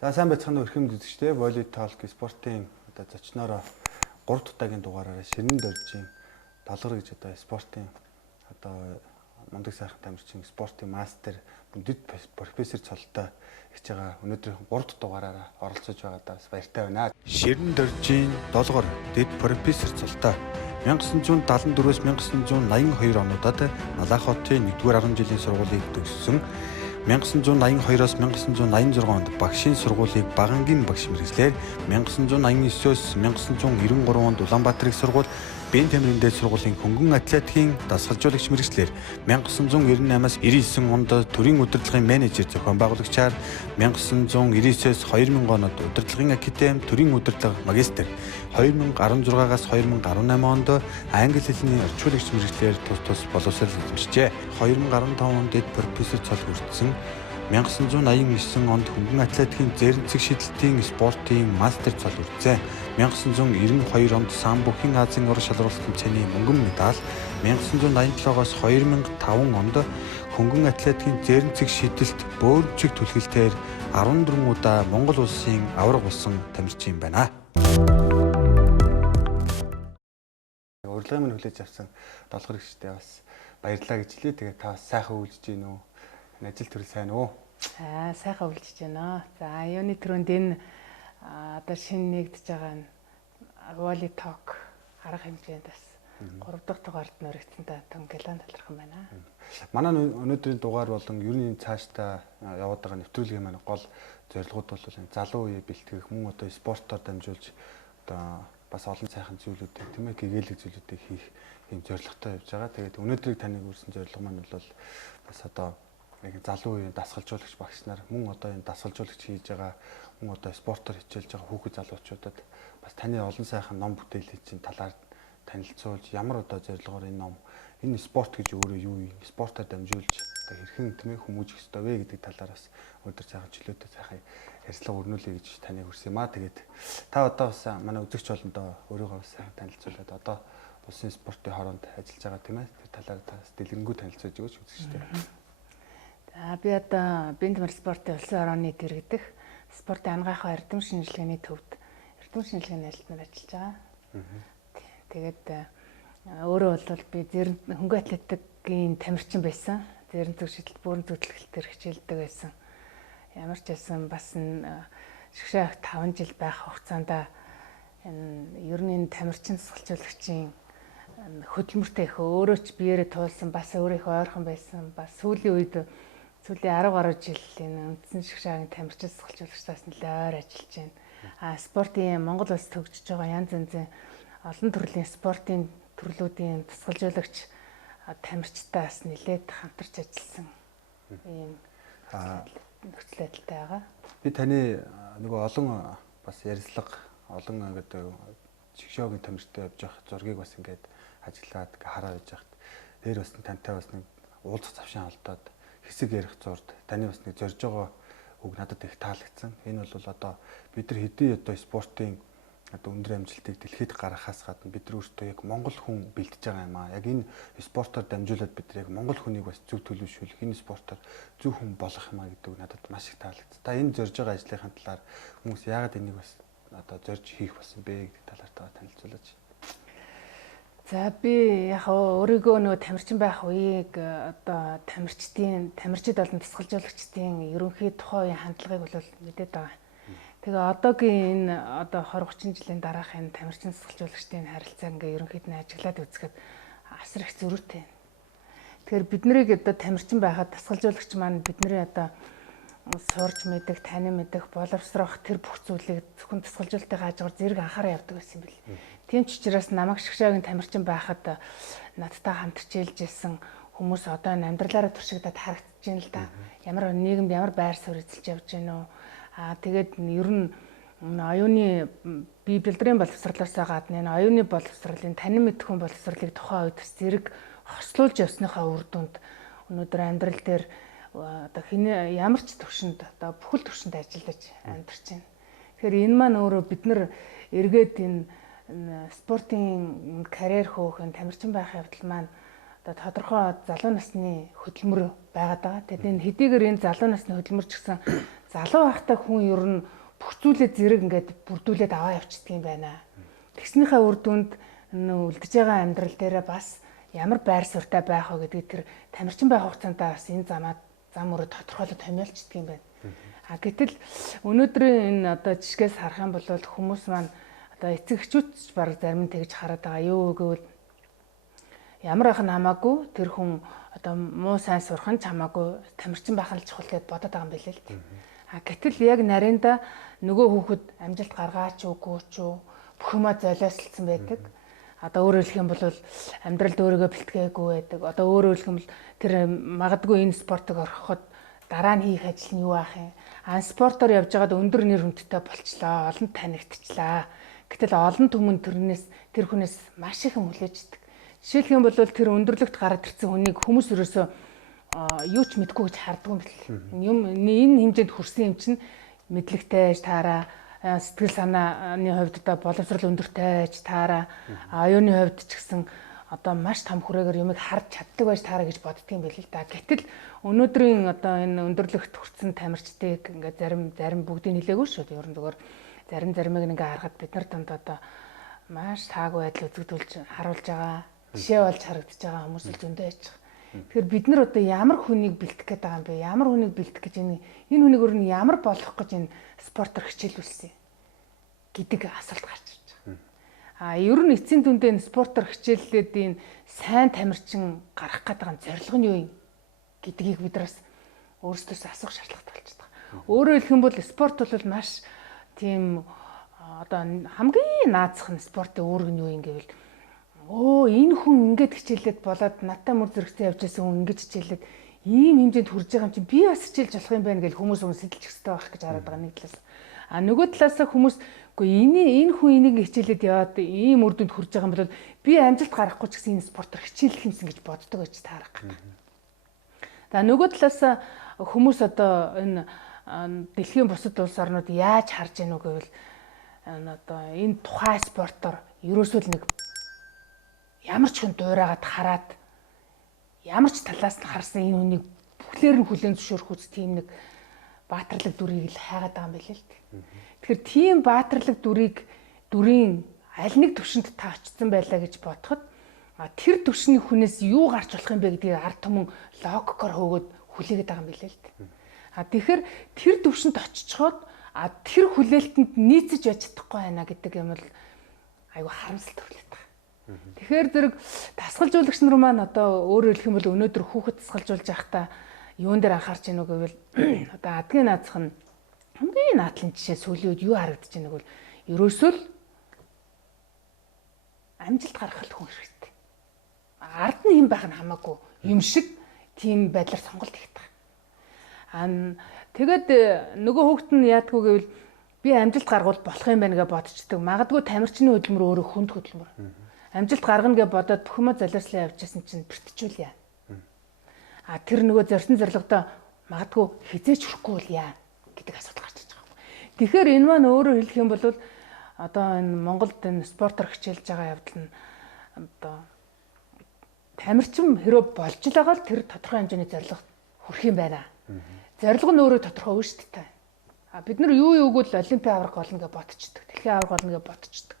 За сайн байцгаана уу эрхэм үзэгчдээ. Volley Talk спортын одоо зочноор 3 удаагийн дугаараараа Ширнэн Доржийн Долгор гэж одоо спортын одоо мундаг сайхан тамирчин спортын мастер бүндэд профессор цолтой хийж байгаа. Өнөөдрийн 3 дугаараараа оролцож байгаадаа бас баяртай байна. Ширнэн Доржийн Долгор дэд профессор цолтой 1974-өөс 1982 онуудад Налах хотын 1-р 10 жилийн сургуулийг төгссөн. 1982-оос 1986 онд багшийн сургуулийг Багангийн багш мэргэжлээр 1989-өөс 1993 онд Улаанбаатар их сургууль Бэн тамирын дээд сургуулийн хөнгөн атлетикийн дасгалжуулагч мэргэжлэр 1998-аас 99 онд төрийн удирдлагын менежер зохион байгуулагчаар 1999-өөс 2000 онод удирдлагын академи төрийн удирдлага магистр 2016-аас 2018 онд англи хэлний орчуулагч мэргэжлэр тус боловсрол эзэмшжээ. 2015 онд дэд профессор цол хүртсэн. 1989 онд хөнгөн атлетикийн зээрэнцэг шидэлтийн спортын мастер цол хүртсэн. 1992 онд самбохийн Азийн орон шалралт тэмцээний мөнгөн медаль, 1987-оос 2005 онд хөнгөн атлетикийн зээрэнцэг шидэлт бөөрчиг түлхэлтээр 14 удаа Монгол улсын аварга болсон тамирчин байна. Урилгын минь хүлээж авсан Долгор гişтэй бас баярлалаа гэж хэлээ. Тэгээд та бас сайхан үйлжиж гин үү? Ажил төрөл сайн уу? Сайхан үйлжиж байна. За юуны төрөнд энэ одоо шинэ нэгдэж байгаа нь Volley Talk арга хэмжээнд бас 3 дахь дугаард нөрөгдсөн та том гэлэн талархан байна. Манай өнөөдрийн дугаар болон ер нь цаашдаа яваад байгаа нэвтрүүлгийн маань гол зорилгууд бол энэ залуу үеийг бэлтгэх, мөн одоо спортоор дамжуулж одоо бас олон сайхан зүйлүүдийг тийм ээ гэгээлэг зүйлүүдийг хийх юм зорилготой явж байгаа. Тэгээд өнөөдрийг таныг үрсэн зорилго маань бол бас одоо яг залуу үеийн дасгалжуулагч багш нар мөн одоо энэ дасгалжуулагч хийж байгаа мөн одоо спортоор хичээлж байгаа хүүхэд залуучуудад бас таны олон сайхан ном бүтээлийн чинь талаар танилцуулж ямар одоо зорилгоор энэ ном энэ спорт гэж өөрөө юу юм спортоор дамжуулж одоо хэрхэн тийм ээ хүмүүжих ёстой вэ гэдэг талаар бас өнөөдөр сайхан чөлөөтэй сайхан ярилцлага өрнүүлэе гэж таныг хүрсэн юм аа. Тэгээд та одоо бас манай үзэгч олондоо өөрийгөө бас сайхан танилцуулаад одоо улсын спортын хороонд ажиллаж байгаа тийм ээ тэр талаар та дэлгэрэнгүй танилцуулж өгөөч үзэгчтэй. За би одоо Бэн тамир спортын улсын орооны дэргэдэх спортын ангаахын эрдэм шинжилгээний төвд эрдэм шинжилгээний ажилтнаар ажиллаж байгаа. Тэгээд өөрөө бол би хөнгөн атлетикийн тамирчин байсан. Зээрэнцэг шидэлт бүрэн зүтгэлтээр хичээлдэг байсан. Ямар ч байсан бас шгшээх 5 жил байх хугацаанд энэ ер нь тамирчин засгалжуулагчийн хөдөлмөртэй их өөрөө ч биеэрээ туулсан бас өөрийнхөө ойрхон байсан. Бас сүүлийн үед сүүлийн 10 гаруй жил энэ үндсэн шгшээгийн тамирчин засгалжуулагчдаас нэлээд ойр ажиллаж байна. Спортын Монгол улс төгжиж байгаа янз янзын олон төрлийн спортын төрлүүдийн засгалжуулагч тамирчтаас нэлээд хамтарч ажилласан ийм нөхцөл байдалтай байгаа. Би таны нөгөө олон бас ярилцлага олон ингээд чигшөөгийн тамирчтай явж явах зургийг бас ингээд ажиллаад хараа явж байхад дээр бас тантай бас нэг уулзах завшаан олдоод хэсэг ярих зурд таны бас нэг зорж байгаа үг надад их таалагдсан. Энэ бол одоо бид нар хэдий одоо спортын одоо өндөр амжилтыг дэлхийд гаргахаас гадна бид нар өөрсдөө яг монгол хүн бэлтэж байгаа юм аа. Яг энэ спортоор дамжуулаад бид нар яг монгол хүнийг бас зөв төлөвшүүлэх, энэ спортоор зөв хүн болох юм аа гэдэг надад маш их таалагдсан. Та энэ зорж байгаа ажлынхаа талаар хүмүүс яагаад энийг бас одоо зорж хийх болсон бэ гэдэг талаар та танилцуулаач. За би яг өөрийгөө нөгөө тамирчин байх үеийг одоо тамирчид болон дасгалжуулагчдын ерөнхий тухайн үеийн хандлагыг бол мэдээд байгаа. Тэгээ одоогийн энэ одоо 20-30 жилийн дараах энэ тамирчин засгалжуулагчдын харилцаа ингээ ерөнхийд нь ажиглаад үзэхэд асар их зөрүүтэй. Тэгэхээр бид нарыг одоо тамирчин байхад дасгалжуулагч маань бидний одоо сурж мэдэх, танин мэдэх, боловсрох тэр бүх зүйлийг зөвхөн дасгалжуулалтын хажуугаар зэрэг анхаараа явдаг байсан юм бэл. Тийм ч учраас намайг шгшээгийн тамирчин байхад надтай хамтарч ээлжсэн хүмүүс одоо энэ амьдралаараа туршигдаад харагдаж байна л да. Ямар нийгэмд ямар байр суурь эзэлж явж байна уу? Тэгээд ер нь оюуны бие бэлдрийн боловсролоосоо гадна энэ оюуны боловсролын танин мэдэх хүн боловсролыг тухайн үед бас зэрэг хослуулж явсныхаа үр дүнд өнөөдөр амьдрал дээр одоо ямар ч төвшөнд одоо бүхэл төвшөнд ажиллаж амьдарч байна. Тэгэхээр энэ маань өөрөө бид нар эргээд энэ спортын карьер хөөх энэ тамирчин байх явдал маань одоо тодорхой залуу насны хөдөлмөр байгаад байгаа. Тэгээд энэ хэдийгээр энэ залуу насны хөдөлмөр ч гэсэн залуу байхдаа хүн ер нь бүх зүйлээ зэрэг ингээд бүрдүүлээд аваа явчихдаг юм байна. Тэгснийхээ үр дүнд үлдэж байгаа амьдрал дээр бас ямар байр суурьтай байх вэ гэдгийг тэр тамирчин байх хугацаанд бас энэ зам өрөө тодорхойлоод томьёолчдөг юм байна. Гэтэл өнөөдрийн энэ одоо жишгээс харах юм бол хүмүүс маань одоо эцэг эхчүүд баг зарим нь тэгж хараад байгаа. Юу гэвэл ямар ах нь хамаагүй тэр хүн одоо муу сайн сурах нь ч хамаагүй тамирчин байх нь чухал гэдээ бодоод байгаа юм билээ л дээ. Гэтэл яг нарийнда нөгөө хүүхэд амжилт гаргаач үгүй ч бүх юмаа золиослсон байдаг. Одоо өөрөөр хэлэх юм бол амьдралд өөрийгөө бэлтгээгүй байдаг. Одоо өөрөөр хэлэх юм бол тэр магадгүй энэ спортыг орхиход дараа нь хийх ажил нь юу аах юм? Спортоор явж байгаад өндөр нэр хүндтэй болчлоо, олон танигдчихлаа. Гэтэл олон түмэн тэр хүнээс маш их юм хүлээждэг. Жишээлх юм бол тэр өндөрлөгт гараад ирсэн хүнийг хүмүүс ерөөсөө юу ч мэдгүй гэж харддаг юм бэл. Энэ хэмжээнд хүрсэн юм чинь мэдлэгтэй таараа, сэтгэл санааны хувьд одоо боловсрол өндөртэй байж таараа, оюуны хувьд ч гэсэн одоо маш том хүрээгээр юмыг харж чаддаг байж таараа гэж боддөг юм байл л да. Гэтэл өнөөдрийн одоо энэ өндөрлөгт хүрсэн тамирчдыг ингээд зарим бүгдийг нилээгүй шүү дээ. Ер нь зүгээр заримыг ингээ харахад бид нар донд одоо маш таагүй байдал үзэгдүүлж харуулж байгаа. Жишээ болж харагдаж байгаа хүмүүс л зөндөө байж байгаа. Тэгэхээр бид нар одоо ямар хүнийг бэлтгэх гээд байгаа юм бэ? Ямар хүнийг бэлтгэх гэж энэ хүнийг өөр нь ямар болох гэж энэ спортоор хичээлүүлсэн гэдэг асуулт гарч ирж байгаа. Ер нь эцсийн дүндээ энэ спортоор хичээллээд энэ сайн тамирчин гарах гээд байгаа зорилго нь юу юм гэдгийг бид нараас өөрсдөөс асуух шаардлагатай болж байгаа. Өөрөөр хэлэх юм бол спорт бол маш тийм одоо хамгийн наацх нь спортын үүрэг нь юу юм гэвэл энэ хүн ингэж хичээлээд болоод надтай мөр зэрэгцээ явж байсан хүн ингэж хичээлээд ийм хэмжээнд хүрж байгаа юм чинь би бас хичээлж болох юм байна гэж хүмүүс сэтэлж хэвтэй байх гэж хараад байгаа нэг талаас. Нөгөө талаас хүмүүс үгүй энэ хүн энийг хичээлээд яваад ийм үр дүнд хүрж байгаа юм бол би амжилт гарахгүй ч гэсэн энэ спортоор хичээлэх юмсан гэж боддог байж таарах гэдэг. За нөгөө талаас хүмүүс одоо энэ дэлхийн бусад улс орнууд яаж харж яах вэ гэвэл одоо энэ тухайн спортоор ерөөсөө л нэг ямар ч хүн дуурайгаад хараад ямар ч талаас нь харсан энэ хүнийг бүхлээр нь хүлээн зөвшөөрөх үс тийм нэг баатарлаг дүрийг л хайгаад байгаа юм билээ л дээ. Тэгэхээр тийм баатарлаг дүрийн аль нэг төвшөнд та очсон байлаа гэж бодоход тэр төвшний хүнээс юу гарч болох юм бэ гэдгийг ард түмэн логикоор хөөгөөд хүлээгээд байгаа юм билээ л дээ. Тэгэхээр тэр төвшөнд очичход тэр хүлээлтэнд нийцэж яж чадахгүй байна гэдэг юм бол айгүй харамсалтай төрлөд байгаа. Тэгэхээр зэрэг дасгалжуулагч нар маань одоо өөрөөр хэлэх юм бол өнөөдөр хүүхэд дасгалжуулж байхдаа юун дээр анхаарч ийнү гэвэл одоо адгийн наацх нь хамгийн наадлын жишээ сүүлийн үед юу харагдаж байгааг бол ерөөсөө л амжилт гаргахад хүн хэрэгтэй. Ард нь юм байх нь хамаагүй юм шиг тийм байдлаар сонголт хийдэг. Тэгээд нөгөө хүүхэд нь яадгүй гэвэл би амжилт гаргуул болох юм байна гэж бодчихдөг. Магадгүй тамирчны хөдөлмөр өөрөө хүнд хөдөлмөр. Амжилт гаргана гэж бодоод бүх юм золиослоо явжсэн чинь бэртчүүл яа. Тэр нөгөө зорьсон зорилгодоо магадгүй хизээч хүрэхгүй бол яа гэдэг асуудал гарч иж байгаа юм. Тэгэхээр энэ маань өөрөөр хэлэх юм бол одоо энэ Монголд энэ спортоор хичээлж байгаа явдал нь одоо тамирчин хэрэг болж л байгаа л тэр тодорхой хэмжээний зорилго хүрэх юм байна. Зорилго нь өөрөө тодорхой үе шүү дээ. Бид нар юу юуг л олимпийн аварга болно гэж бодчихдог. Дэлхийн аварга болно гэж бодчихдог.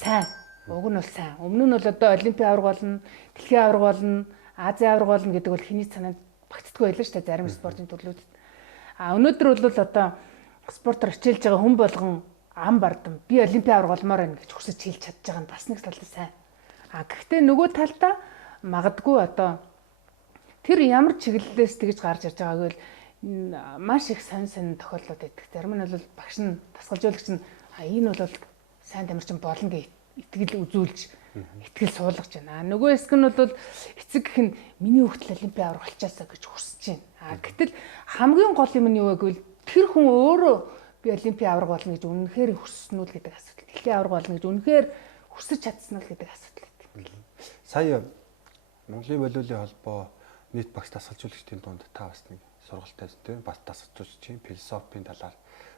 Сайн. Уг нь бол сайн. Өмнө нь бол одоо олимпийн аварга болно, дэлхийн аварга болно, Азийн аварга болно гэдэг бол хэний санаанд багтдаггүй байлаа шүү дээ зарим спортын төрлүүд. Өнөөдөр бол одоо спортоор хичээлж байгаа хүн болгон ам бардам би олимпийн аварга болмоор байна гэж хүсэж хэлж чадж байгаа нь бас нэг талдаа сайн. Гэхдээ нөгөө талдаа магадгүй одоо тэр ямар чиглэлээс тэгж гарч ирж байгааг бол маш их сонин тохиолдлууд байдаг. Зарим нь бол багш нь дасгалжуулагч нь энэ бол сайн тамирчин болно гэж итгэл үзүүлж итгэл суулгаж байна. Нөгөө хэсэг нь бол эцэг гэх нь миний хүүхдэл олимпийн аварга болчихсоо гэж хүсэж байна. Гэтэл хамгийн гол юм нь юу вэ гэвэл тэр хүн өөрөө би олимпийн аварга болно гэж үнэнхээр хүссэн үү гэдэг асуудал. Дэлхийн аварга болно гэж үнэнхээр хүсэж чадсан уу гэдэг асуудал байдаг. Сая Монголын волейболын холбоо нийт багш дасгалжуулагчдын дунд та бас нэг сургалттай тийм бас дасгалжуулагчийн философийн талаар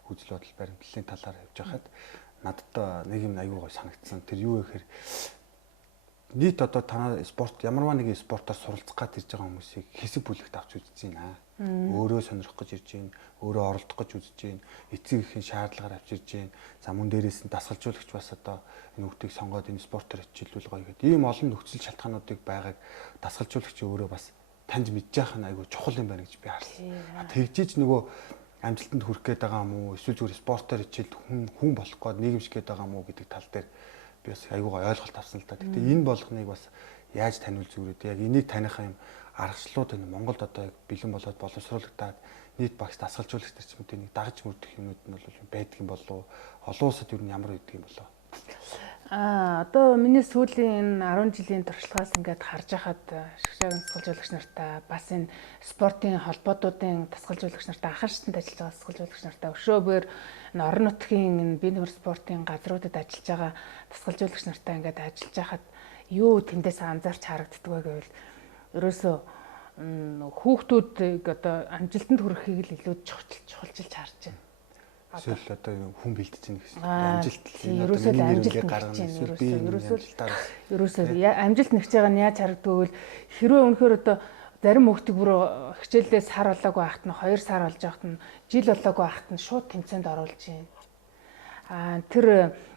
үзэл бодол баримтлалын талаар явж байхад надад нэг юм аюу гой санагдсан. Тэр юу вэ гэхээр нийт одоо танаа спорт ямарваа нэгэн спортоор суралцах гад ирж байгаа хүмүүсийг хэсэг бүлэгт авч үзэж байна. Өөрөө сонирхох гэж ирж байна, өөрөө оролдох гэж үзэж байна, эцэг эхийн шаардлагаар авч ирж байна. За мөн дээрээс нь дасгалжуулагч бас одоо энэ хүүхдийг сонгоод энэ спортоор хичээлүүл гоё гэдэг. Ийм олон нөхцөл шалтгаануудыг байгааг дасгалжуулагч өөрөө бас таньж мэдж яах нь айгүй чухал юм байна гэж би харсан. Тэгжиж нөгөө амжилтанд хүрэх гээд байгаа юм уу? Эсвэл зүгээр спортоор хичээл хүн болох гээд нийгэмших гээд байгаа юм уу гэдэг тал дээр би бас айгуугаа ойлголт авсан л да. Гэхдээ энэ болгоныг бас яаж таниул зүрээд яг энийг таних юм аргачлалууд энэ Монголд одоо яг бэлэн болоод боловсруулагдаад нийт багш дасгалжуулагч нар ч юм уу нэг дагаж мөрдөх юмуд нь бол байдаг юм болов олон улсад юу нь ямар байдаг юм болов? Одоо миний сүүлийн энэ 10 жилийн туршлагаас ингээд харж байхад шгшээгийн дасгалжуулагч нартай бас энэ спортын холбоотуудын дасгалжуулагч нартай анхан шатанд ажиллаж байгаа дасгалжуулагч нартай өшөөгөр орон нутгийн энэ бие нэмэр спортын газруудад ажиллаж байгаа дасгалжуулагч нартай ингээд ажиллаж байхад юу тэндээс анзаарч харагддаг вэ гэвэл ерөөсөө хүүхдүүдийг одоо амжилтанд хүрэхийг л илүү чухалчилж харж байна. Эсвэл одоо хүн бэлдэж байна гэсэн. Амжилт ерөөсөө амжилт гаргана. Ерөөсөө амжилт нэгж байгаа нь яаж харагддаг вэ? Хэрвээ үнэхээр одоо зарим хүүхдүүд бүр хичээлдээ сар болоогүй байхад нь 2 сар болж байхад нь жил болоогүй байхад нь шууд тэмцээнд оруулж байна. Тэр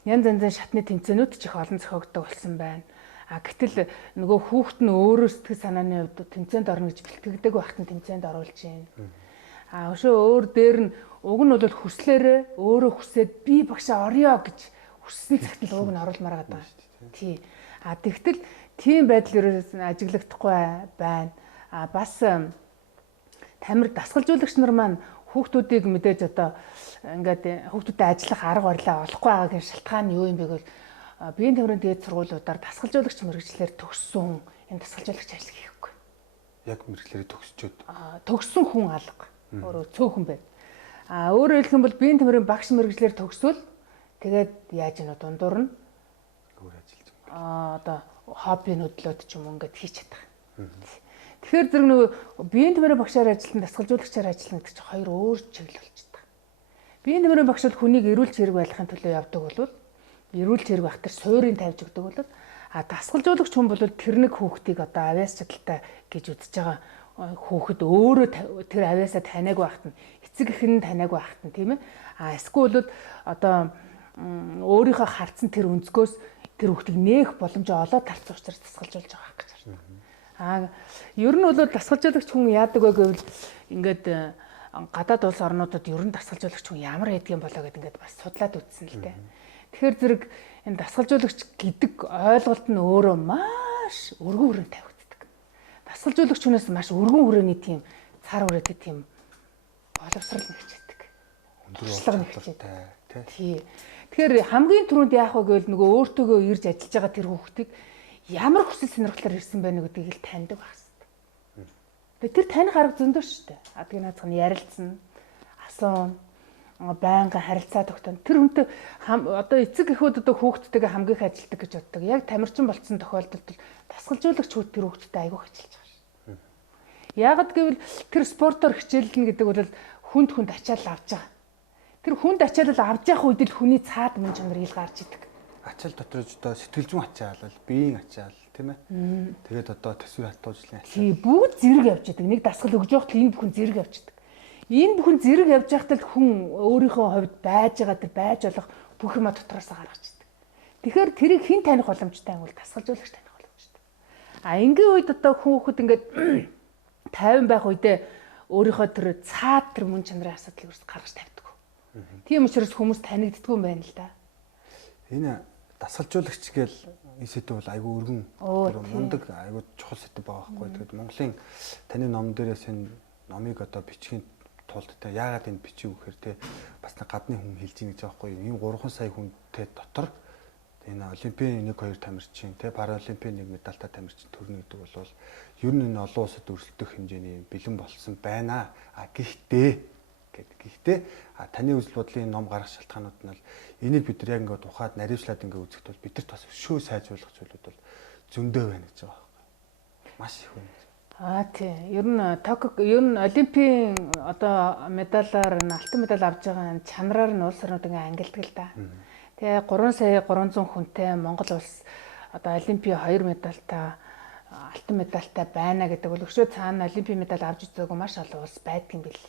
янз янзын шатны тэмцээнүүд ч их олон зохиогддог болсон байна. Гэтэл нөгөө хүүхд нь өөрөө сэтгэл санааны хувьд тэмцээнд орно гэж бэлтгэдэг байхад нь тэмцээнд оруулж байна. Өшөө өөр дээр нь уг нь бол хүслээрээ өөрөө хүсээд би багшаа орё гэж хүссэн цагт л уг нь оруулмаар байгаа шүү дээ. Тий. Тэгтэл тийм байдал ерөөс ажиглагдахгүй байна. Бас тамир дасгалжуулагч нар маань хүүхдүүдийг мэдээж одоо ингээд хүүхдүүдэд ажиллах арга барилаа олохгүй байгаагийн шалтгаан нь юу юм бэ гэвэл биеийн тамирын дээд сургуулиудаар дасгалжуулагч мэргэжлэр төгссөн энэ дасгалжуулагч ажил хийхгүй. Яг мэргэжлэрээ төгсчөөд. Төгссөн хүн алга. Өөрөө цөөхөн байна. Өөрөөр хэлэх юм бол биеийн тамирын багш мэргэжлэр төгсвөл тэгээд яаж ийнө дундуур нь өөр ажиллаж байгаа. Одоо хобби хөдлөөд ч юм уу ингээд хийж чадах. Тэгэхээр зэрэг нөгөө биеийн тамирын багшаар ажиллан дасгалжуулагчаар ажиллана гэдэг чинь хоёр өөр чиглэл болчихдог. Биеийн тамирын багш бол хүнийг эрүүл зэрэг байлгахын төлөө явдаг болвол эрүүл зэрэг байх тэр суурийг тавьж өгдөг болвол дасгалжуулагч хүн бол тэр нэг хүүхдийг одоо авяас чадaltaй гэж үзэж байгаа хүүхэд өөрөө тэр авяасаа таниаг байхад нь эцэг эхэн таниаг байхад нь тийм ээ. Эсвэл одоо өөрийнхөө харцсан тэр өнцгөөс тэр хүүхдийг нээх боломжоо олоод тарцсан учраас дасгалжуулж байгаа гэж байна. Ер нь бол дасгалжуулагч хүн яадаг вэ гэвэл ингээд гадаад улс орнуудад ер нь дасгалжуулагч хүн ямар байдаг юм болоо гэдээ ингээд бас судлаад үзсэн л дээ. Тэгэхээр зэрэг энэ дасгалжуулагч гэдэг ойлголт нь өөрөө маш өргөн хүрээнд тавигддаг. Дасгалжуулагч хүнээс маш өргөн хүрээний тийм цар хүрээтэй тийм боловсрал нэгчдэг. Туршлага нэгчдэг. Тий. Тэгэхээр хамгийн түрүүнд яах вэ гэвэл нөгөө өөртөөгөө ирж ажиллаж байгаа тэр хүүхдийг ямар хүсэл сонирхлоор ирсэн байна гэдгийг л таньдаг байх хэрэгтэй. Тэгээ тэр таних арга зөндөө шүү дээ. Адгийн наацхан ярилцсан, асуун, байнга харилцаа тогтоно. Тэр хүнтэй одоо эцэг эхүүд одоо хүүхдтэйгээ хамгийн их ажилтдаг гэж боддог. Яг тамирчин болцсон тохиолдолд дасгалжуулагч хүүд тэр хүүхдтэй айгүйх ажиллаж байгаа шүү. Яагад гэвэл тэр спортоор хичээлнэ гэдэг бол хүнд ачаал авч байгаа. Тэр хүнд ачаал авж явах үед л хүний цаад мөн чанар ил гарч идэг. Ачаал доторж одоо сэтгэл зүйн ачаал, биеийн ачаал тийм ээ. Тэгээд одоо төсвөр хатуужлын ачаал. Тий, бүгд зэрэг явж идэг. Нэг дасгал өгж явахад энэ бүхэн зэрэг явж идэг. Энэ бүхэн зэрэг явж байхад л хүн өөрийнхөө хувьд байж байгаа тэр байж болох бүх юма дотроос гаргаж идэг. Тэгэхээр тэрийг хэн таних боломжтой юм бол дасгалжуулагч таних боломжтой. Энгийн үед одоо хүүхэд ингээд 50 байх үедээ өөрийнхөө тэр цаад тэр мөн чанарын асуудлыг ерөөс гаргаж тавьдаг. Тийм учраас хүмүүс танигддаггүй юм байна л да. Энэ дасгалжуулагч гээл энэ сэдв бол айгүй өргөн мундаг айгүй чухал сэдв байгаа байхгүй. Тэгээд Монголын таны ном дээрээс энэ номыг одоо бичгийн тулд те яагаад энэ бичиг өгөхөр те бас нэг гадны хүн хэлж ийн гэж байгаа байхгүй. Ийм 3 сая хүнтэй дотор энэ олимпийн 1-2 тамирчин те паралимпийн 1 медальтай тамирчин төрнө гэдэг бол ер нь энэ олон улсад өрсөлдөх хэмжээний бэлэн болсон байна. Гэхдээ таны үзэл бодлын ном гаргах шалтгаанууд нь энийг бид нар яг ингээд ухаад наривчлаад ингээд үзэхэд бол бидэрт бас өшөө сайжруулах зүйлүүд бол зөндөө байна гэж байгаа байхгүй. Маш их байна. Тий. Ер нь олимпийн одоо медалаар алтан медаль авч байгаа чанараар нь улс орнууд ингээд ангилдаг л да. Тэгээ 3 сая 300 хүнтэй Монгол улс одоо олимпийн 2 медальтай алтан медальтай байна гэдэг бол өшөө цаана олимпийн медаль авч үзээгүй маш олон улс байдгийн бил.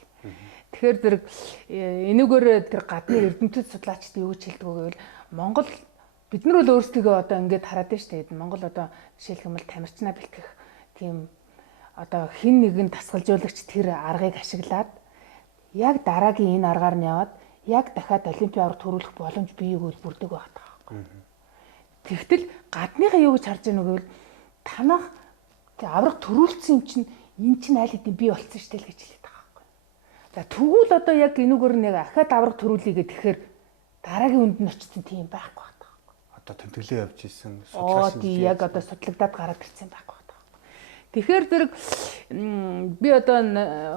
Тэгэхээр зэрэг энүүгээр тэр гадны эрдэмтэд судлаачид юу гэж хэлдэг вэ гэвэл Монгол бид нар бол өөрсдөө одоо ингээд хараад байна шүү дээ. Монгол одоо жишээлбэл тамирчнаа бэлтгэх тийм одоо хин нэгэн дасгалжуулагч тэр аргыг ашиглаад яг дараагийн энэ аргаар нь яваад яг дахиад олимпийн аврагт төрүүлэх боломж бий өгвөл бүрдэг байгаа байхгүй. Тэгтэл гадныхаа юу гэж харж байгаа нь гэвэл танах аврагт төрүүлсэн юм чинь эн чинь аль хэдийн бий болсон шүү дээ л гэж хэлээд байгаа байхгүй. За тэгвэл одоо яг энүүгээр нэг ахаад аврагт төрүүлээ гэхээр дараагийн үнд нь очсон тийм байхгүй байна. Одоо тэмдэглээ явж исэн судлаач яг одоо судлагдаад гараад ирсэн байхгүй. Тэгэхээр зэрэг би одоо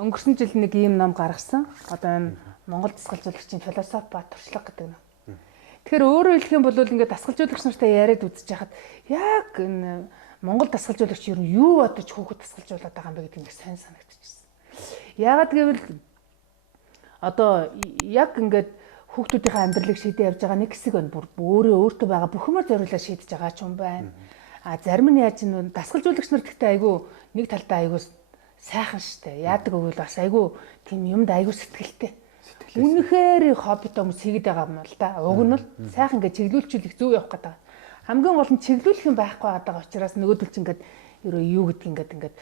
өнгөрсөн жил нэг ийм ном гаргасан. Одоо энэ Монгол дасгалжуулагчийн философи ба туршлага гэдэг ном. Тэгэхээр өөрөөр хэлэх юм бол ингээд дасгалжуулагч нартай яриад үзэж хахад яг энэ Монгол дасгалжуулагч юу юу бодож хүүхэд дасгалжуулаад байгаа юм бэ гэдэг нь сайн санагдчихсэн. Яагаад гэвэл одоо яг ингээд хүүхдүүдийнхээ амьдралыг шийдэж явж байгаа нэг хэсэг байна. Бүр өөртөө байгаа бүхмээр зориулаад шийдэж байгаа ч юм байна. А зарим нь яаж нь дасгалжуулагч нар гэхдээ айгүй нэг талдаа айгүй сайхан штэ. Яадаг өгвөл бас айгүй тийм юмд айгүй сэтгэлтэй. Үнэхээр хоббит хүмүүс хийгээд байгаа юм л да. Уг нь л сайхан ингээд чиглүүлчихүүлэх зөв явах гэдэг. Хамгийн гол нь чиглүүлэх юм байхгүй байгаа учраас нөгөөдөл чинь ингээд юу гэдэг ингээд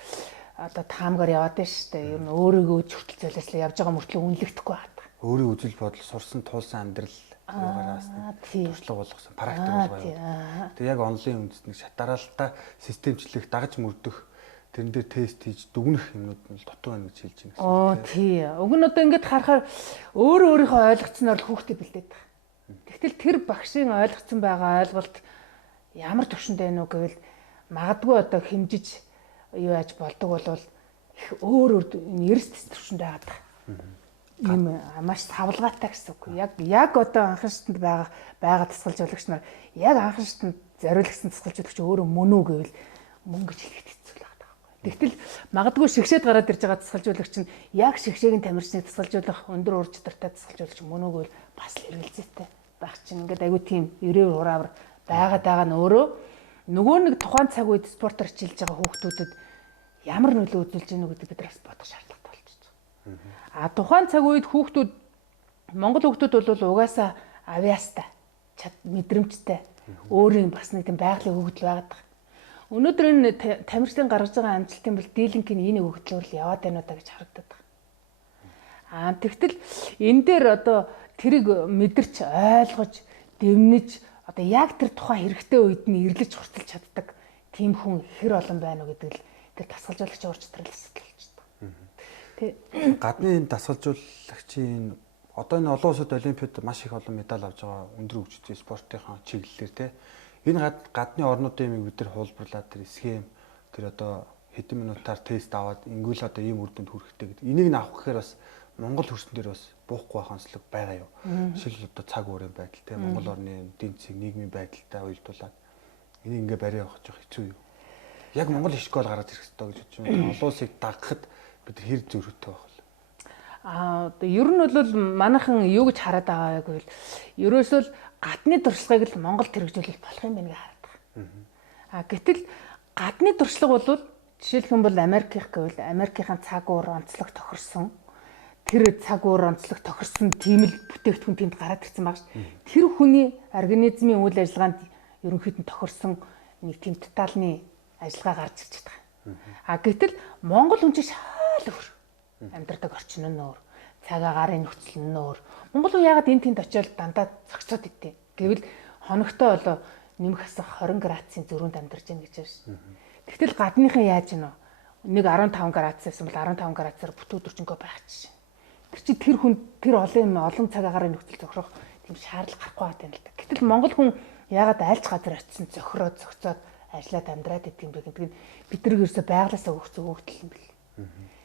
одоо таамгаар яваад байна штэ. Ер нь өөрийгөө хүртэл золиослоо явж байгаа мөртлөө үнэлэгдэхгүй байгаа. Өөрийн үзэл бодол сурсан туулсан амьдрал юугаараас туршлага болгосон практик болгоо. Тэг яг онлайн үндэс нэг шатараалтаа системчлэх, дагаж мөрдөх, тэрэн дээр тест хийж дүгнэх юмнууд нь дутуу байна гэж хэлж байна. Оо тий. Уг нь одоо ингэж харахаар өөрийнхөө ойлгоцсноор л хүүхдэд бэлдээд байгаа. Тэгтэл тэр багшийн ойлгоцсон байгаа ойлголт ямар төвшөнд байна уу гэвэл магадгүй одоо хэмжиж юу яаж болдог болвол их өөр эрс төвшөнд байгаа. Ийм маш савлгаатай гэсэн үг. Яг одоо анхан шатнд байгаа дасгалжуулагч нар яг анхан шатнд зориулсан дасгалжуулагч өөрөө мөн үү гэвэл мөн гэж хэлэхэд хэцүү л байгаа байхгүй. Тэгтэл магадгүй шигшээд гараад ирж байгаа дасгалжуулагч нь яг шигшээгийн тамирчныг дасгалжуулах өндөр ур чадвартай дасгалжуулагч мөн үү гэвэл бас л эргэлзээтэй байх чинь ингээд айгүй тийм өрөө ураавар байгаа нь өөрөө нөгөө нэг тухайн цаг үед спортоор хичээлж байгаа хүүхдүүдэд ямар нөлөө үзүүлж гэнэ гэдэг бид бас бодох шаардлагатай болчихж байгаа. А тухайн цаг үед хүүхдүүд Монгол хүүхдүүд бол угаасаа авиастай, мэдрэмжтэй, өөрийн бас нэг тийм байгалийн хөгжил байгаад. Өнөөдөр энэ тамирчдын гаргаж байгаа амжилтын бол дийлэнхийн энэ хөгжлөөр л яваад байна уу гэж харагдаад байна. А тэгтэл энэ дээр одоо тэрийг мэдэрч ойлгож, дэмнэж одоо яг тэр тухайн хэрэгтэй үед нь ирлэж хурцлж чаддаг тийм хүн хэр олон байна уу гэдэг л тэр дасгалжуулагчийн ур чадвар асуудал болж байна. Гадны дасгалжуулагчийн одоо энэ олон улсад олимпиад маш их олон медаль авч байгаа өндөр хөгжлийн спортынхаа чиглэлээр те энэ гадны орнуудын бид нар хуулбарлаад тэр схем тэр одоо хэдэн минутаар тест аваад ингүүл одоо ийм үр дүнд хүрэхтэй гэдэг. Энийг нь авах гэхээр бас Монгол хөрсөн дээр бас буухгүй байх онцлог байгаа юу. Жишээл одоо цаг уурын байдал те Монгол орны эдийн засгийн нийгмийн байдалтай уялдуулаад энийг ингээ барай явах жоох хэцүү юу. Яг Монгол иш гол гараад ирэх хэрэгтэй гэж бодож байна. Олон улсыг дагахад бид хэр зөрүүтэй байх вэ? Одоо ер нь бол манайхан юу гэж хараад байгаа вэ гэвэл ерөөсөө л гадны туршлагыг л Монголд хэрэгжүүлэх болох юм байна гэж хараад байгаа. Гэтэл гадны туршлага бол жишээлх юм бол Америкийнх гэвэл Америкийн цаг уур онцлог тохирсон тэр цаг уур онцлог тохирсон тийм л бүтээгдэхүүн тэнд гараад ирсэн байгаа шүү дээ. Тэр хүний организмын үйл ажиллагаанд ерөнхийдөө тохирсон нэг тийм тоталны ажиллагаа гарч ирж байгаа. Гэтэл Монгол хүн чинь шал өөр. Амьдардаг орчин нь өөр. Цаг агарын нөхцөл нь өөр. Монгол хүн яагаад энэ тэнд очиод дандаа зогцоод идэв. Гэвэл хоногтой болоо нэмэх асах 20 градусын зөрүүнд амьдарч байна гэж байна шүү. Тэгтэл гадныхан яаж гинэ? Нэг 15 градусаас бол 15 градусаар бүтэн өдөржингөө байх чинь. Тэр чи тэр хүн тэр олон цаг агарын нөхцөл зохирох тийм шаардлага гарахгүй байгаа юм л да. Гэтэл Монгол хүн яагаад айлч газар очисон зохироод зогцоод ажиллаад амьдраад идэв юм бэ гэдэг нь бид нар ерөөсөй байглаасаа өгсөн өгөгдөл юм бэл.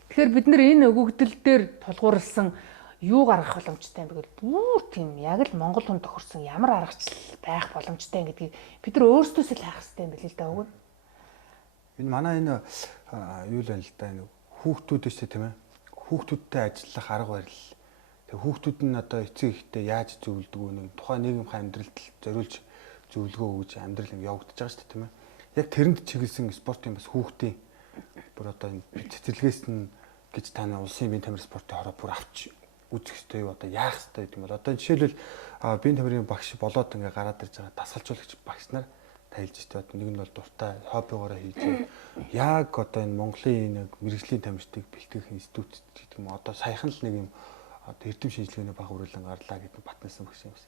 Тэгэхээр бид нар энэ өгөгдөл дээр тулгуурласан юу гаргах боломжтой юм бэ гэвэл бүр тийм яг л Монгол хүн тохирсон ямар аргачлал байх боломжтой гэдгийг бид нар өөрсдөөсөө л хайх хэрэгтэй юм бэл л да өгнө. Энэ манай энэ юу л байна л да энэ хүүхдүүд шүү дээ тийм ээ. Хүүхдүүдтэй ажиллах арга барил. Тэг хүүхдүүд нь одоо эцэг ихтэй яаж зөвлөдөг вэ? Тухайн нийгмийн амьдралд зориулж зөвлөгөө өгж амьдрал юм явагдаж байгаа шүү дээ тийм ээ. яг тэрэнд чиглэсэн спортын бас хүүхдийн бүр одоо энэ цэцэрлэгээс нь гэж таны улсын биеийн тамир спортын хороо бүр авч үзэх хэрэгтэй юу одоо яах хэрэгтэй гэдэг юм бол одоо жишээлбэл биеийн тамирын багш болоод ингээ гараад ирж байгаа дасгалжуулагч багш нар тайлж байгаа. Нэг нь бол дуртай хоббигоороо хийж яг одоо энэ Монголын нэг мэрэгжлийн тамирчдыг бэлтгэх институт гэдэг юм одоо саяхан л нэг юм одоо эрдэм шинжилгээний баг хүрээлэн гарлаа гэдэг Батнасан багш юм бас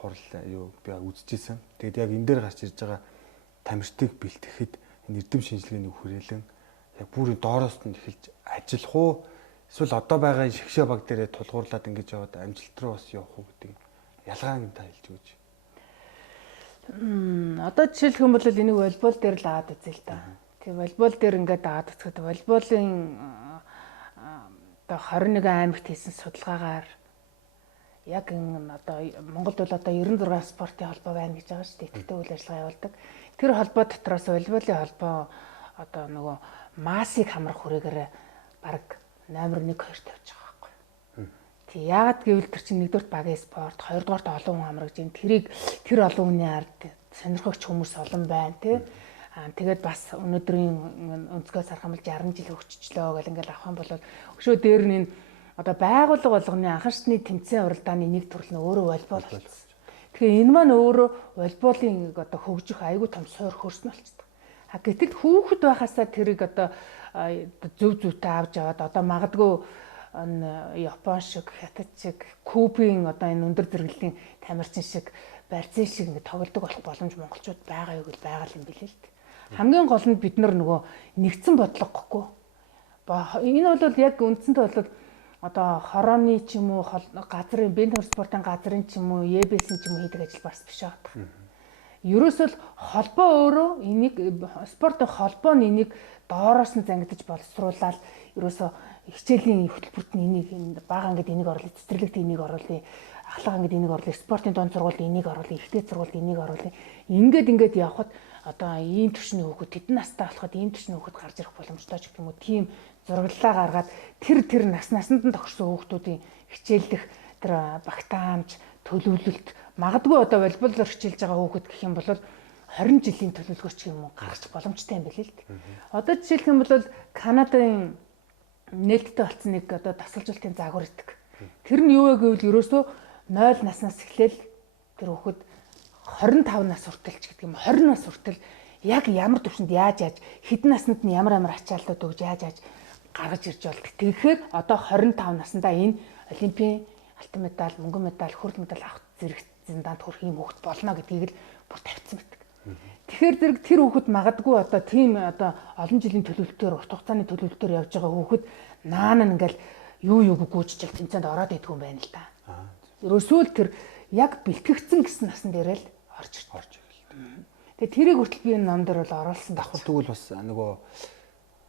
хурал юу би үзчихсэн. Тэгээд яг энэ дээр гарч ирж байгаа тамирчдыг бэлтгэхэд энэ эрдэм шинжилгээний хүрээлэн яг бүрийн доороос нь эхэлж ажиллах уу эсвэл одоо байгаа шгшээ баг дээрээ тулгуурлаад ингэж яваад амжилт руу бас явах уу гэдэг ялгааг та хэлж өгч. Одоо жишээлх юм бол энийг волейбол дээр л аваад үзье л да. Тэгээ волейбол дээр ингээд аваад үзэхэд волейболын одоо 21 аймагт хийсэн судалгаагаар яг энэ одоо Монголд бол одоо 96 спортын холбоо байна гэж байгаа шүү дээ. Идэвхтэй үйл ажиллагаа явуулдаг. Тэр холбоо дотроос волейболын холбоо одоо нөгөө массыг хамрах хүрээгээр баг номер 1 2 тавьж байгаа байхгүй. Тэг яагаад гэвэл тэр чинь нэгдүгээр багийн спорт, хоёрдугаарт олон хүн хамрагж ин тэр олон хүний ард сонирхогч хүмүүс олон байна тий. Тэгээд бас өнөөдрийн өнцгөөс харахад 60 жил хөгжчлөө гэл ингээл авах юм бол өшөө дээр нь одоо байгууллага болгоны анхаарчны тэмцээн уралдааны нэг төрөл нь өөрөө волейбол болсон. Тэгэхээр энэ маань өөрөө волейболын одоо хөгжих аягүй том суур хөрснө болчихдог. Гэтэл хүүхэд байхасаа тэрийг одоо зөв зүйтэй авч яваад одоо магадгүй Япон шиг, Хятад шиг, Кубын одоо энэ өндөр зэрэглэлийн тамирчин шиг, барьцын шиг ингэ тоглодог болох боломж монголчууд байгаа юу гэж байгаа юм билээ л дээ. Хамгийн гол нь бид нар нөгөө нэгдсэн бодлогогүй. Энэ бол яг үндсэндээ бол одоо хорооны ч юм уу газрын биеийн тамир спортын газрын ч юм уу ЕБС-ийн ч юм уу хийдэг ажил бас биш байгаа. Ерөөсөл холбоо өөрөө энийг спортын холбоо нь энийг доороос нь зангидаж боловсруулаад ерөөсөө хичээлийн хөтөлбөрт нь энийг бага ангид энийг оруулах, цэцэрлэгт энийг оруулах, ахлах ангид энийг оруулах, спортын дунд сургуульд энийг оруулах, ихтэй сургуульд энийг оруулах. Ингээд явхад одоо ийм төвшний хүүхэд тэдэн настай болоход ийм төвшний хүүхэд гарч ирэх боломжтой ч гэх юм уу тийм зураглалаа гаргаад тэр насанд нь тохирсон хүүхдүүдийн хичээллэх тэр багтаамж төлөвлөлт магадгүй одоо волейболоор хичээлж байгаа хүүхэд гэх юм бол 20 жилийн төлөвлөгөөч юм уу гаргах боломжтой юм билээ л дээ. Одоо жишээлх юм бол Канадын нээлттэй болсон нэг одоо дасгалжуулалтын загвар идэг. Тэр нь юу вэ гэвэл ерөөсөө 0 наснаас эхлээл тэр хүүхэд 25 нас хүртэл ч гэдэг юм 20 нас хүртэл яг ямар төвшөнд яаж хэдэн наснд нь ямар ачаалтууд өгж яаж гаргаж ирж болдог. Тэгэхээр одоо 25 наснда энэ олимпийн алтан медаль, мөнгөн медаль, хөрөл медаль авах зэрэг зиндаанд хүрэх юм хүүхэд болно гэдгийг л бүр тавьсан байдаг. Тэгэхээр зэрэг тэр хүүхэд магадгүй одоо тийм одоо олон жилийн төлөвлөлтөөр урт хугацааны төлөвлөлтөөр явж байгаа хүүхэд наан ингээл юу гүйжчихэл тэмцээнд ороод идэх юм байна л да. Ерөөсөө л тэр яг бэлтгэгдсэн гэсэн насан дээр л орж эхэлдэг. Тэгээ тэрийг хүртэл би энэ ном дээр бол оруулсан. Давхар тэгвэл бас нөгөө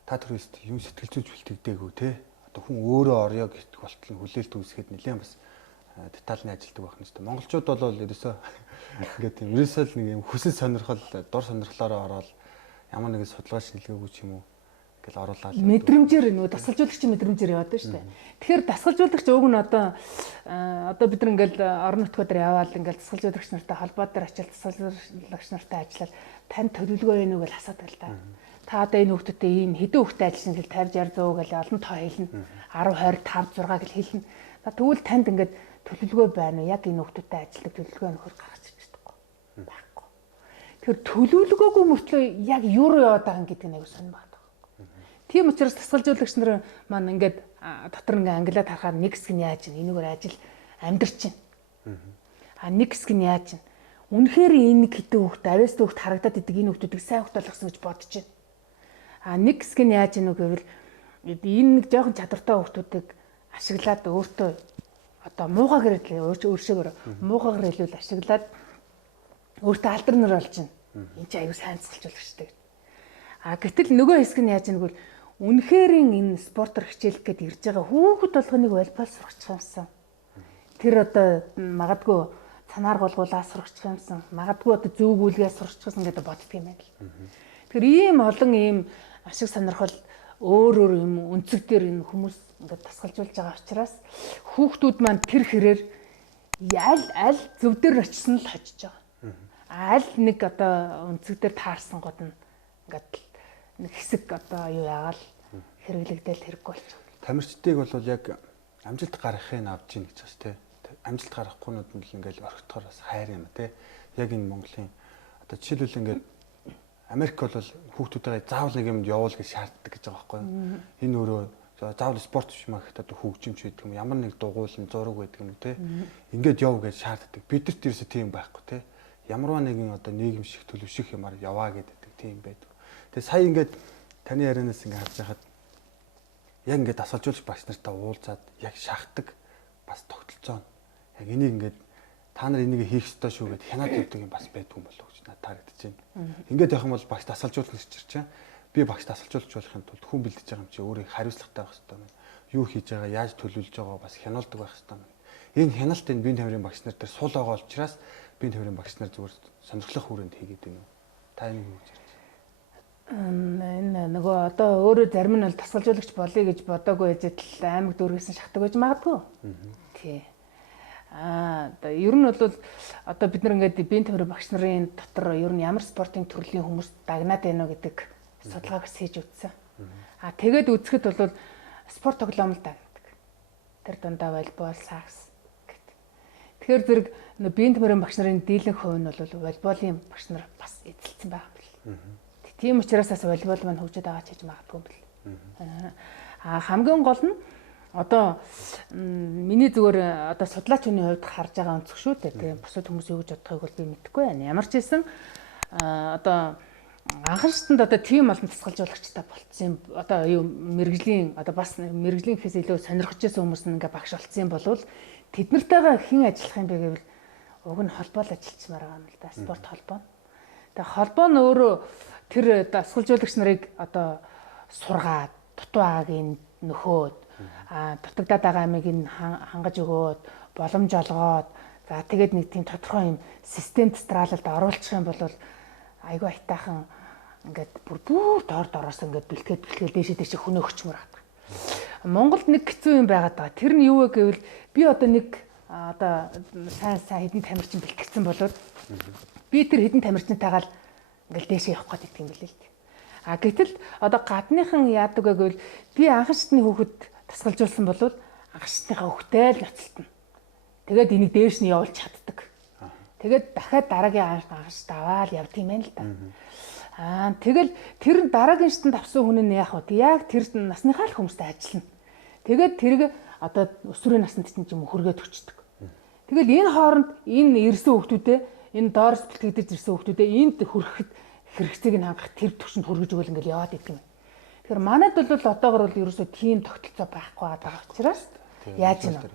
та турист юм сэтгэл зүйч бэлтгэдэггүй те. Одоо хүн өөрөө орё гэх болтол хүлээлт үүсгээд нэлээд бас детальны ажилтдаг байх нь шүү дээ. Монголчууд бол ерөөсөө ингээд ерөөсөө л нэг юм хүсэл сонирхол, дор сонирхлоороо ороод ямар нэгэн судалгаа шинжилгээгүй ч юм уу ингээл оруулаад мэдрэмжээр нөгөө дасгалжуулагчийн мэдрэмжээр яваад байна шүү дээ. Тэгэхээр дасгалжуулагч уг нь одоо бид нар ингээл орон нутгууд дээр яваал ингээл дасгалжуулагч нартай холбоо дээр очил дасгалжуулагч нартай ажиллаад тань төлөвлөгөө юу гэж асуудаг л да. Та одоо энэ хүүхдүүдэд ийм хэдэн хүүхдэд ажиллана гэл 50 60 100 гэл олон тоо хэлнэ. 10 20 5 6 гэл хэлнэ. Тэгвэл танд ингээд төлөвлөгөө байна уу? Яг энэ хүүхдүүдэд ажилладаг төлөвлөгөө нөхөр гаргаж ирж чадахгүй. Байхгүй. Тэгэхээр төлөвлөгөөгүй мөртлөө яг юу руу яваад байгаа гэдэг нь аягүй сонир байна. Тийм учраас дасгалжуулагч нар маань ингээд дотор ингээд англиад харахаар нэг хэсэг нь яаж ийн энэгээр ажил амьдрч чинь. Нэг хэсэг нь яаж ийн. Үнэхээр энэ хэдэн хүүхд авьяас хүүхд харагдаад идэг энэ хүүхдүүдийг сайн хүүхд болгосон гэж бодож байна. Нэг хэсэг нь яаж ийн вэ гэвэл энэ нэг жоохон чадвартай хүүхдүүдийг ашиглаад өөртөө одоо муухайгаар өөршөөр муухайгаар хэлвэл ашиглаад өөртөө алдар нар болж байна. Энд чи аюу сайн цэцэлжүүлэгчтэй. Гэтэл нөгөө хэсэг нь яаж ийн гэвэл үнэхээр энэ спортоор хичээлэх гээд ирж байгаа хүүхэд болгоныг волейбол сургачих юмсан. Тэр одоо магадгүй цанаар голгуулаа сургачих юмсан. Магадгүй одоо зөв гүйлгээ сургачихсан гэдэг боддөг юм байна л. Тэр ийм олон ийм ашиг сонирхол өөр юм өнцөг дээр энэ хүмүүс ингээд дасгалжуулж байгаа учраас хүүхдүүд маань тэр хэрээр аль зөв дээр очисон л хожиж байгаа. Аль нэг одоо өнцөг дээр таарсан гот нь ингээд нэг хэсэг одоо юу яагаал хэрэглэгдээл хэрэггүй болчих. Тамирчдыг бол яг амжилт гаргахыг авч ийн гэж бас тий. Амжилт гаргахгүйнүүд нь л ингээд орхитохоор бас хайр юм тий. Яг энэ Монголын одоо жишээлбэл ингээд Америк бол хүүхдүүдээ заавал нэг юмд явуул гэж шаарддаг гэж байгаа байхгүй юу? Энэ өөрөө заавал спорт биш маа гэхэд одоо хөгжимч байдаг юм. Ямар нэг дугуйлан зураг байдаг юм те. Ингээд яв гэж шаарддаг. Бидэрт ерөөсөө тийм байхгүй те. Ямарваа нэгэн одоо нийгэм шиг төлөвшөх юмар яваа гэдэг тийм байдаг. Тэгээ сая ингээд таны ярианаас ингээд харж байхад яг ингээд дасгалжуулагч багш нартай уулзаад яг шахдаг бас тогтолцоо. Яг энийг ингээд та нар энийг хийх ёстой шүү гэд хянаад өгдөг юм бас байдгүй болов уу гэж надад харагдаж байна. Ингээд явах юм бол багш дасгалжуулагч ирж чинь би багш дасгалжуулагч болохын тулд хүн бэлдэж байгаа юм чи өөрөө хариуцлагатай байх хэрэгтэй байна. Юу хийж байгаа, яаж төлөвлөж байгаа бас хянуулдаг байх хэрэгтэй байна. Энэ хяналт энэ биеийн тамирын багш нар дээр сул байгаа учраас биеийн тамирын багш нар зүгээр сонирхлох хүрээнд хийгээд байна уу? Та энэ юу гэж ярьж байна? Энэ нөгөө одоо өөрөө зарим нь бол дасгалжуулагч болъё гэж бодоогүй ээжэд аймаг дүүргэсэн шахдаг байж магадгүй. Тий. Одоо ер нь бол одоо бид нар ингээд биеийн тамирын багш нарын дотор ер нь ямар спортын төрлийн хүмүүс дагнаад байна вэ гэдэг судалгааг хийж үзсэн. Тэгээд үзэхэд бол спорт тоглоомол дагнадаг. Тэр дундаа волейбол, сакс гэдэг. Тэгэхээр зэрэг биеийн тамирын багш нарын дийлэнх хувь нь бол волейболын багш нар бас эзэлсэн байгаа юм бэл. Тийм учраас бас волейбол маань хөгжөд байгаа ч гэж магадгүй юм бэл. Хамгийн гол нь одоо миний зүгээр одоо судлаач хүний хувьд харж байгаа өнцөг шүү дээ. Тэгээ бусад хүмүүс юу гэж бодохыг бол би мэдэхгүй байна. Ямар ч хэлсэн одоо анхан шатанд одоо тийм олон тасгалжуулагчтай болцсон. Одоо юу мэрэгжлийн одоо бас мэрэгжлийн гэхээс илүү сонирхож байсан хүмүүс нь ингээ багш болцсон болвол тэд нартайгаа хэн ажиллах юм бэ гэвэл уг нь холбоо л ажиллачмаар байгаа юм л да. Спорт холбоо. Тэгээ холбоо нь өөрөө тэр дасгалжуулагч нарыг одоо сургаад дутуугааг нөхөөд дутагдаад байгаа амийг нь хангаж өгөөд боломж олгоод за тэгээд нэг тийм тодорхой юм системд страалалд оруулах юм бол айгүй айтаахан ингээд бүр доор доороос ингээд бэлтгээд дээшээ хөнөө өчмөр байгаа. Монголд нэг хэцүү юм байгаад байгаа. Тэр нь юу вэ гэвэл би одоо нэг одоо сайн хэдэн тамирчин бэлтгэсэн болоод би тэр хэдэн тамирчинтайгаа л ингээд дээшээ явах гэдэг юм билээ л дээ. Гэтэл одоо гадныхан яадаг вэ гэвэл би анхан шатны хүүхэд тасгалжуулсан бол анхан шатныхаа хүүхдээ л ноцтолно. Тэгээд энийг дээш нь явуулж чаддаг. Тэгээд дахиад дараагийн анхан шат аваад явд юм байна л да. Тэгэл тэр дараагийн шатанд авсан хүн нь яах вэ? Яг тэр насныхаа л хүмүүстэй ажиллана. Тэгээд тэрг одоо өсвөрийн наснд чинь юм хөргөөд өчтдөг. Тэгэл энэ хооронд энэ ирсэн хүүхдүүдээ энэ доороос бэлтгэгдэж ирсэн хүүхдүүдээ энд хүрэхэд хэрэгцээг нь хангах тэр төвшөнд хүргэж өгөл ингээл яваад идэв юм. Тэгэхээр манайд бол одоогор бол ерөөсөө тийм тогтолцоо байхгүй байгаа учраас яаж юм бэ?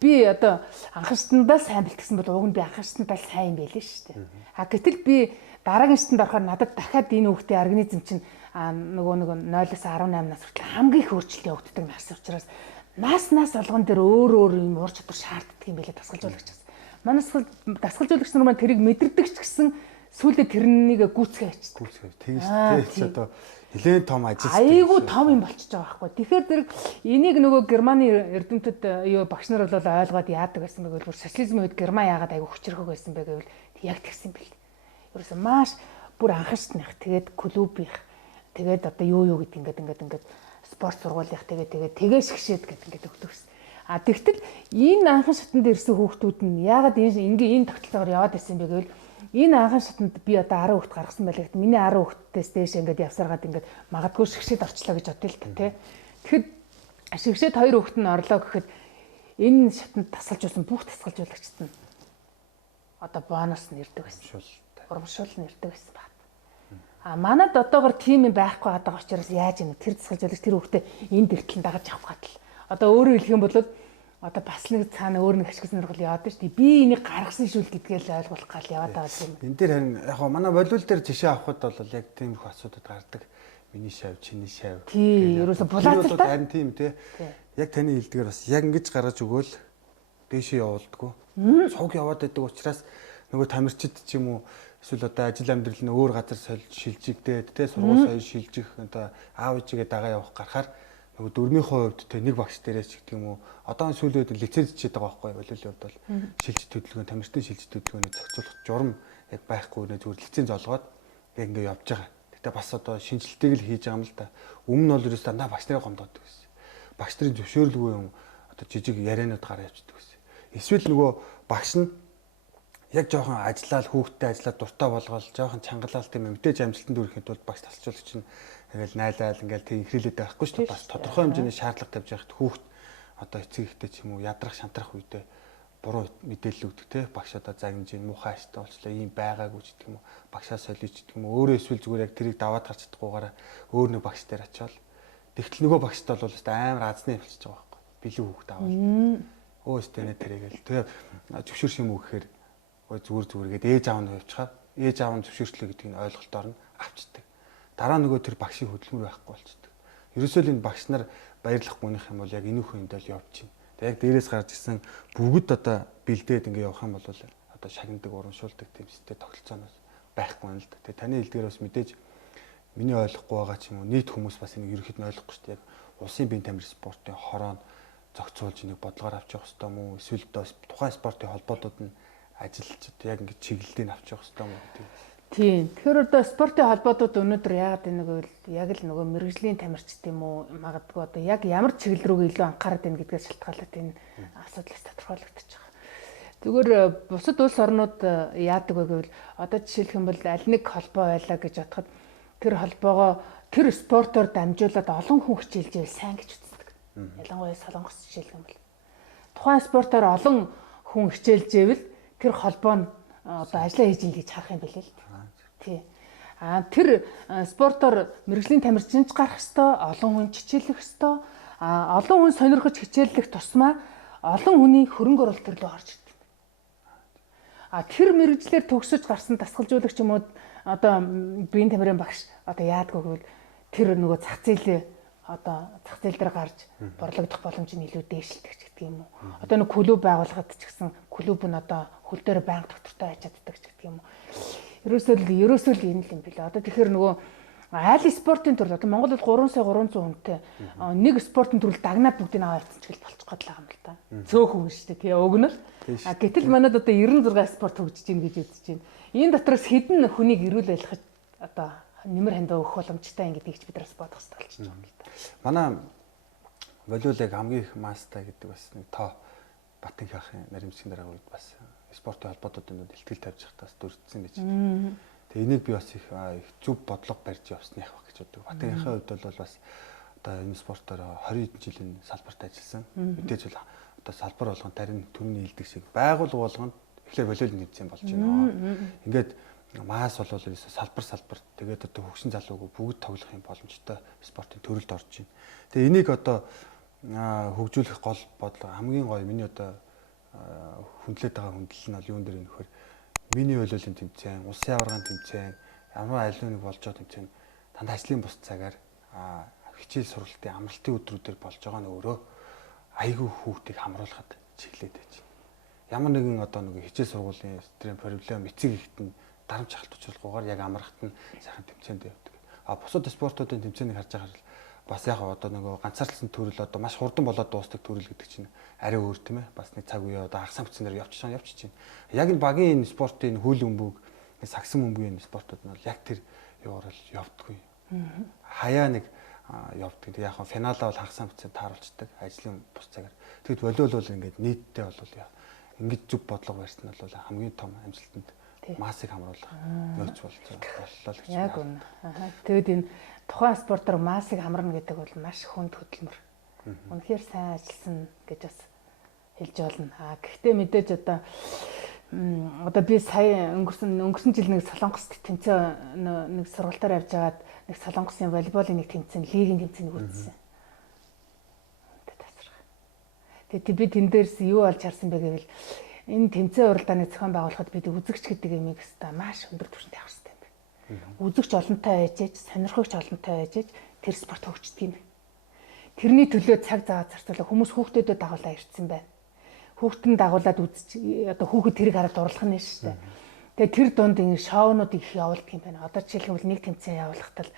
Би одоо анхан шатндаа сайн бэлтгэсэн бол уг нь би анхан шатндаа сайн байлээ шүү дээ. Гэтэл би дараагийн шатнд орохоор надад дахиад энэ хүүхдийн организм чинь нөгөө 0-18 нас хүртэл хамгийн их өөрчлөлт явагддаг нас учраас нас болгон дээр өөр юм уур чадвар шаарддаг юм байлээ дасгалжуулагчаас. Манай дасгалжуулагч нар маань тэрийг мэдэрдэг ч гэсэн сүүлдээ тэрнийг гүйцэхээ ачдаг. Тэгээс одоо нэлээд том ажил. Айгуу том юм болчихж байгаа байхгүй. Тэгэхээр зэрэг энийг нөгөө Германы эрдэмтэд юу багш нар бол ойлгоод яадаг байсан бэ гэвэл социализмын үед Герман яагаад айгуу хүчрхэг байсан бэ гэвэл яг тэгсэн бэл. Ерөөсөө маш бүр анхаарчных. Тэгээд клубийнх. Тэгээд одоо юу гэдэг ингээд спорт сургуулийнх тэгээ шгшээд гэдэг ингээд өгдөгс. Тэгтэл энэ анхан шатанд ирсэн хүүхдүүд нь яагаад энэ тогтолцоогоор яваад байсан бэ гэвэл энэ анхан шатанд би одоо 10 хүүхд гаргасан байлаа гэхэд миний 10 хүүхдээс дээш ингээд явсаргаад ингээд магадгүй шгшээд орчлоо гэж бодъё л та тий. Тэгэхэд шгшээд 2 хүүхд нь орлоо гэхэд энэ шатанд тасгалжуулсан бүх тасгалжуулагчид нь одоо бонус нь ирдэг байсан. Урамшуул нь ирдэг байсан баг. Манайд одоогор тийм юм байхгүй байгаа учраас яаж юм тэр тасгалжуулагч тэр хүүхдээ энэ дэртлэн дагаж явах гад л. Одоо өөрөөр хэлэх юм бол одоо бас нэг цаана өөр нэг ашиг сонирхол яваад шүү дээ. Би энийг гаргасан шүүл гэдгээл ойлгуулах гал яваад байгаа юм. Энд дээр харин яг хоо манай волейбол дээр жишээ авахд бол яг тийм их асуудад гардаг. Миний шав, чиний шав. Тий, ерөөсө булаацалтай. Харин тийм тий. Яг таны хэлдгээр бас яг ингэж гаргаж өгөөл дээшээ явуулдаггүй. Цуг яваад байдаг учраас нөгөө тамирчид ч юм уу эсвэл одоо ажил амьдрал нь өөр газар шилжигдээд тий сургууль соёл шилжих одоо аав ээжигээ дагаа явах гарахаар нөгөө дөрмийнхөө хувьд те нэг багш дээрээс ч гэдэг юм уу одоо сүүлийн үед лиценз хийгээд байгаа байхгүй волейболын хувьд бол шилжилт хөдөлгөөн тамирчдын шилжилт хөдөлгөөний зохицуулах журам яг байхгүй нэ зүгээр лиценз олгоод яг ингэ явж байгаа. Гэтэ бас одоо шинжилтийг л хийж байгаа юм л да. Өмнө нь бол ерөөс дандаа багш нарын гомдоодог байсан. Багш нарын зөвшөөрлгүй юм одоо жижиг ярианууд гараа явчихдаг байсан. Эсвэл нөгөө багш нь яг жоохон ажиллаад хүүхдтэй ажиллаад дуртай болгоод жоохон чангалал тийм мэдээж амжилтанд хүрэхэд бол багш тасалжуулагч нь ингээл найлал ингээл тийм ихрэлээд байхгүй шүү дээ. Бас тодорхой хэмжээний шаардлага тавьж яхад хүүхд одоо эцэг ихтэй ч юм уу ядрах шантрах үедээ буруу мэдээлэл өгдөг те багш одоо загнаж ийн муухай аштай болчлаа ийм байгаагүй ч гэх юм уу багшаа солиоч гэх юм уу өөрөө эсвэл зүгээр яг тэрийг даваад гарч чадахгүйгаараа өөр нэг багш дээр очивол тэгтэл нөгөө багштай бол амар азны болчихж байгаа байхгүй билүү хүүхд аваад өөстэй нэ тэрийгэл тэгээ зөвшөөрс юм уу гэхээр зүгээр гээд ээж аав нь явчихаа ээж аав нь зөвшөөрчлөө гэдгийг нь ойлголтоор нь авчдаг дараа нөгөө тэр багшийн хөдөлмөр байхгүй болчихдог ерөөсөө л энэ багш нар баярлах гүнийх юм бол яг энүүхэн юмд л явж чинь тэг яг дээрээс гарч ирсэн бүгд одоо бэлдээд ингэ явах юм бол одоо шагнадаг урамшуулдаг тийм систем тогтолцооноос байхгүй юм л да. Тэг таны хэлдгээр бас мэдээж миний ойлгохгүй байгаа ч юм уу нийт хүмүүс бас энийг ерөөхдөө ойлгохгүй шүү дээ. Яг улсын биеийн тамир спортын хороонд зохицуулж энийг бодлогоор авч явах хэрэгтэй юм уу? Эсвэл тухайн спортын холбоотууд нь ажиллаж одоо яг ингэ чиглэлийг авч явах хэрэгтэй юм уу гэдэг. Тийм. Тэгэхээр одоо спортын холбоотууд өнөөдөр яагаад нэг үйл яг л нөгөө мэрэгжлийн тамирчид юм уу магадгүй одоо яг ямар чиглэл рүү илүү анхаарат байна гэдгээс шалтгаалаад энэ асуудлаас тодорхойлогдож байгаа. Зүгээр бусад улс орнууд яадаг вэ гэвэл одоо жишээлх юм бол аль нэг холбоо байлаа гэж бодоход тэр холбоогоо тэр спортоор дамжуулаад олон хүн хичээлж ивэл сайн гэж үздэг. Ялангуяа Солонгос жишээлх юм бол тухайн спортоор олон хүн хичээлж ивэл тэр холбоо нь одоо ажиллаа хийж ин гэж харах юм билээ л. Тий. Тэр спортоор мэрэгжлийн тамирчинч гарах ёстой, олон хүн хичээлэх ёстой. Олон хүн сонирхож хичээллэх тусмаа олон хүний хөрөнгө оруулалт төрлөө гарч ирдэг. Тэр мэрэгжлэр төгсөж гарсан дасгалжуулагч юм уу одоо биеийн тамирын багш одоо яадгүй гэвэл тэр нөгөө зах зээл дээр гарч борлогдох боломж нь илүү дээшилдэг ч гэдэг юм уу. Одоо нэг клуб байгуулахад ч гэсэн клуб нь одоо хөл дээр байнга доктортой байж чаддаг ч гэдэг юм уу. Ерөөсөө л энэ л юм билээ. Одоо тэгэхээр нөгөө айл спортын төрөл одоо Монголд 3 сая 300 хүнтэй нэг спортын төрөл дагнаад бүгдийг аваад авчихсан ч гэж болчих гээд байгаа юм л да. Цөөхөн шүү дээ. Тэгээ өгнөл. Гэтэл манайд одоо 96 спорт хөгжиж гин гэж үзэж байна. Энэ дотроос хэдэн хүнийг эрүүл байлгах одоо нэмэр хандаа өгөх боломжтой юм гэдгийг ч бид нараас бодох хэрэгтэй болчихж байгаа юм л да. Манай волейбол яг хамгийн их мастай гэдэг бас нэг тоо Батын хаахын наримчгийн дараа үед бас спортын холбоотуудын дэлтгэл тавьж захтаас дүрдсэн байж байна. Тэгээ энийг би бас их зөв бодлого барьж явсан яах вэ гэж боддог. Батын хаахын үед бол бас одоо энэ спортоор 20 жилийн салбарт ажилласан. Мэдээж бол одоо салбар болгон тарин төрний хилдэг шиг байгуул болгонд эхлээ волейбол нэгдсэн болж байна. Ингээд маас бол ерөөсө салбар тэгээд одоо хөгшин залуугүй бүгд тоглох юм боломжтой спортын төрөлд орж байна. Тэгээ энийг одоо хөгжүүлэх гол бодлого хамгийн гоё миний одоо хүндлээд байгаа хүндэл нь бол юун дээр нөхөр миний волейболын тэмцээн, улсын аваргын тэмцээн, ямар айл нэг болж байгаа тэмцээн дандаа ажлын бус цагаар хичээл сургалтын амралтын өдрүүдээр болж байгаа нь өөрөө айгүй хүүхдийг хамруулахад чиглээд байж байна. Ямар нэгэн одоо нэг хичээл сургуулийн стрим проблем эцэг ихт нь дарамт шахалт учруулгуугаар яг амрахт нь сайхан тэмцээнд явдаг. Бусад спортуудын тэмцээнийг харж байгаа бас яг одоо нөгөө ганцаардсан төрөл одоо маш хурдан болоод дуустдаг төрөл гэдэг чинь арай өөр тийм ээ. Бас нэг цаг үе одоо хагас амцснаар явчихсан. Яг энэ багийн спортын хөл өмбөг, сагсан өмбөгийн спортууд нь бол яг тэр яваар л явдаггүй. Хаяа нэг явдаг. Яг нь финалаа бол хагас амцсан тааруулцдаг ажлын бус цагаар. Тэгэд волейбол бол ингээд нийтдээ бол ингэж зүг бодлого барьсан бол хамгийн том амжилтанд маасыг хамруулах нөөц боллоо гэж байна. Яг үнэ. Тэгэд энэ тухайн спортоор маасыг хамрна гэдэг бол маш хүнд хөдөлмөр. Үнэхээр сайн ажилласан гэж бас хэлж болно. Гэхдээ мэдээж одоо би сая өнгөрсөн жил нэг Солонгост тэмцээн нэг сургалтаар явж байгаад нэг Солонгосын волейболын нэг тэмцээн, лигийн тэмцээнийг үзсэн. Тэгээд би тэн дээрс юу олж харсан бэ гэвэл энэ тэмцээн уралдааны зохион байгуулахад бид үзэгч гэдэг юмыг өстой маш өндөр түвшинд авах хэрэгтэй юм байна. Үзэгч олонтой байжээж, сонирхогч олонтой байжээж тэр спорт хөгждөг юм. Тэрний төлөө цаг зав зарцуулах хүмүүс хүүхдүүдэд дагуулаа ирсэн байна. Хүүхдэн дагуулад үзэж одоо хүүхэд тэрийг хараад дурлах нь шүү дээ. Тэгээ тэр дунд ингэ шоунуудыг их явуулдаг юм байна. Одоо жишээлбэл нэг тэмцээн явуулахдаа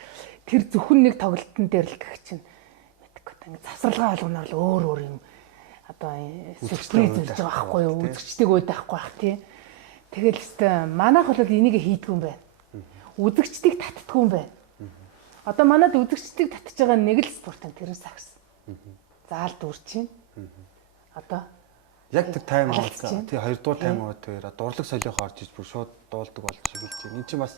тэр зөвхөн нэг тоглолтын дээр л гэх чинь мэдээгүй ингэ завсралгаа болгоноор л өөр юм одоо сюрприз болж байгаа байхгүй юу? Үзэгчдийг өөд байхгүй бах тий. Тэгэл өстой манайх бол энийг хийдгүй юм байна. Үзэгчдийг татдаггүй юм байна. Одоо манад үзэгчдийг татж байгаа нэг л спорт юм тэрэн сакс. Заал дүүр чинь. Одоо яг тэр тайм аут тий хоёрдугаар тайм аут дээр дурлаг солиохоо орж иж бүр шууд дуулдаг болж шигэлж байна. Энд чинь бас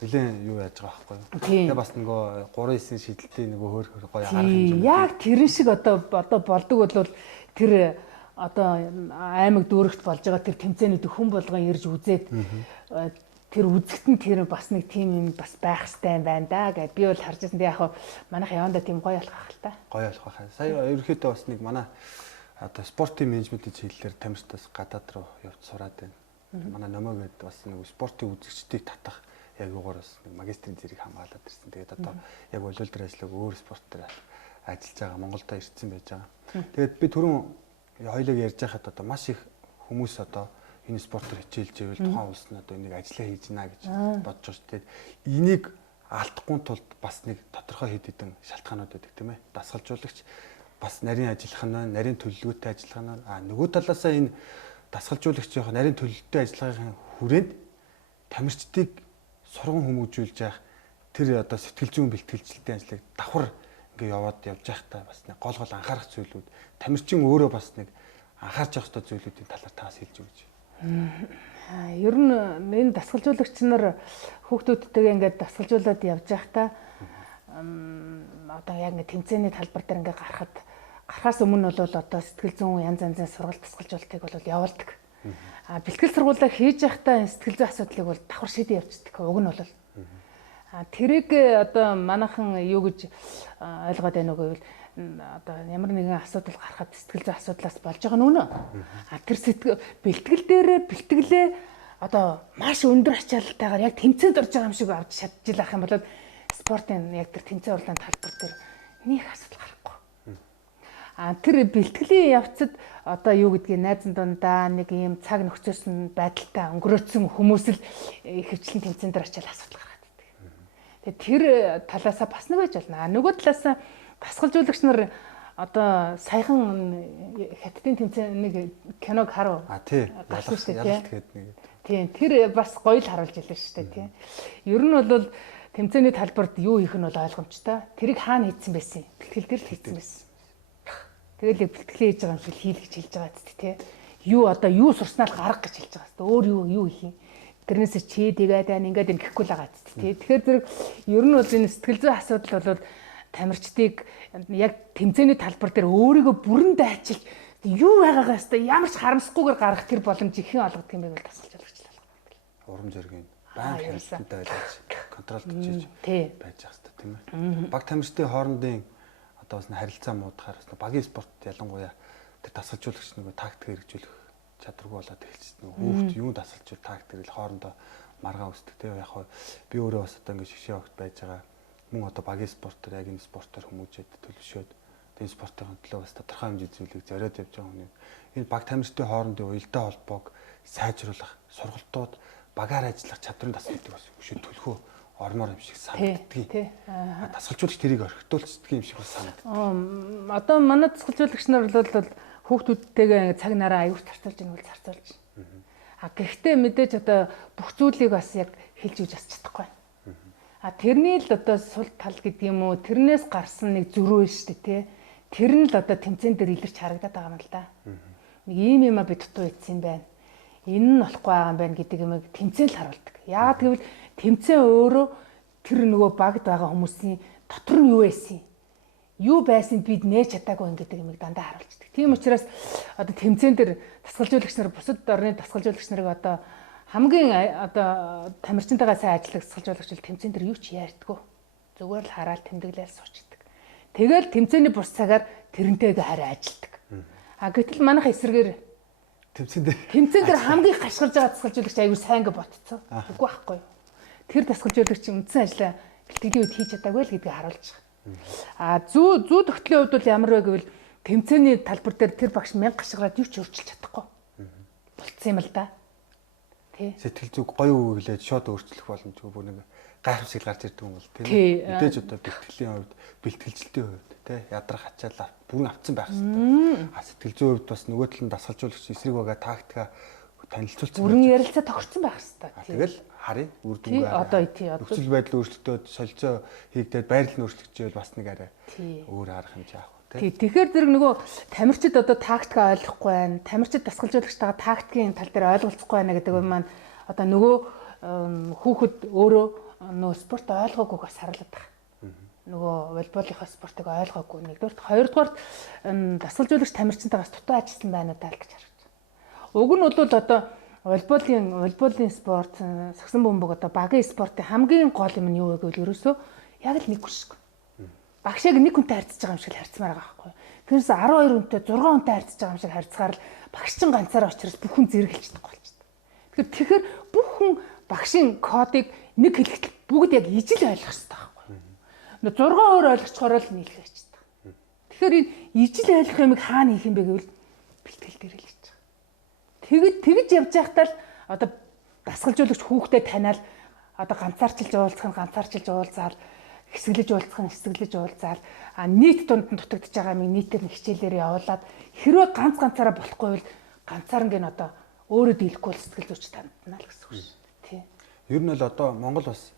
нэлээд юу яаж байгаа байхгүй юу? Тэгээ бас нөгөө 3-9 шидэлтийн нөгөө хөөр гоё харах юм. Яг тэрэн шиг одоо болдог бол тэр одоо аймаг дүүрэгт болж байгаа тэр тэмцээнүүдийг хүн болгон ирж үзээд тэр үзэгт нь тэр бас нэг тим юм бас байх хэрэгтэй юм байна да гэж би бол харж байсан. Тэгээ яг манайх явандаа тийм гоё болох байх л та. Гоё болох байх. Сая ерөөхдөө бас нэг манай одоо спортын менежментийн чиглэлээр тамирчдаас гадаад руу явж сураад байна. Манай номоо гэдэг бас нэг спортын үзэгчдийг татах яг юугаар бас нэг магистрийн зэрэг хамгаалаад ирсэн. Тэгээд одоо яг боловлол дээр ажиллаг өөр спорт дээр ажиллаж байгаа Монголдо ирсэн байж байгаа. Тэгээд би түрүүн хоёлыг ярьж байхад одоо маш их хүмүүс одоо энэ спортоор хичээлж байвал тухайн улс нь одоо энийг ажиллаа хийж гинэ гэж бодож байгаа шүү дээ. Энийг алдахгүй тулд бас нэг тодорхой хэд хэдэн шалтгаанууд байдаг тийм ээ. Дасгалжуулагч бас нарийн ажиллах нь байна, нарийн төлөвлөгөөтэй ажиллах нь байна. Нөгөө талаасаа энэ дасгалжуулагчийн нарийн төлөвлөлттэй ажиллагааны хүрээнд тамирчдыг сурган хүмүүжүүлж явах тэр одоо сэтгэл зүйн бэлтгэлжлэлтийн ажлыг давхар ингээ яваад явж байхдаа бас нэг гол анхаарах зүйлүүд тамирчин өөрөө бас нэг анхаарч явах ёстой зүйлүүдийн талаар таас хэлж өгч. Ер нь энэ дасгалжуулагч нар хүүхдүүдтэйгээ ингээд дасгалжуулаад явж байхдаа одоо яг нэг тэмцээний талбар дээр ингээ гарахаас өмнө бол одоо сэтгэл зүйн янз янзын сургалт дасгалжуулалтыг бол явуулдаг. Бэлтгэл сургуулаа хийж байхдаа сэтгэл зүйн асуудлыг бол давхар шийдээ явцдаг. Уг нь бол тэрийг одоо манайхан юу гэж ойлгоод байна уу гэвэл одоо ямар нэгэн асуудал гарахад сэтгэл зүйн асуудлаас болж байгаа нүнэ. Тэр бэлтгэл дээрээ бэлтгэлээ одоо маш өндөр ачаалтайгаар яг тэмцээнд орж байгаа юм шиг авч чадчихлах юм бол спортын яг тэр тэмцээн урлагийн талбар дээр нэг асуудал гарахгүй. Тэр бэлтгэлийн явцад одоо юу гэдгийг найзан дундаа нэг юм цаг нөхцөөсөн байдалтай өнгөрөөцсөн хүмүүс л ихэвчлэн тэмцээн дээр очиад асуудал гаргаад байдаг. Тэгээ тэр талаасаа бас нэг байж болно. Нөгөө талаасаа дасгалжуулагч нар одоо саяхан хятадын тэмцээн нэг киног харав. Тий. Ялалт гэдэг нэг. Тийм тэр бас гоё л харуулж илээ шүү дээ тийм. Ер нь бол тэмцээний талбарт юу хийх нь бол ойлгомжтой. Тэрийг хаана хийсэн байсан? Бэлтгэл дээр л хийсэн байсан. Тэгэл яг бэлтгэлээ хийж байгаа юм шиг хийл гэж хэлж байгаа зү тий. Юу одоо юу сурснаар гарга гэж хэлж байгаа зү. Өөр юу их юм. Тэрнээс чи тэгээд ингээд юм гэхгүй л байгаа зү тий. Тэгэхээр зэрэг ер нь бол энэ сэтгэл зүйн асуудал бол тамирчдыг яг тэмцээний талбар дээр өөрийгөө бүрэн дайчилж юу байгаагаа хэвээр ямар ч харамсахгүйгээр гаргах тэр боломж ихэн олгодог юм бэ гэж тасалж болгочлаа. Урам зориг баян харилцаатай байлаач контролд хийж байж ах хэвээр тийм ээ. Баг тамирчдын хоорондын одоо бас харилцаа муудахаар бас багийн спорт ялангуяа тэр дасгалжуулагч нөгөө тактик хэрэгжүүлэх чадваргүй болоод эхэлчихсэн. Хүүхд юу дасгалжуул тактик л хоорондоо маргаа үүсдэг тийм яг би өөрөө бас одоо ингэ шгшээ огт байж байгаа. Мөн одоо багийн спортоор яг энэ спортоор хүмүүжээд төлөвшөөд энэ спортын төлөө бас тодорхой хэмжээ зүйлийг зориод явж байгаа хүн. Энэ баг тамирчдын хоорондын уялдаа холбоог сайжруулах, сургалтууд багаар ажиллах чадрын дасгалдаг бас өшөө төлхөө ормоор юм шиг санагддаг. Дасгалжуулагч тэрийг орхитуулцдаг юм шиг бас санагддаг. Одоо манай дасгалжуулагч нар бол хүүхдүүдтэйгээ цаг нараа аюул зарцуулж байгаа бол зарцуулж байна. Гэхдээ мэдээж одоо бүх зүйлийг бас яг хэлж өгч асч чадахгүй. Тэрний л одоо сул тал гэдэг юм уу? Тэрнээс гарсан нэг зөрүү шүү дээ, тий. Тэр нь л одоо тэмцээн дээр илэрч харагдаад байгаа юм л да. Нэг ийм юм би дутуу ийдсэн байна. Энэ нь болохгүй байгаа юм байна гэдэг юм тэмцээн л харуулдаг. Яагаад гэвэл тэмцээн өөрөө тэр нөгөө багд байгаа хүмүүсийн дотор нь юу байсан? Юу байсанд бид нээж чадаагүй гэдэг юм дандаа харуулдаг. Тийм учраас одоо тэмцээн дээр дасгалжуулагч нар бусад орны дасгалжуулагч нарыг одоо хамгийн одоо тамирчинтайгаа сайн ажиллах дасгалжуулагч тэмцээн дээр юу ч ярьдаггүй. Зүгээр л хараад тэмдэглээл суучдаг. Тэгэл тэмцээний бус цагаар тэрнтэйгээ хараа ажилдаг. Гэтэл манайх эсрэгээр тэмцээн дээр хамгийн гашгарж байгаа дасгалжуулагч аягүй сайн гэж ботцоо. Үгүй байхгүй юу. Тэр дасгалжуулагч үндсэн ажлаа бэлтгэлийн үед хийж чадаагүй л гэдгийг харуулж байгаа. Зүү тогтлын хувьд бол ямар вэ гэвэл тэмцээний талбар дээр тэр багш 1000 гашгараад юу ч өөрчилж чадахгүй. Болцсон юм л да. Сэтгэл зүг гоё үгэлээд шууд өөрчлөх боломжгүй бүр нэг гайхамшиг гарч ирдэг юм бол тийм мэдээж одоо бэлтгэлийн хувьд бэлтгэлжлэлтийн хувьд тий ядрах ачаалаа бүрэн авцсан байх хэрэгтэй. Сэтгэл зүйн хувьд бас нөгөө талын дасгалжуулагч эсрэг байгаа тактика танилцуулсан. Бүрэн ярилцаа тохирсон байх хэрэгтэй. Тэгэл харъя үр Тий, дүнгээ. одоо тий. Нөхцөл байдал өөрчлөгдөөд солилцоо хийгдээд байрлал өөрчлөгдөж бас нэг арай Тий. өөр арга хэмжээ авах тий. Тий. Тэгэхээр зэрэг нөгөө тамирчид одоо тактика ойлгохгүй байна. Тамирчид дасгалжуулагчтайгаа тактикийн тал дээр ойлголцохгүй байна гэдэг нь маань одоо нөгөө хүүхэд өөрөө нөгөө спорт ойлгоогүй бас харлаад байна. Нөгөө волейболынхаа спортыг ойлгоогүй. Нэгдүгээр, хоёрдугаар дасгалжуулагч тамирчинтайгаас дутуу ажилласан байна даа л гэж харагдаж байна. Уг нь бол одоо волейболын спорт, сагсан бөмбөг одоо багийн спортын хамгийн гол юм нь юу вэ гэвэл ерөөсөө яг л нэг хүсэг. Багшааг нэг хүнтэй харьцаж байгаа юм шиг харьцмаар байгаа байхгүй. Тэрнээс 12 хүнтэй 6 хүнтэй харьцаж байгаа юм шиг харьцахаар л багш чинь ганцаараа учраас бүх хүн зэрэг хэлчихдэг болчихдог. Тэгэхээр бүх хүн багшийн кодыг нэг хэлэхэд бүгд яг ижил ойлгох хэрэгтэй байхгүй. 6 өөр ойлгочхоор л нийлэх хэвчдэг. Тэгэхээр энэ ижил ойлгох юмыг хаана хийх юм бэ гэвэл бэлтгэл дээр л хийж байгаа. Тэгж явж байхдаа л одоо дасгалжуулагч хүүхдэд таниал одоо ганцаарчилж уулзаал хэсэглэж уулзаал нийт дунд нь дутагдж байгаа юм нийтээр нэг хичээлээр явуулаад хэрвээ ганцаараа болохгүй бол ганцаар нь одоо өөрөө дийлэхгүй сэтгэл зүйч тандна л гэсэн үг шүү дээ. Ер нь бол одоо Монгол бас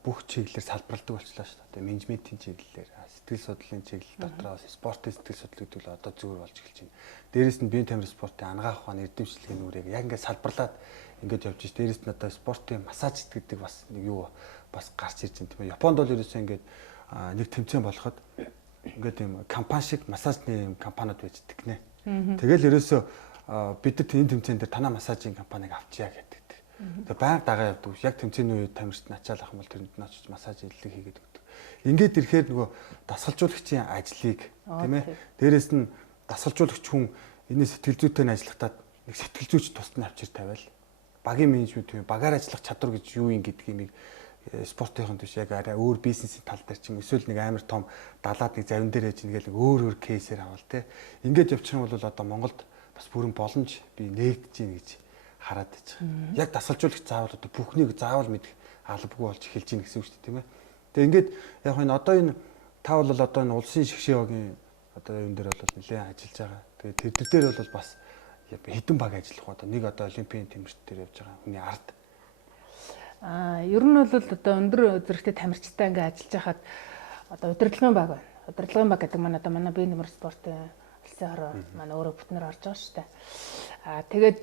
бүх чиглэлээр салбарладаг болчихлоо шүү дээ. Менежментийн чиглэлээр, сэтгэл судлалын чиглэл дотроос спортын сэтгэл судлал гэдэг нь одоо зүгээр болж эхэлж байна. Дээрээс нь биеийн тамирын спортын анагаах ухааны эрдэмчлэгийн нүрийг яг ингээд салбарлаад ингээд явж байна. Дээрээс нь одоо спортын массаж гэдэг бас нэг юу бас гарч ирж байна тийм ээ. Японд бол ерөөсөө ингээд нэг тэмцээн болоход ингээд юм компани шиг массажны компаниуд байждаг нэ. Тэгэл ерөөсөө бид нар энэ тэмцээн дээр танаа массажийн компаниг авчия гэдэг. Тэгээ байнга дагаа явдаг. Яг тэмцээний үед тамирчид начаалах юм бол тэрэнд нь очиж массаж илэг хийгээд өгдөг. Ингээд ирэхээр нөгөө дасгалжуулагчийн ажлыг тийм ээ. Дээрээс нь дасгалжуулагч хүн энэ сэтгэл зүйтэй ажиллахтаа нэг сэтгэл зүйч тусад нь авчир тавиал. Багийн менежмент юм, багаар ажиллах чадвар гэж юу юм гэдгийг спортын төш яг арай өөр бизнесийн тал дээр чинь эсвэл нэг амар том далаад нэг завин дээр яж нэг өөр кейсээр авал те. Ингээд явчих юм бол одоо Монголд бас бүрэн боломж би нээгдэж гин гэж хараад байж байгаа. Яг дасгалжуулагч заавал одоо бүхнийг заавал мэдэх албагүй болж эхэлж гин гэсэн үг шүү дээ тийм ээ. Тэгээ ингээд яг энэ одоо энэ та бол одоо энэ улсын шгшээгийн одоо энэ дээр бол нэлээд ажиллаж байгаа. Тэгээ тэр дээр бол бас хэдэн баг ажиллах одоо нэг одоо олимпийн тэмцэлт дээр явж байгаа хүний ард. Ер нь бол одоо өндөр зэрэгтэй тамирчтай ингээд ажиллаж байхад одоо удирдлагын баг байна. Удирдлагын баг гэдэг маань одоо манай биеийн тамир спортын улсын хороо манай өөрөө бүтнээр орж байгаа шүү дээ. Тэгээд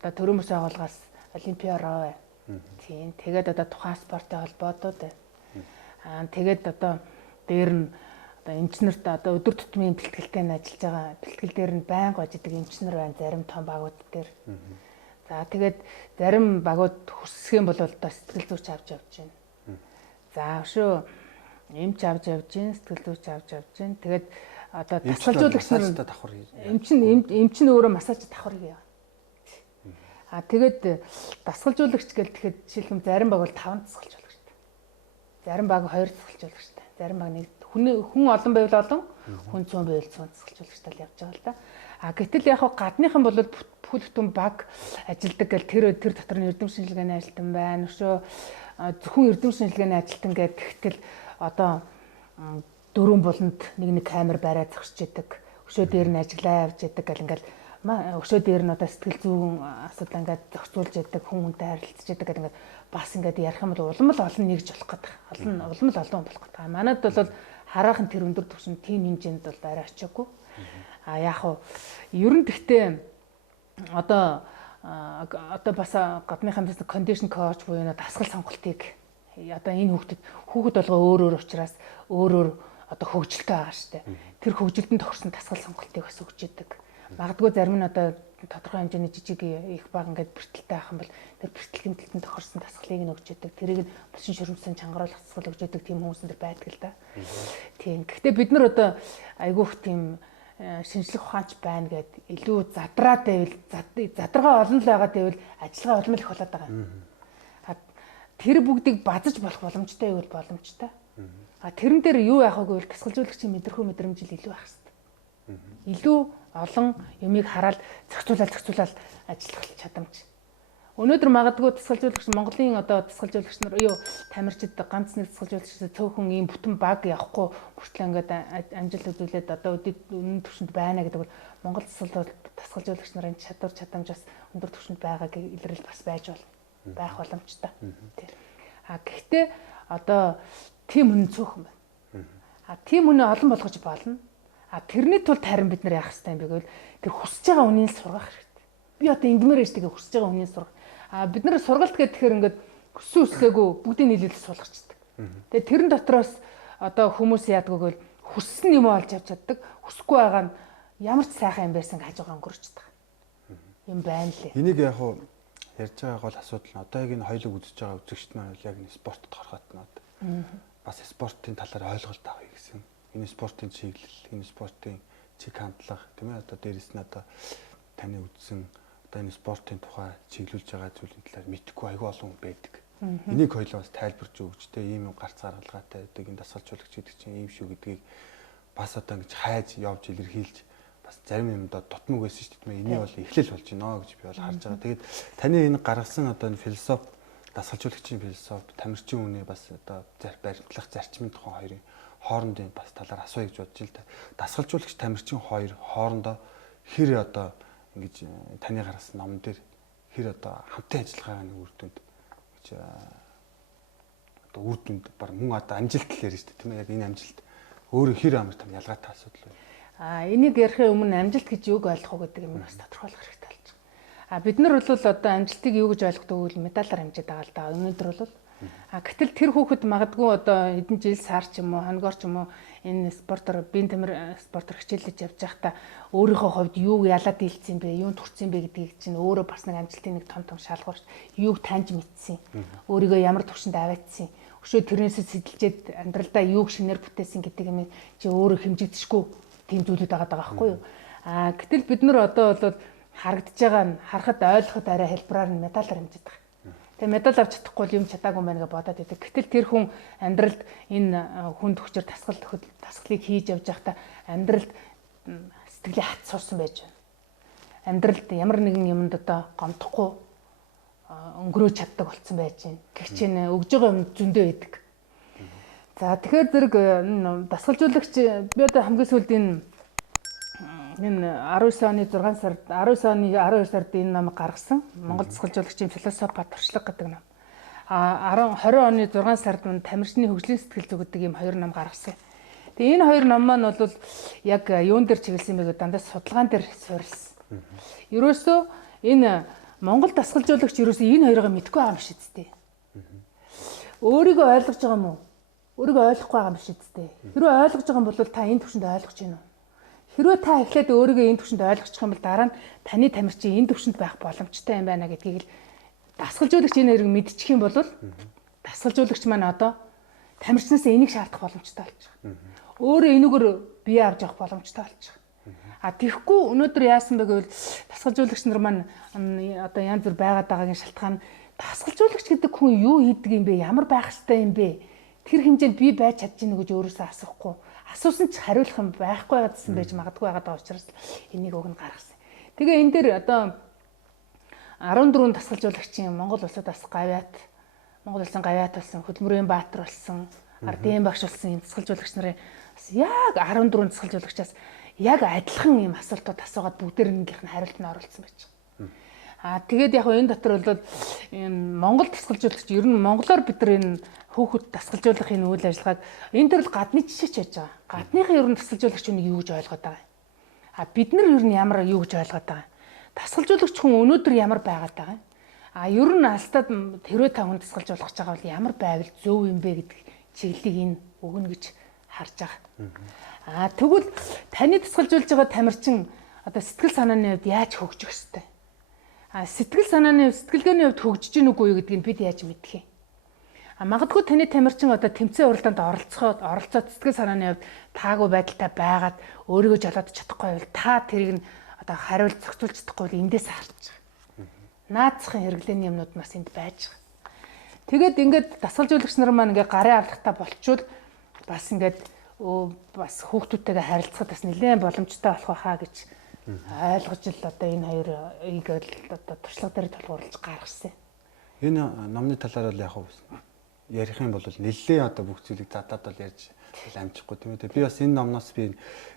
одоо төрийн бас байгууллагаас олимпиароо бай. Тийм. Тэгээд одоо тухайн спортын холбоодууд бай. Тэгээд одоо дээр нь одоо эмчнэрт одоо өдөр тутмын бэлтгэлтэй нь ажиллаж байгаа. Бэлтгэл дээр нь байнга ажилладаг эмчнэр байна. Зарим том багууд дээр. За тэгээд зарим багууд хүсэх юм бол одоо сэтгэл зүйч авч явж байна. За өшөө эмч авч явж байна, сэтгэл зүйч авч явж байна. Тэгээд одоо дасгалжуулагч нар эмч нь өөрөө массаж давхар хийе. Тэгээд дасгалжуулагч гэл тэгэхэд жишээлбэл зарим баг бол 5 дасгалжуулагчтай. Зарим баг 2 дасгалжуулагчтай. Зарим баг нэг хүн олон байвал олон, хүн 100 байвал 100 дасгалжуулагчтай л явж байгаа л да. Гэтэл яг гадныхан бол бүхэлдэн баг ажилдаг гэл тэр дотор нь эрдэм шинжилгээний ажилтан байна. Өшөө зөвхөн эрдэм шинжилгээний ажилтан гэдэг одоо дөрвөн буланд нэг камер бариад зогсож идэг. Өшөө дээр нь ажиллаа явж идэг гэл ингээл өшөө дээр нь одоо сэтгэл зүйн асуудал ингээд зохицуулж идэг, хүн хүнтэй харилцаж идэг гэл ингээд бас ингээд ярих юм бол улам л олон нэгж болох гэдэг. Улам л олон болох гэдэг. Манайд бол хараахан тэр өндөр түвшин тим хэмжээнд бол арай очиагүй. Яг уу ер нь гэхдээ одоо бас гадныхаа бизнес кондишн коуч буюу дасгал сонголтыг одоо энэ хүүхэд болгоо өөр учраас өөр одоо хөгжилтэй байгаа шүү дээ. Тэр хөгжилтөнд тохирсон дасгал сонголтыг бас өгч идэг. Магадгүй зарим нь одоо тодорхой хэмжээний жижиг их баг ингээд бэртэлтэй авах юм бол тэр бэртэл гэмтэлтэнд тохирсон дасгалыг нь өгч идэг. Тэрийг нь булшин шөрмсөн чангаруулах дасгал өгч идэг тийм хүмүүс нар байдаг л да. Тийм. Гэхдээ бид нар одоо айгүйх тийм шинжлэх ухаанч байна гэд илүү задраад байвал задрагаа олон л байгаа гэвэл ажиллагаа улам их болоод байгаа. Тэр бүгдийг базаж болох боломжтой байвал боломжтой. Тэрэн дээр юу яах вэ гэвэл дасгалжуулагчийн мэдрэхүй мэдрэмжил илүү байх хэрэгтэй. Илүү олон юмыг хараад зохицуулаад ажиллах чадамж. Өнөөдөр магадгүй дасгалжуулагч Монголын одоо дасгалжуулагч нар юу тамирчид ганц нэг дасгалжуулагч цөөхөн ийм бүтэн баг явахгүй хүртэл ингээд амжилт үзүүлээд одоо өндөр түвшинд байна гэдэг бол Монгол дасгалжуулагч нарын чадвар чадамжаас өндөр түвшинд байгааг илэрэл бас байж болно. Байх боломжтой. Гэхдээ одоо тийм үнэ цөөхөн байна. Тийм үнэ олон болгож болно. Тэрний тулд харин бид нар яах хэрэгтэй юм бэ гэвэл тэр хүсэж байгаа үнийг сургах хэрэгтэй. Би одоо ингмээр ээжтэйгээ хүсэж байгаа үнийг сургах. Бид нар сургалт гэхээр ингээд хүссэн үсээгүй бүгдийг нийлүүлж суулгачдаг. Тэгээ тэрэн дотроос одоо хүмүүс яадаг вэ гэвэл хүссэн юм олж авч чаддаг. Хүсэхгүй байгаа нь ямар ч сайхан юм байсан гэж хажуугаар өнгөрчдөг. Юм байна лээ. Энийг яг хуу ярьж байгаа гол асуудал нь одоо яг энэ хоёулыг үзэж байгаа үзэгчд маань яг энэ спортод хорхотноод бас спортын талаар ойлголт авъя гэсэн. Энэ спортын чиглэл, энэ спортын чиг хандлага тийм ээ одоо дээрэс нь одоо таны үзсэн одоо энэ спортын тухай чиглүүлж байгаа зүйлийн талаар мэдхгүй аягүй олон хүн байдаг. Энийг хоёулаа бас тайлбарж өгч тэ ийм юм гарц гаргалгаатай байдаг энэ дасгалжуулагч гэдэг чинь ийм шүү гэдгийг бас одоо ингэж хайж явж илэрхийлж бас зарим юмдаа дутмаг байсан шүү дээ. Энийг бол эхлэл болж байна гэж би бол харж байгаа. Тэгээд таны энэ гаргасан одоо энэ философи дасгалжуулагчийн философи тамирчин үнэ бас одоо баримтлах зарчмын тухай хоёрын хоорондын бас талаар асууя гэж бодож л та. Дасгалжуулагч тамирчин хоёр хоорондоо хэр одоо ингэж таны гаргасан ном дээр хэр одоо хамтын ажиллагааны үр дүнд гэж одоо үр дүнд баг мөн одоо амжилт л ярьж шүү дээ тийм ээ яг энэ амжилт өөрөө хэр амар том ялгаатай асуудал байна. Энийг ярихын өмнө амжилт гэж юуг ойлгох уу гэдэг юм бас тодорхойлох хэрэгтэй болж байгаа. Бид нар бол одоо амжилтыг юу гэж ойлгодог вэ? Медалаар хэмжээд байгаа л да. Өнөөдөр бол гэтэл тэр хүүхэд магадгүй одоо хэдэн жил сар ч юм уу хоногор ч юм уу энэ спортоор биеийн тамир спортоор хичээлж явж байхдаа өөрийнхөө хувьд юуг ялаад дийлцсэн бэ, юунд хүрсэн бэ гэдгийг чинь өөрөө бас нэг амжилтын нэг том шалгуур юуг таньж мэдсэн. Өөрийгөө ямар түвшинд аваадсан. Өшөө тэрнээсээ сэтэлжээд амьдралдаа юуг шинээр бүтээсэн гэдэг юм чи өөрөө хэмжигдэшгүй тийм зүйлүүд байгаа байхгүй юу. Гэтэл бид нар одоо бол харагдаж байгаа нь харахад ойлгоход арай хэлбэрээр нь медалаар хэмжиж байгаа. Тэгээ медаль авч чадахгүй юм чадаагүй байна гэж бодоод байдаг. Гэтэл тэр хүн амьдралд энэ хүнд хүчээр дасгалыг хийж явж байхдаа амьдралд сэтгэлийн хац суусан байж байна. Амьдралд ямар нэгэн юмд одоо гомдохгүй өнгөрөөж чаддаг болсон байж байна. Гэх чинь өгж байгаа юм зөндөө байдаг. За тэгэхээр зэрэг дасгалжуулагч би одоо хамгийн сүүлд энэ 19 оны 6 сард 19 оны 12 сард энэ намыг гаргасан. Монгол дасгалжуулагчийн философи туршлага гэдэг нам. 20 оны 6 сард тамирчны хөгжлийн сэтгэл зүй гэдэг ийм хоёр нам гаргасан. Тэгээ энэ хоёр ном маань бол яг юун дээр чиглэсэн юм бэ гэдэг дандаа судалгаан дээр суурилсан. Ерөөсөө энэ Монгол дасгалжуулагч ерөөсөө энэ хоёроо мэдгүй байгаа юм шиг зү. Өөрийгөө ойлгож байгаа юм уу? Өөрийгөө ойлгохгүй байгаа юм шиг зү. Хэрвээ ойлгож байгаа юм бол та энэ төвшөнд ойлгож байна уу? Хэрвээ та эхлээд өөрийгөө энэ төвшөнд ойлгочих юм бол дараа нь таны тамирчин энэ төвшөнд байх боломжтой юм байна гэдгийг л дасгалжуулагч энэ хоёрыг мэдчих юм бол дасгалжуулагч маань одоо тамирчнаас энийг шаардах боломжтой болж байгаа. Өөрөө энэгээр бие авч явах боломжтой болж байгаа. Тэгэхгүй өнөөдөр яасан бэ гэвэл дасгалжуулагч нар маань одоо янз бүр байгаад байгаагийн шалтгаан дасгалжуулагч гэдэг хүн юу хийдэг юм бэ? Ямар байх ёстой юм бэ? Тэр хэмжээнд би байж чадчихна гэж өөрөөсөө асуухгүй. Асуусан ч хариулах юм байхгүй байгаадсан байж магадгүй байгаа учраас энийг уг нь гаргасан. Тэгээ энэ дээр одоо 14 дасгалжуулагчийн Монгол улсад бас гавьяат, Монгол улсын гавьяат болсон, хөдөлмөрийн баатар болсон, ардын багш болсон энэ дасгалжуулагч нарын бас яг 14 дасгалжуулагчаас яг адилхан юм асуултууд асуугаад бүгдээрнийх нь хариулт нь оруулсан байж байгаа. Тэгээд яг энэ дотор бол Монгол дасгалжуулагч ер нь монголоор бид нар энэ хүүхэд дасгалжуулахын үйл ажиллагааг энэ төр л гадны жишээч байж байгаа. Гадныхын ер нь дасгалжуулагч үнийг юу гэж ойлгоод байгаа. Бид нар ер нь ямар юу гэж ойлгоод байгаа. Дасгалжуулагч хүн өнөөдөр ямар байгаад байгаа. Ер нь алстад хэрвээ та хүн дасгалжуулах гэж байгаа бол ямар байвал зөв юм бэ гэдэг чиглэлийг энэ өгнө гэж харж байгаа. Тэгвэл таны дасгалжуулж байгаа тамирчин одоо сэтгэл санааны хувьд яаж хөгжих ёстой? Сэтгэл санааны сэтгэлгээний хувьд хөгжиж гин үгүй юу гэдгийг бид яаж мэдэх юм? Магадгүй таны тамирчин одоо тэмцээн уралдаанд оролцоод сэтгэл санааны хувьд таагүй байдалтай байгаад өөрийгөө жолоодож чадахгүй байвал та тэрийг нь одоо хариулт зохицуулж чадахгүй бол эндээс харж байгаа. Наацхан хэрэглээний юмнууд бас энд байж байгаа. Тэгээд ингээд дасгалжуулагч нар маань ингээд гарын авлагтаа болчвол бас ингээд бас хүүхдүүдтэйгээ харилцахад бас нэлээд боломжтой болох байхаа гэж Ойлгож л одоо энэ хоёрыг одоо туршлага дээр толгуурлаж гаргасан. Энэ номны талаар бол яг ярих юм бол нэлээ одоо бүх зүйлийг задаад бол ярьж амжихгүй тийм үү. Би бас энэ номноос би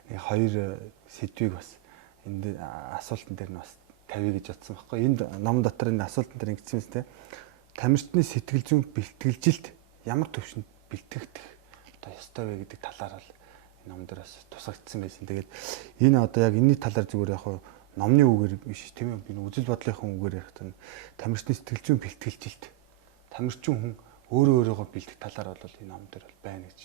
хоёр сэдвийг бас энэ асуултан дээр нь бас тавья гэж бодсон байхгүй. Энд ном дотор энэ асуултан дээр ингэсэн юм тест. Тамирчны сэтгэл зүйн бэлтгэлжилт ямар төвшөнд бэлтгэгдэх одоо ёстой вэ гэдэг талаар бол ном дээр бас тусгагдсан байсан. Тэгээд энэ одоо яг энэний талаар зүгээр яг номны үгээр биш тийм ээ. Би үзэл бодлынхон үгээр ярих тань тамирчны сэтгэл зүйн бэлтгэлжилт. Тамирчин хүн өөрөөгөө бэлдэх талаар бол энэ ном дээр бол байна гэж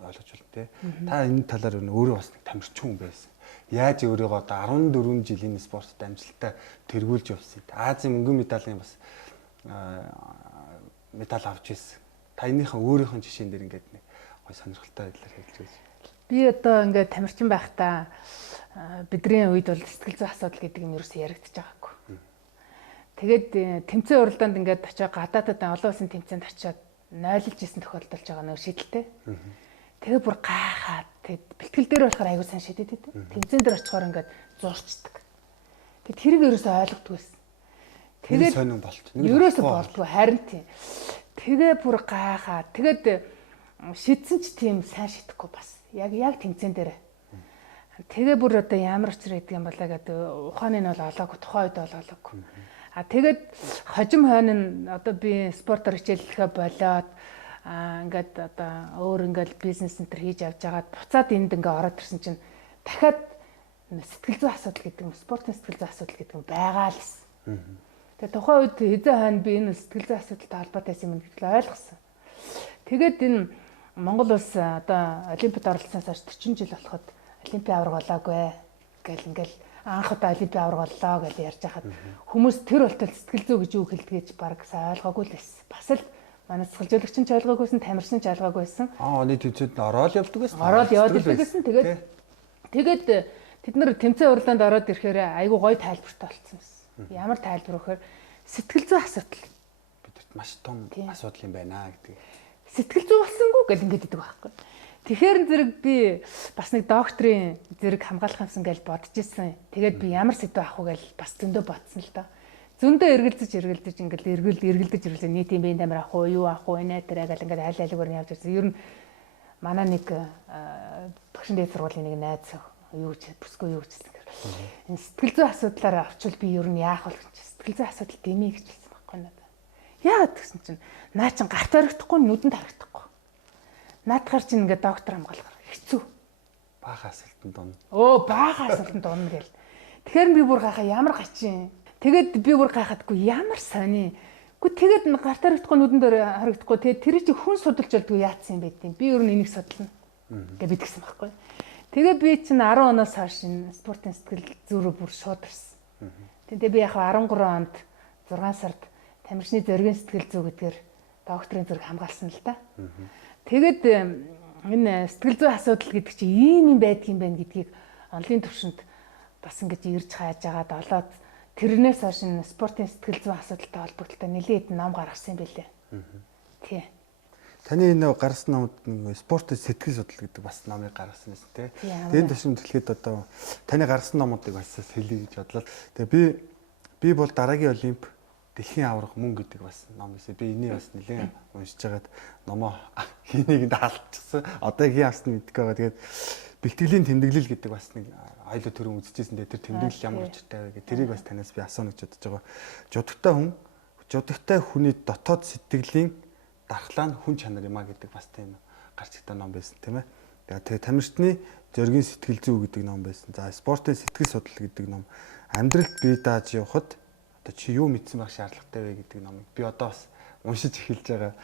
ойлгож байна тий. Та энэ талаар өөрөө бас нэг тамирчин хүн байсан. Яаж өөрийгөө одоо 14 жил энэ спортод амжилттай тэргүүлж явсан. Азийн мөнгөн медалийн бас медаль авч ирсэн. Та энийхэн өөрийнхөө жишээн дээр ингээд нэг гой сонирхолтой байдлаар хэлж байж. Би одоо ингээд тамирчин байхдаа бидний үед бол сэтгэл зүйн асуудал гэдэг юм ерөөсөө яригдчих байгаагүй. Тэгээд тэмцээн уралдаанд ингээд очиж гадаадад олон улсын тэмцээнд очиод нойлж исэн тохиолдолж байгаа нөө шийдэлтэй. Тэгээ бүр гайхаад тэгэд бэлтгэл дээр болохоор аягүй сайн шидэд байдаг. Тэмцээн дээр очихоор ингээд зурчдаг. Тэгэд тэрийг ерөөсөө ойлгохдгүйсэн. Тэгээд сонин болт. Ерөөсөө болдгоо харин тийм. Тэгээ бүр гайхаад тэгэд шидсэн ч тийм сайн шидэхгүй бас. Яг тэмцээн дээр. Тэгээ бүр одоо ямар учир гэдэг юм болоо гэдэг ухааны нь бол олоогүй, тухайн үед бол олоогүй. Тэгээд хожим хойно нь одоо би спортоор хичээллэхэ болоод ингээд одоо өөр ингээд бизнес центр хийж явж байгаад буцаад энд ингээд ороод ирсэн чинь дахиад сэтгэл зүйн асуудал гэдэг юм, спортын сэтгэл зүйн асуудал гэдэг юм байгаа л гэсэн. Тэгээ тухайн үед хэзээ хойно би энэ сэтгэл зүйн асуудалтай холбоотой юм гэдгийг ойлгосон. Тэгээд энэ Монгол улс одоо олимпиад оролцсноос хойш 40 жил болоход олимпиад авраг болоогүй гэл ингээл анх удаа олимпиад авраг боллоо гэж ярьж хахад хүмүүс тэр болтол сэтгэл зүй гэж юу хэлдгийж баг сайн ойлгоогүй л байсан. Бас л манай сэтгүүлжүүлэгч нь ч ойлгоогүйсэн, тамирчин ч ойлгоогүйсэн. Оны тэмцээнд ороод явдаг байсан. Ороод явдаг байсан. Тэгээд тэд нар тэмцээн уралдаанд ороод ирэхээр айгүй гоё тайлбартай болсон байсан. Ямар тайлбар вөхөр сэтгэл зүйн асуудал бидэрт маш том асуудал юм байна гэдэг. Сэтгэл зүй болсонгүй гэл ингэж идэг байхгүй. Тэгэхээр зэрэг би бас нэг докторийн зэрэг хамгаалах юмсан гэж бодож ирсэн. Тэгээд би ямар сэдв авах вэ гэж бас зөндөө бодсон л доо. Зөндөө эргэлдэж ингээл нийтийн биеийн тамир авах уу, юу авах уу, энэ тэр гэл ингээд айл айлгаар явж ирсэн. Ер нь манай нэг багшин дээд сургуулийн нэг найз юу ч бүсгүй юу гэсэн. Энэ сэтгэл зүйн асуудлаараа орчвол би ер нь яах вэ гэж сэтгэл зүйн асуудал дэмий гэж хэлсэн байхгүй надад. Яагаад гэсэн чинь наа чин гарт харагдахгүй, нүдэнд харагдахгүй. Наадахаар чинь ингээд доктор хамгаалахаар хэцүү. Баахан асуултанд дун. Баахан асуултанд дун гэл. Тэгэхээр би бүр гайхаа ямар гачин. Тэгээд би бүр гайхаадгүй ямар сони. Гэхдээ тэгээд гарт харагдахгүй нүдэн дээр харагдахгүй. Тэгээд тэр чинь хүн судалж болдгоо яатсан юм бэ тийм. Би ер нь энийг судална. Гэж бидгсэн байхгүй. Тэгээд би чинь 10 оноос хойш спортын сэтгэл зүйрөө бүр шуударсан. Тэгээд би яг 13 онд 6 сард тамирчны зоригийн сэтгэл зүй гэдгээр докторийн зэрэг хамгаалсан л да. Тэгээд энэ сэтгэл зүйн асуудал гэдэг чинь ийм юм байдгийм байх гэдгийг онлын төвшөнд бас ингэж ирж хааж агаад олоод тэрнээс хойш спортын сэтгэл зүйн асуудалтай холбогдолтой нэлээд ном гаргасан юм билээ. Тий. Таны энэ гаргасан номд спортын сэтгэл судлал гэдэг бас номыг гаргасан байсан тий. Тэгээд төвшөнд хэлэхэд одоо таны гаргасан номуудыг бас хэлье гэж бодлоо. Тэгээ би бол дараагийн олимп дэлхийн аврах мөн гэдэг бас ном байсан. Би энийг бас нэлээд уншиж байгаад номоо хийнийг даалгачсан. Одоо хий авсан мэдгүй байгаа. Тэгээд бэлтгэлийн тэмдэглэл гэдэг бас нэг хоёул төрөн үзчихсэн. Тэр тэмдэглэл ямар учиртай вэ гэдэг тэрийг бас танаас би асууна гэж бодож байгаа. Жудагтай хүний дотоод сэтгэлийн дархлаа нь хүн чанар юм а гэдэг бас тийм гарч ирсэн ном байсан тийм ээ. Тэгээд тамирчны зоригийн сэтгэл зүй гэдэг ном байсан. За спортын сэтгэл судлал гэдэг ном амьдралд бие дааж явахад одоо чи юу мэдсэн байх шаардлагатай вэ гэдэг номыг би одоо бас уншиж эхэлж байгаа.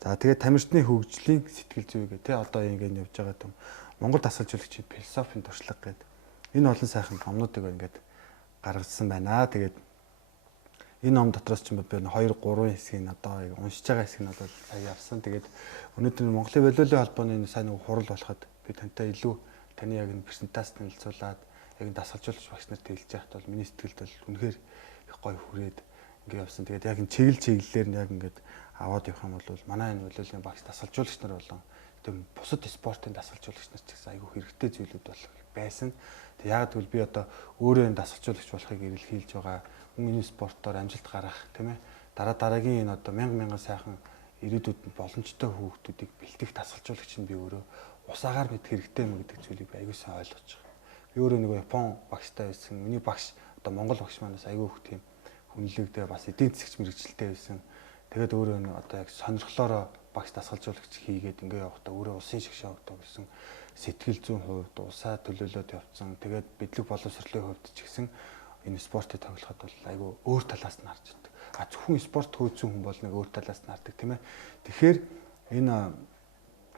За тэгээд тамирчны хөгжлийн сэтгэл зүй гэх тий одоо ингээд явж байгаа юм. Монгол дасгалжуулагчийн философийн туршлага гэдэг энэ олон сайхан номнуудыг ингээд гаргасан байна. Тэгээд энэ ном дотроос ч юм би 2 3 хэсгийг одоо уншиж байгаа хэсэг нь бол сая явсан. Тэгээд өнөөдөр Монголын волейболын холбооны энэ сайн нэг хурал болоход би тантай илүү таны яг энэ презентацид танилцуулаад яг дасгалжуулагч багш нарт хэлж яхад бол миний сэтгэлд бол үнэхээр гой хүрээд ингээд явсан. Тэгээд яг энэ чиглэлээр нь яг ингээд аваад явах юм бол манай энэ волейболын багш дасгалжуулагч нар болон тийм бусад спортын дасгалжуулагч нар ч гэсэн айгүй хэрэгтэй зүйлүүд болох байсан. Тэг яг тэгвэл би одоо өөрөө энэ дасгалжуулагч болохыг эрэлхийлж байгаа. Мөн энэ спортоор амжилт гаргах тийм ээ. Дараагийн энэ одоо мянган сайхан ирээдүйд боломжтой хүүхдүүдийг бэлтгэх дасгалжуулагч нь би өөрөө усаагаар мэдэх хэрэгтэй юм гэдэг зүйлийг би аягүй сайн ойлгож байгаа. Би өөрөө нэг Япон багштай байсан. Миний багш одоо Монгол багш манаас аягүй их тийм хүнлэгдээ бас эдийн засгч мэрэгчлээ байсан. Тэгээд өөрөө одоо яг сонирхлоороо багш дасгалжуулагч хийгээд ингээ явахдаа өөрөө усын шиг шавдаг гэсэн сэтгэл зүйн хувьд усаа төлөөлөд явцсан. Тэгээд бидлэг боловсролын хувьд ч гэсэн энэ спортыг тоглоход бол айгүй өөр талаас нь харж байдаг. А зөвхөн спорт хөөцсөн хүн бол нэг өөр талаас нь хардаг тийм ээ. Тэгэхээр энэ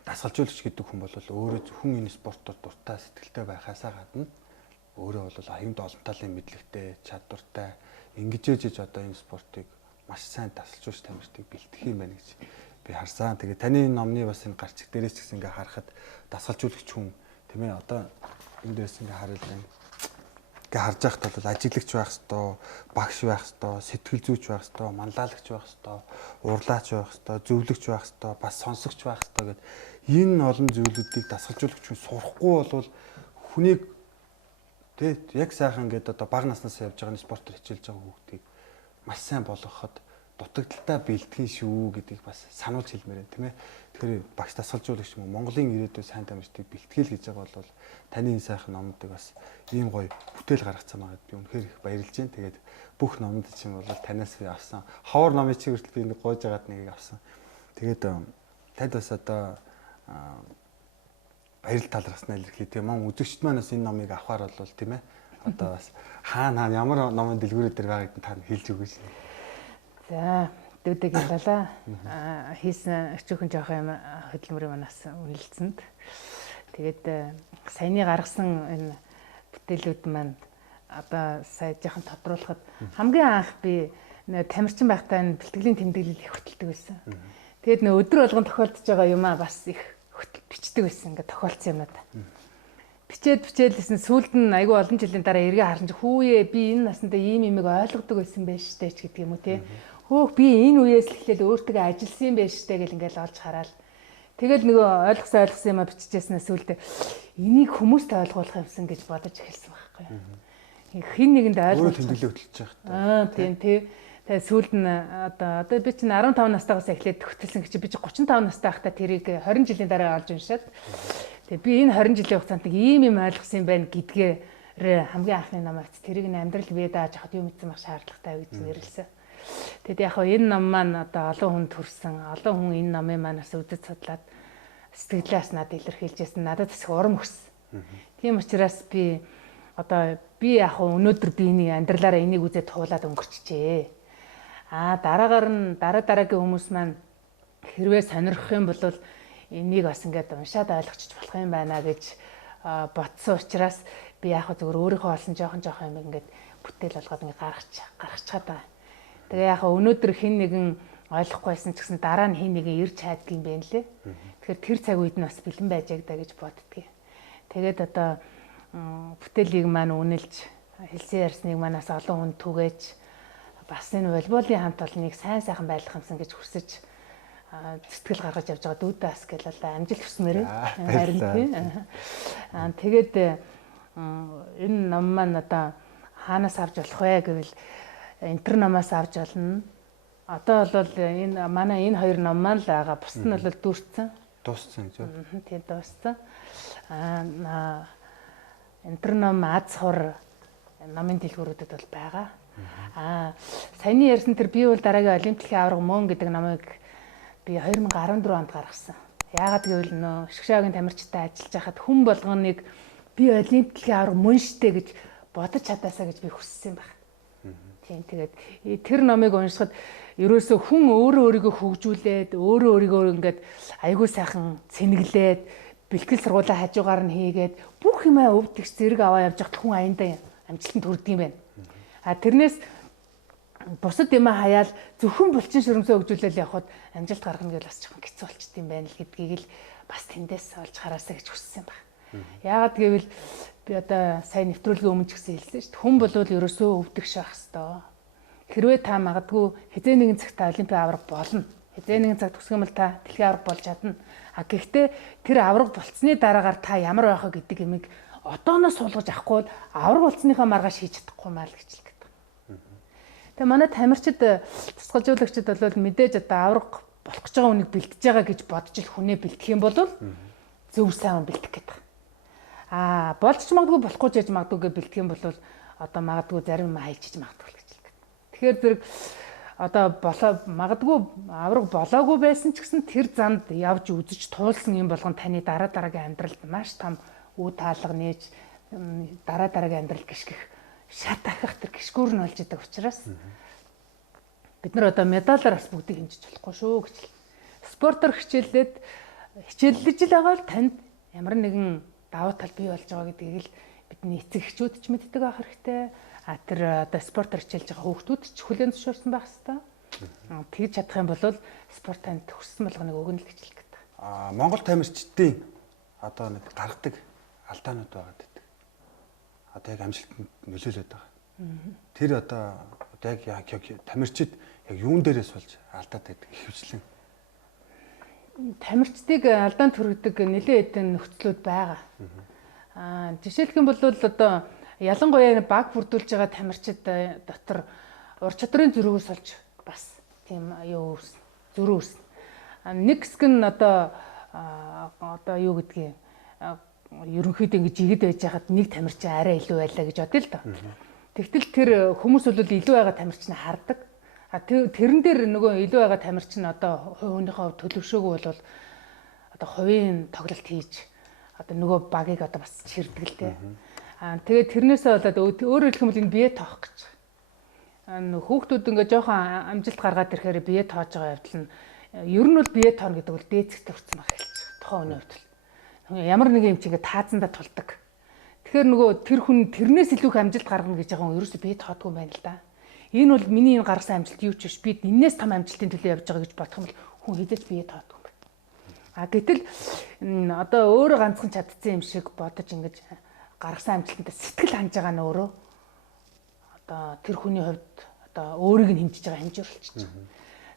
дасгалжуулагч гэдэг хүн бол өөрөө зөвхөн энэ спортоор дуртай сэтгэлтэй байхаасаа гадна өөрөө бол аюулд олон талын мэдлэгтэй, чадвартай ингэж ээж одоо энэ спортыг маш сайн дасгалжуулагч тамирчдыг бэлтгэх юм байна гэж би харсан. Тэгээд таны номны бас энэ гарчиг дээрээс ч гэсэн ингээ харахад дасгалжуулагч хүн тийм ээ одоо энэ дээрээс ингээ хараад байна. Ингээ харж байхад бол ажиглагч байх хэвээр, багш байх хэвээр, сэтгэл зүйч байх хэвээр, манлайлагч байх хэвээр, урлаач байх хэвээр, зөвлөгч байх хэвээр, бас сонсогч байх хэвээр гэд энэ олон зүйлүүдийг дасгалжуулагч хүн сурахгүй бол хүнийг тэг яг сайхан ингээд одоо бага наснаас явж байгаа спортоор хичээлж байгаа хүүхдийг маш сайн болгоход дутагдaltaа бэлтгэн шүү гэдгийг бас сануулж хэлмээр байна тийм ээ. Тэгэхээр багш дасгалжуулагч юм Монголын ирээдүйн сайн тамирчдыг бэлтгэл гэж байгаа бол таны энэ сайхан номдыг бас ийм гоё бүтээл гаргацсан байгаад би үнэхээр их баярлж байна. Тэгээд бүх номд чинь бол танаас авсан. Ховор номын чи хүртэл би нэг гойж агаад нэг авсан. Тэгээд танд бас одоо баярал талархснаа илэрхийлээ. Тэгээ мөн үзэгчд манаас энэ номыг авахаар бол тийм ээ. Одоо бас хаана ямар номын дэлгүүрүүд төр байгааг та хэлж өгөөч. За, дүүдэг ялалаа. Хийсэн өчүүхэн жоохон юм хөдөлмөрийн манаас үнэлцэнд. Тэгээд саяны гаргасан энэ бүтээлүүд маань одоо сая жоохон тодруулахад хамгийн анх би тамирчин байхдаа энэ бэлтгэлийн тэмдэглэл их хөтэлдэг байсан. Тэгээд өдөр болгон тохиолдож байгаа юмаа бас их бичдэг байсан. Ингээд тохиолдсон юмнаа. Бичээлсэн сүүлд нь айгүй олон жилийн дараа эргээ харсан чи хүүе би энэ насндаа ийм юмыг ойлгодог байсан байж штэ ч гэдэг юм уу те. Хөөх би энэ үеэс л эхлээд өөртөө ажилласан юм байж штэ гэл ингээл олж хараал. Тэгэл нөгөө ойлгосон юмаа биччихсэн сүүлд энийг хүмүүст ойлгуулах юмсан гэж бодож эхэлсэн байхгүй юу. Хин нэгэнд ойлгуулж тэмдэглээ хөтлөж байгаа. Тийм тий. Тэгээ сүүлд нь одоо би чинь 15 настайгаас эхлээд хөтөлсөн гэж би чинь 35 настай байхдаа тэрийг 20 жилийн дараа олж уншаад тэгээ би энэ 20 жилийн хугацаанд ийм юм ойлгосон юм байна гэдгээр хамгийн анхны намайг тэрийг нь амьдрал бие дааж хад юм мэдсэн байх шаардлагатай гэж нэрлсэн. Тэгэд яг хөө энэ ном маань одоо олон хүнд хүрсэн. Олон хүн энэ номын манаас үзэж судлаад сэтгэлээс надад илэрхийлжсэн. Надад бас урам өгсөн. Тийм учраас би одоо яг хөө өнөөдөр би энийг амьдралаараа энийг үзээд туулаад өнгөрчихжээ. Дараагийн хүмүүс маань хэрвээ сонирхох юм бол энийг бас ингээд уншаад ойлгочих болох юм байна гэж ботсон учраас би яг зөвөр өөрийнхөө олсон жоохон юм ингээд бүтээл болгоод ингээд гаргачихад байгаа. Тэгээ яг өнөөдөр хэн нэгэн ойлгохгүйсэн ч гэсэн дараа нь хэн нэгэн ирж чаддгийм бэ нэлээ. Тэгэхээр тэр цаг үед нь бас бэлэн байж ягдаа гэж боддгийг. Тэгээд одоо бүтээлийг маань үнэлж хэлсэн ярьсныг манаас олон хүн түгээж бас энэ волейболын хамт олныг сайн сайхан байлгах юмсан гэж хүсэж сэтгэл гаргаж явж байгаа дүүдээс гэлээ амжилт хүсмээр харин тийм. Тэгээд энэ ном маань одоо хаанаас авч болох вэ гэвэл интерномоос авч болно. Одоо бол энэ манай энэ хоёр ном маань л байгаа. Бус нь бол дүүрсэн. Дууссан гэж байна. Тийм дууссан. Интерном аз хур намын дэлгүүрүүдэд бол байгаа. Саяны ярьсан тэр би бол дараагийн олимпикийн аварга мөн гэдэг номыг би 2014 онд гаргасан. Яагаад гэвэл нөө шгшаагийн тамирчтай ажиллаж байхад хүн болгоныг би олимпикийн аварга мөн штэ гэж бодож чадаасаа гэж би хүссэн байх. Тийм тэгээд тэр номыг уншихад ерөөсөө хүн өөрийгөө хөгжүүлээд өөрийгөө ингээд айгүй сайхан цэнэглээд бэлтгэл сургуулаа хажуугаар нь хийгээд бүх юмаа өвдөгч зэрэг аваа явж байхад хүн аяндаа амжилтанд хүрдэг юм байна. Тэрнээс бусад юмаа хаяал зөвхөн булчин шөрөмсөө хөгжүүлэл явхад амжилт гаргана гэж бас жоохон хэцүү болчт юм байна л гэдгийг л бас тэндээс олж хараасаа гэж хүссэн байна. Яагаад гэвэл би одоо сайн нэвтрүүлгийн өмнө ч гэсэн хэлсэн шүү дээ. Хүн болвол ерөөсөө өвдөгч байх хэвээр. Хэрвээ та магадгүй хизээ нэгэн цагт олимпийн аварга болно. Хизээ нэгэн цаг төгсгөн бол та дэлхийн аварга болж чадна. Гэхдээ тэр авраг болцсны дараагаар та ямар байх вэ гэдэг юмыг одооноос суулгаж авахгүй бол авраг болцсныхаа маргааш хийж чадахгүй маа л гэж л гэдэг. Тэгээ манай тамирчид тусгалжуулагчид бол мэдээж одоо авраг болох гэж байгаа үнийг бэлтэж байгаа гэж бодож л хүнээ бэлтэх юм бол зөв сайн бэлтэх гэдэг. Болж ч магадгүй болохгүй ч яж магадгүй гэж бэлтэх юм бол одоо магадгүй зарим юм хайчиж магадгүй л гэж л гэдэг. Тэгэхээр зэрэг одоо магадгүй авраг болоогүй байсан ч гэсэн тэр занд явж үзэж туулсан юм болгон таны дараагийн амьдралд маш том үе таалга нээж дараагийн амьдрал гიშгэх шат ахих тэр гიშгүүр нь болж идэг учраас бид нар одоо медалаар бас бүгдийг хэмжиж болохгүй шүү гэж. Спортоор хичээллэж л байгаа л танд ямар нэгэн давуу тал бий болж байгаа гэдгийг л бидний эцэг эхчүүд ч мэддэг байх хэрэгтэй. Тэр одоо спортоор хичээлж байгаа хүүхдүүд ч хүлээн зөвшөөрсөн байх хэрэгтэй. Тэгж чадах юм бол спорт танд төгссөн болгоныг өгнө л гэж хэлэх гэдэг. Монгол тамирчдын одоо нэг гаргадаг алдаанууд байгаад байдаг. Одоо яг амжилтанд нөлөөлөд байгаа. Тэр одоо яг тамирчид яг юун дээрээс болж алдаад байдаг ихэвчлэн. Тамирчдыг алдаанд хүргэдэг нэлээд хэдэн нөхцлүүд байгаа. Жишээлх юм бол одоо ялангуяа баг бүрдүүлж байгаа тамирчид дотор ур чадрын зөрүүс олж бас тийм юу зөрүү үүснэ. Нэг хэсэг нь одоо юу гэдгийг ерөнхийдөө ингэж игд байж хахад нэг тамирчин арай илүү байлаа гэж бодъё л доо. Тэгтэл тэр хүмүүс бол илүү байгаа тамирчнаа хардаг. Тэрэн дээр нөгөө илүү байгаа тамирчин одоо хувийнхаа төлөвшөөгөө бол одоо хувийн тоглолт хийж одоо нөгөө багийг одоо бас чирдэг л дээ. Тэгээд тэрнээсээ болоод өөрөөр хэлэх юм бол энэ бие тоох гэж. Хүүхдүүд ингээ жоохон амжилт гаргаад ирэхээр бие тоож байгаа явдал нь ер нь бол бие тоорно гэдэг бол дээцэгт хүрсэн баг хэлж байгаа. Тухайн хүний хувьд л ямар нэг юм чи ингээ таазандаа тулдаг. Тэгэхээр нөгөө тэр хүн тэрнээс илүү их амжилт гаргана гэж байгаа хүн ерөөсөө бие тоодгүй юм байна л да. Энэ бол миний энэ гаргасан амжилт юу ч биш. Би энээс том амжилтын төлөө явж байгаа гэж бодох юм бол хүн хизээч бие тоодгүй юм байна. Гэтэл одоо өөрөө ганцхан чадсан юм шиг бодож ингэж гаргасан амжилтанд сэтгэл хандж байгаа нь өөрөө одоо тэр хүний хувьд одоо өөрийг нь хэмжиж байгаа хэмжээр болчихж байгаа.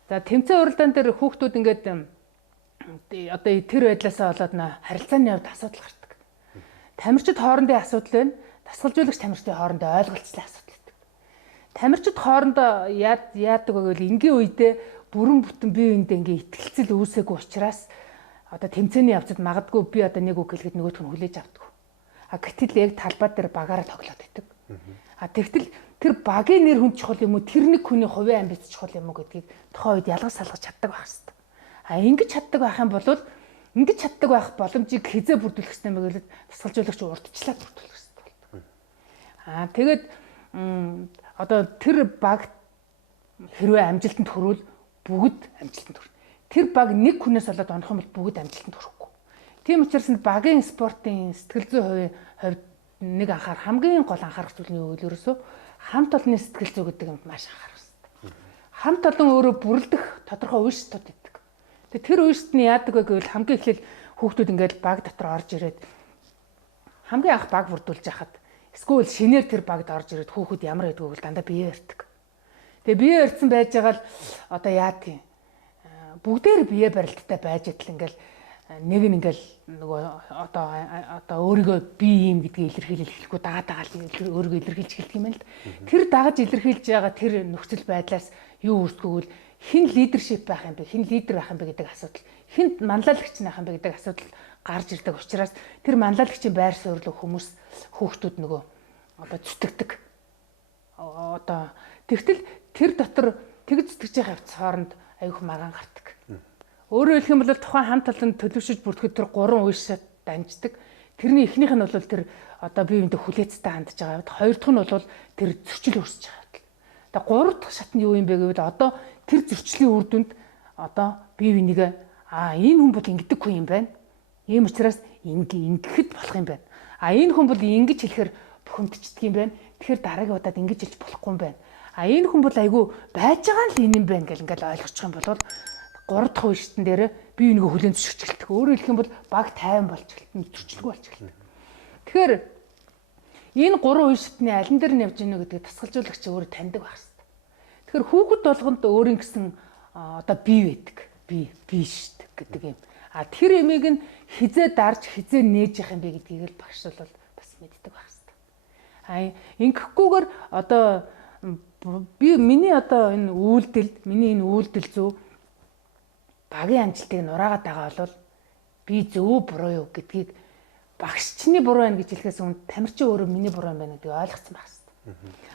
За тэмцээн уралдаан дээр хүүхдүүд ингээд одоо тэр байдлаасаа болоод харилцааны хувьд асуудал гардаг. Тамирчид хоорондын асуудал байна. Дасгалжуулагч тамирчдын хоорондын ойлголцлын асуудал байдаг. Тамирчид хоорондоо яадаг вэ гэвэл энгийн үедээ бүрэн бүтэн бие биендээ ингээ итгэлцэл үүсээгүй учраас одоо тэмцээний явцад магадгүй би одоо нэг үг хэлэхэд нөгөөх нь хүлээж авдаг. Гэтэл яг талбай дээр багаараа тоглоод байдаг. Тэгтэл тэр багийн нэр хүнд чухал юм уу тэр нэг хүний хувийн амбиц чухал юм уу гэдгийг тухайн үед ялгаж салгаж чаддаг байх хэрэгтэй. Ингэж чаддаг байх юм бол ингэж чаддаг байх боломжийг хизээ бүрдүүлэх хэрэгтэй юм гэвэл дасгалжуулагч урдчлаад бүрдүүлэх хэрэгтэй болдог. Тэгээд одоо тэр баг хэрвээ амжилтанд хүрвэл бүгд амжилтанд хүрнэ. Тэр баг нэг хүнээс болоод онох юм бол бүгд амжилтанд хүрэхгүй. Тийм учраас багийн спортын сэтгэл зүйн хувьд нэг хамгийн гол анхаарах зүйл нь юу вэ? Ерөөсөө хамт олонны сэтгэл зүй гэдэг юмд маш анхаарах хэрэгтэй. Хамт олон өөрөө бүрлдэх тодорхой үе шатууд байдаг. Тэгээ тэр үе шатны яадаг вэ гэвэл хамгийн эхлээл хүүхдүүд ингээд баг дотор орж ирээд хамгийн анх баг бүрдүүлж яхад эсвэл шинээр тэр багт орж ирээд хүүхэд ямар байдг вэ гэвэл дандаа бие барьдаг. Тэгээ бие барьсан байж байгаа л одоо яад юм. Бүгдээр бие барилттай байж идэл ингээл нэг нь ингээл нөгөө одоо өөрийгөө би юм гэдгийг илэрхийлэл хэлэхгүй дагаад өөрийгөө илэрхийлж хэлдэг юм байна л. Тэр дагаж илэрхийлж байгаа тэр нөхцөл байдлаас юу үүсгэвэл хэн лидершип байх юм бэ? Хэн лидер байх юм бэ гэдэг асуудал. Хэн манлайлагч байх юм бэ гэдэг асуудал гарч ирдэг учраас тэр манлайлагчийн байр суурилах хүмүүс хүүхдүүд нөгөө одоо зүтгэдэг. Одоо тэгтэл тэр дотор тэгж зүтгэж байгаа хавц хооронд аюух маргаан гардаг. Өөрөөр хэлэх юм бол тухайн хамт олон төлөвшөж бүрдэхэд тэр 3 үе шат дамждаг. Тэрний эхнийх нь бол тэр одоо бие биендээ хүлээцтэй хандж байгаа. Хоёр дахь нь бол тэр зөрчил үүсэж байгаа. Тэгээ 3 дахь шат нь юу юм бэ гэвэл одоо тэр зөрчлийн үр дүнд одоо бие бинийгээ энэ хүн бол ингэдэг хүн юм байна. Ийм учраас ингэхэд болох юм байна. Энэ хүн бол ингэж хэлэхээр бухимдчдаг юм байна. Тэгэхээр дараагийн удаад ингэж хэлж болохгүй юм байна. Энэ хүн бол айгүй байж байгаа л энэ юм байна гэл ингээл ойлгочих юм бол 3 дахь үе шатн дээр бие бинийгээ хүлээн зөвшөөрч эхэлдэг. Өөрөөр хэлэх юм бол баг тайван болж эхэлдэг, зөрчилгүй болж эхэлдэг. Тэгэхээр энэ 3 үе шатны алин дээр нь явж гинэ гэдгийг дасгалжуулагч өөрөө таньдаг байх хэрэгтэй. Тэгэхээр хүүхэд болгонд өөрийн гэсэн одоо бие байдаг. Би шүү дээ гэдэг юм. А тэр эмийг нь хизээ дарж хизээ нээж явах юм бэ гэдгийг л багш бол бас мэддэг байх хэрэгтэй. А ингэхгүйгээр одоо миний энэ үйлдэл зөв багийн амжилтыг нураагаад байгаа бол би зөв буруу юу гэдгийг багш чиний буруу байна гэж хэлэхээс өмнө тамирчин өөрөө миний буруу юм байна гэдгийг ойлгоцсон байх хэрэгтэй.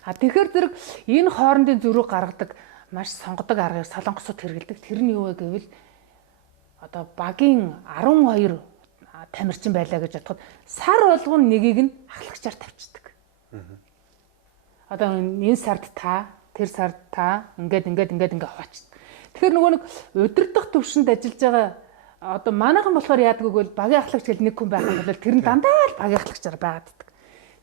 А тэгэхээр зэрэг энэ хоорондын зөрүүг гаргадаг маш сонгодог аргыг солонгосууд хэрэглэдэг. Тэр нь юу вэ гэвэл одоо багийн 12 тамирчин байлаа гэж бодоход сар болгон нэгийг нь ахлагчаар тавьчихдаг. Одоо энэ сард та, тэр сард та ингээд хуваачдаг. Тэгэхээр нөгөө нэг удирдах төвшөнд ажиллаж байгаа одоо манайхан болохоор яадаг гэвэл багийн ахлагч гэл нэг хүн байх юм бол тэр нь дандаа л багийн ахлагчаар байгаад байдаг.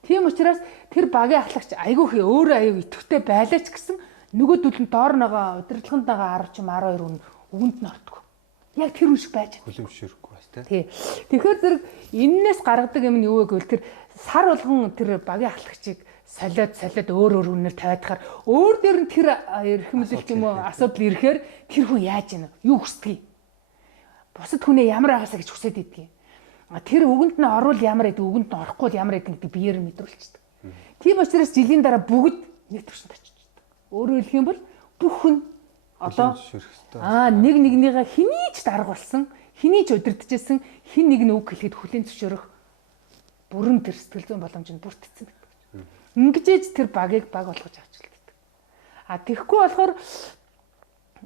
Тийм учраас тэр багийн ахлагч айгүй өөрөө аюу идэвхтэй байлаач гэсэн нөгөөдөл нь доор байгаа удирдлаганд байгаа 10 ч 12 хүн үгэнд нь ортгүй. Яг тэр үе шиг байж байгаа. Хүлэмжшэрхгүй бас тий. Тэгэхээр зэрэг эннээс гаргадаг юм нь юу вэ гэвэл тэр сар болгон тэр багийн ахлагчийг солиод өөр үнээр тавиадахаар өөр дээр нь тэр эрх мэдэл юм уу асуудал ирэхээр тэр хүн яаж ийнэ? Юу хүсдэг юм? Бусад хүнээ ямар агаасаа гэж хүсээд идэх юм. Тэр үгэнд нь орвол ямар идэв, үгэнд нь орохгүй ямар идэв гэдэг биеэр мэдрүүлчихдэг. Тийм учраас жилийн дараа бүгд нэг төвшөнд очиж. Өөрөөр хэлэх юм бол бүх хүн одоо нэг нэгнийгээ хэний ч дарга болсон, хэний ч удирдахжсэн, хин нэг нь үг хэлэхэд хүлээн зөвшөөрөх бүрэн тэр сэтгэл зүйн боломж нь бүрдсэн гэдэг. Ингэжээж тэр багийг баг болгож авчилдаг. А тэгэхгүй болохоор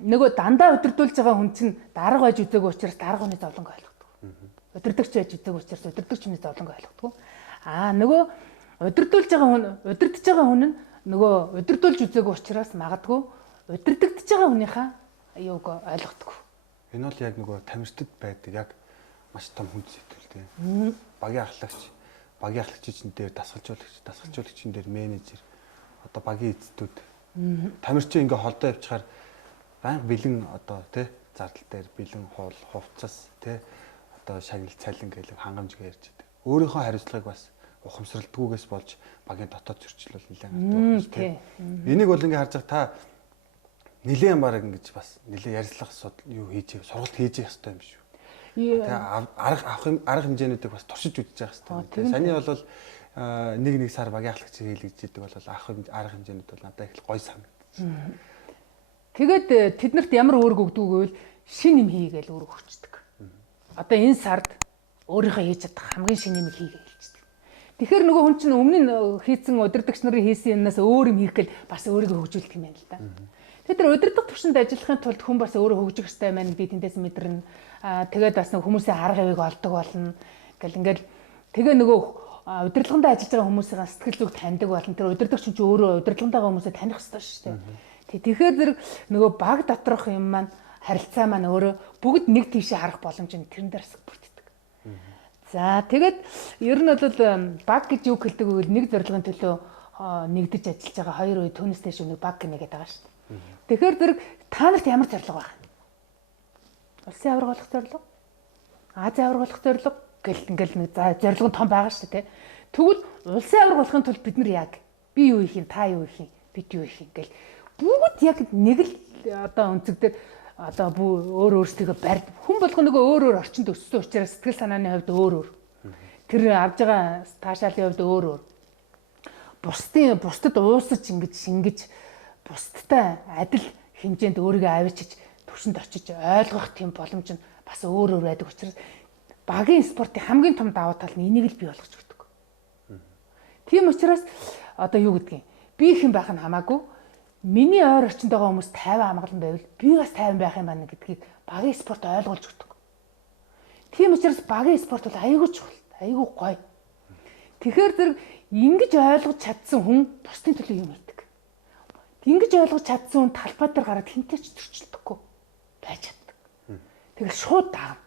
нөгөө дандаа удирдуулж байгаа хүн чинь дарга байж үзээгүй учраас дарга хүний зовлонг ойлгодог. Удирдахч байж үзээгүй учраас удирдахч хүний зовлонг ойлгодог. А нөгөө удирдуулж байгаа хүн нь нөгөө удирдуулж үзээгүй учраас магадгүй удирдагдж байгаа хүнийхээ юуг ойлгодог. Энэ бол яг нөгөө тамирчид байдаг яг маш том хүн сэтгэл тийм. Багийн ахлагчийн дээр дасгалжуулагчийн дээр менежер, одоо багийн эцэдүүд тамирчин ингээ холдоо явчихаар банк бэлэн одоо тий зардал дээр бэлэн хувцас тий одоо шагнал цалин гэлэг хангамжгаа ярьж байдаг. Өөрийнхөө хариуцлагыг бас ухамсарлалтгүйгээс болж багийн дотоод зөрчил бол нэлээд гардаг тий. Энийг бол ингээ харж байгаа та нэлээд бараг ингэж бас нэлээд ярьцлах асуудал юу хийж сургалт хийж явах хэрэгтэй юм биш үү? Тэгээ арга хэмжээнүүдийг бас туршиж үзэж явах хэрэгтэй. Саний бол нэг сар багийн ахлагч хийлгэж идэг бол арга хэмжээнүүд бол надад их гой санагдсан. Тэгээд тэднэрт ямар үүрэг өгдөг гэвэл шин юм хийгээл үүрэг өгчдөг. Одоо энэ сард өөрийнхөө хийж чадах хамгийн шин юм хийгээ хэлждэг. Тэгэхээр нөгөө хүн чинь өмнө нь хийсэн удирдагч нарын хийсэн юмнаас өөр юм хийх гэл бас өөрийгөө хөгжүүлдэг юм байна л да. Тэгээд тэр удирдах төвшөнд ажиллахын тулд хүн бас өөрөө хөгжих хэрэгтэй байна би тэндээс мэдэрнэ. Тэгээд бас нөгөө хүмүүсийн арга хавийг олдог болно. Ингээл тэгээ нөгөө удирдлаганд ажиллаж байгаа хүмүүсийн сэтгэл зүг таньдаг болно. Тэр удирдагч чинь өөрөө удирдлаганд байгаа хүмүүсээ таних хэрэгтэй шүү дээ. Тэгэхээр зэрэг нөгөө баг доторх юм маань харилцаа маань өөрөө бүгд нэг тийшээ харах боломж нь тэрэн дээрс бүрддэг. За тэгээд ер нь бол баг гэж юу хэлдэг вэ гэвэл нэг зорилгын төлөө нэгдэж ажиллаж байгаа хоёр үе түүнээс дэш нэг баг гэнэ гэдэг байгаа шүү дээ. Тэгэхээр зэрэг та нарт ямар зорилго байна? Улсын авраг болох зорилго? Азийн авраг болох зорилго гэл ингээл нэг зорилго нь том байгаа шүү дээ. Тэгвэл улсын авраг болохын тулд бид нар яг би юу хийх юм, та юу хийх юм, бид юу хийх юм гэл бүгд яг нэг л одоо өнцөг дээр одоо өөр өөрсдөө барьд хүн болгоо нөгөө өөр орчинд өссөн учраас сэтгэл санааны хувьд өөр. Тэр авж байгаа таашаалын хувьд өөр. Бусдад уусаж шингэж бусдтай адил хэмжээнд өөрийгөө авчиж төвшөнд очиж ойлгох тийм боломж нь бас өөр байдаг учраас багийн спортын хамгийн том давуу тал нь энийг л бий болгож өгдөг. Тийм учраас одоо юу гэдгийг би хэн байх нь хамаагүй миний ойр орчинд байгаа хүмүүс 50 хамгаалан байвал би бас 50 байх юм байна гэдгийг багийн спорт ойлгуулж өгдөг. Тийм учраас багийн спорт бол аягүй чухал, аягүй гоё. Тэгэхээр зэрэг ингэж ойлгож чадсан хүн бусдын төлөө юм хийдэг. Ингэж ойлгож чадсан хүн талбай дээр гараад хинтээ ч төрчлөхгүй байж чаддаг. Тэгэл шууд дагна.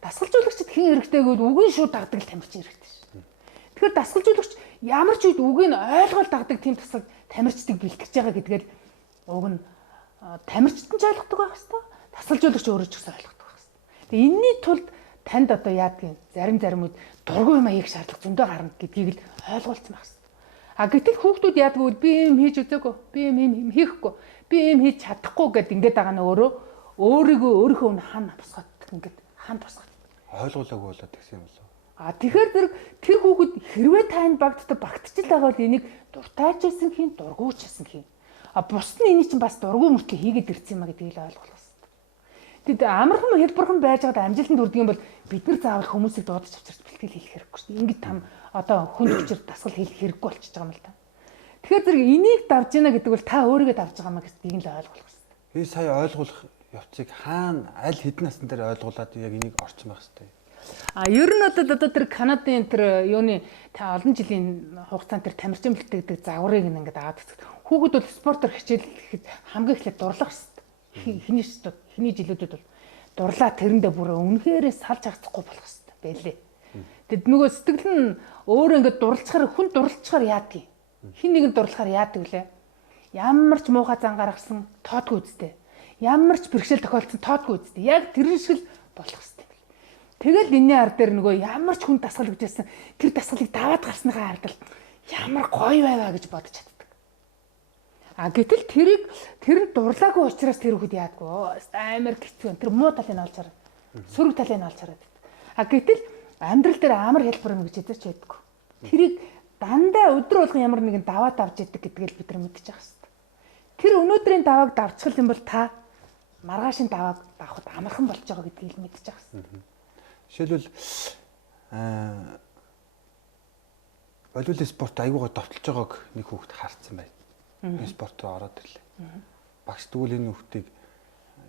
Дасгалжуулагчид хэн хэрэгтэй гэвэл үгийн шууд дагдаг л тамирчин хэрэгтэй шээ. Тэгэхээр дасгалжуулагч ямар ч үед үгийг ойлгоод дагдаг тийм тасгал тамирчдыг бэлтгэж байгаа гэдгээл уг нь тамирчид нь ч ойлгодог байх хэвээр дасгалжуулагч өөрөө ч гэсэн ойлгодог байх хэвээр. Тэгээ энэний тулд танд одоо яадгийн зарим үед дургүй юм хийх шаардлага зөндөө гарна гэдгийг л ойлгуулсан байх хэвээр. А гэтэл хүүхдүүд яадгүй би юм хийж үзээгүй, би юм хийхгүй, би юм хийж чадахгүй гэд ингээд байгаа нь өөрөө өөрийнхөө хаана босгоод ингээд хаана босгоод Ойлгуулаагүй болоод тэгсэн юм болов. Тэгэхээр тэр хүүхэд хэрвээ та энэ баг дотор багтчихл байгаа бол энийг дуртайчсан хийн, дургуучсан хийн. Бус нь энийг чинь бас дургуй мөртлөө хийгээд ирсэн юм а гэдгийг л ойлгох хэрэгтэй. Тэгэд амархан хэлбэрхэн байж байгаад амжилтанд хүрдэг юм бол бид нар заавал хүмүүсийг дуудаж авчирч бэлтгэл хийх хэрэггүй шүү дээ. Ингээд там одоо хүнд хүчээр дасгал хийх хэрэггүй болчихж байгаа юм л да. Тэгэхээр зэрэг энийг давж гинэ гэдэг бол та өөрийгөө давж байгаа маа гэдгийг л ойлгох хэрэгтэй. Би сая ойлгуулах явцыг хаана аль хэдэн насн дээр ойлгуулад яг энийг орсон байх хэрэгтэй. Ер нь одоо тэр Канадын тэр юуны та олон жилийн хугацаанд тэр тамирчин бэлтгэдэг загварыг ингээд аваад үзэх. Хүүхэд бол спортоор хичээлэхэд хамгийн эхлээд дурлах хэрэгтэй. Хиний жилүүдэд бол дурлаа тэрэндээ бүр үнэхээрээ салж хагцахгүй болох хэрэгтэй байлээ. Тэгэд нөгөө сэтгэл нь өөрөө ингээд дурлцахаар хүн дурлцахаар яадаг юм. Хин нэгэнд дурлахаар яадаг лээ. Ямар ч муухай зан гаргасан тоодгүй үстэй. Ямар ч бэрхшээл тохиолдсон тоодгүй үстэй. Яг тэр шиг болох хэрэгтэй. Тэгэл энэний ар дээр нөгөө ямар ч хүн дасгал өгчээсэн тэр дасгалыг даваад гарсныхаа ардал ямар гоё байваа гэж бодож чаддаг. Гэтэл тэр нь дурлаагүй учраас тэр хүүхэд яадгүй амар хэцүү. Тэр муу талыг нь олж хараад сөрөг талыг нь олж хараад. Гэтэл амьдрал дээр амар хэлбэр юм гэж эзэж яддаг. Тэрийг дандаа өдөр болгон ямар нэгэн даваад авч идэг гэдгийг бид нар мэдчих хэвээр. Тэр өнөөдрийн давааг давчгал юм бол та маргаашийн давааг давахд амархан болж байгаа гэдгийг л мэдчих хэвээр. Жишээлбэл волейбол спорт аягүй гоо довтлож байгааг нэг хүүхэд харсан байна. Энэ спорт руу ороод ирлээ. Багш тэгвэл энэ хүүхдийг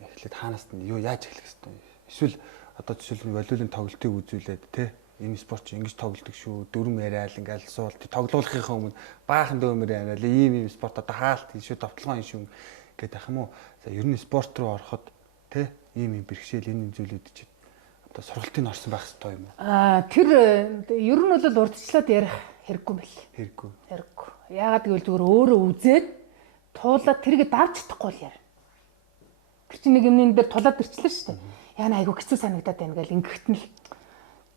эхлээд хаанаас нь юу яаж эхлэх хэвтэй. Эсвэл одоо жишээлбэл волейболын тоглолтыг үзүүлээд тэ энэ спорт чи ингэж тоглолдог шүү. Дөрөм яриад ингээл суул тоглуулахынхаа өмнө баахан дөмөр яриад ийм спорт одоо хаалт шүү довтлогоо юм шүү гэдэг ах юм уу. За ер нь спорт руу ороход тэ ийм бэрхшээл энэ зүйлүүд чи одоо сургалтын орсон байх хэрэгтэй юм уу? Тэр ер нь бол урдчлаад ярих хэрэггүй мэл. Хэрэггүй. Яагаад гэвэл зүгээр өөрөө үзээд туулаад тэрийг давж чадахгүй л яар. Тэр чинь нэг юмнын дээр тулаад ирчлээ шүү дээ. Яна айгу хэцүү санагдаад байна гэл ингэхт нь л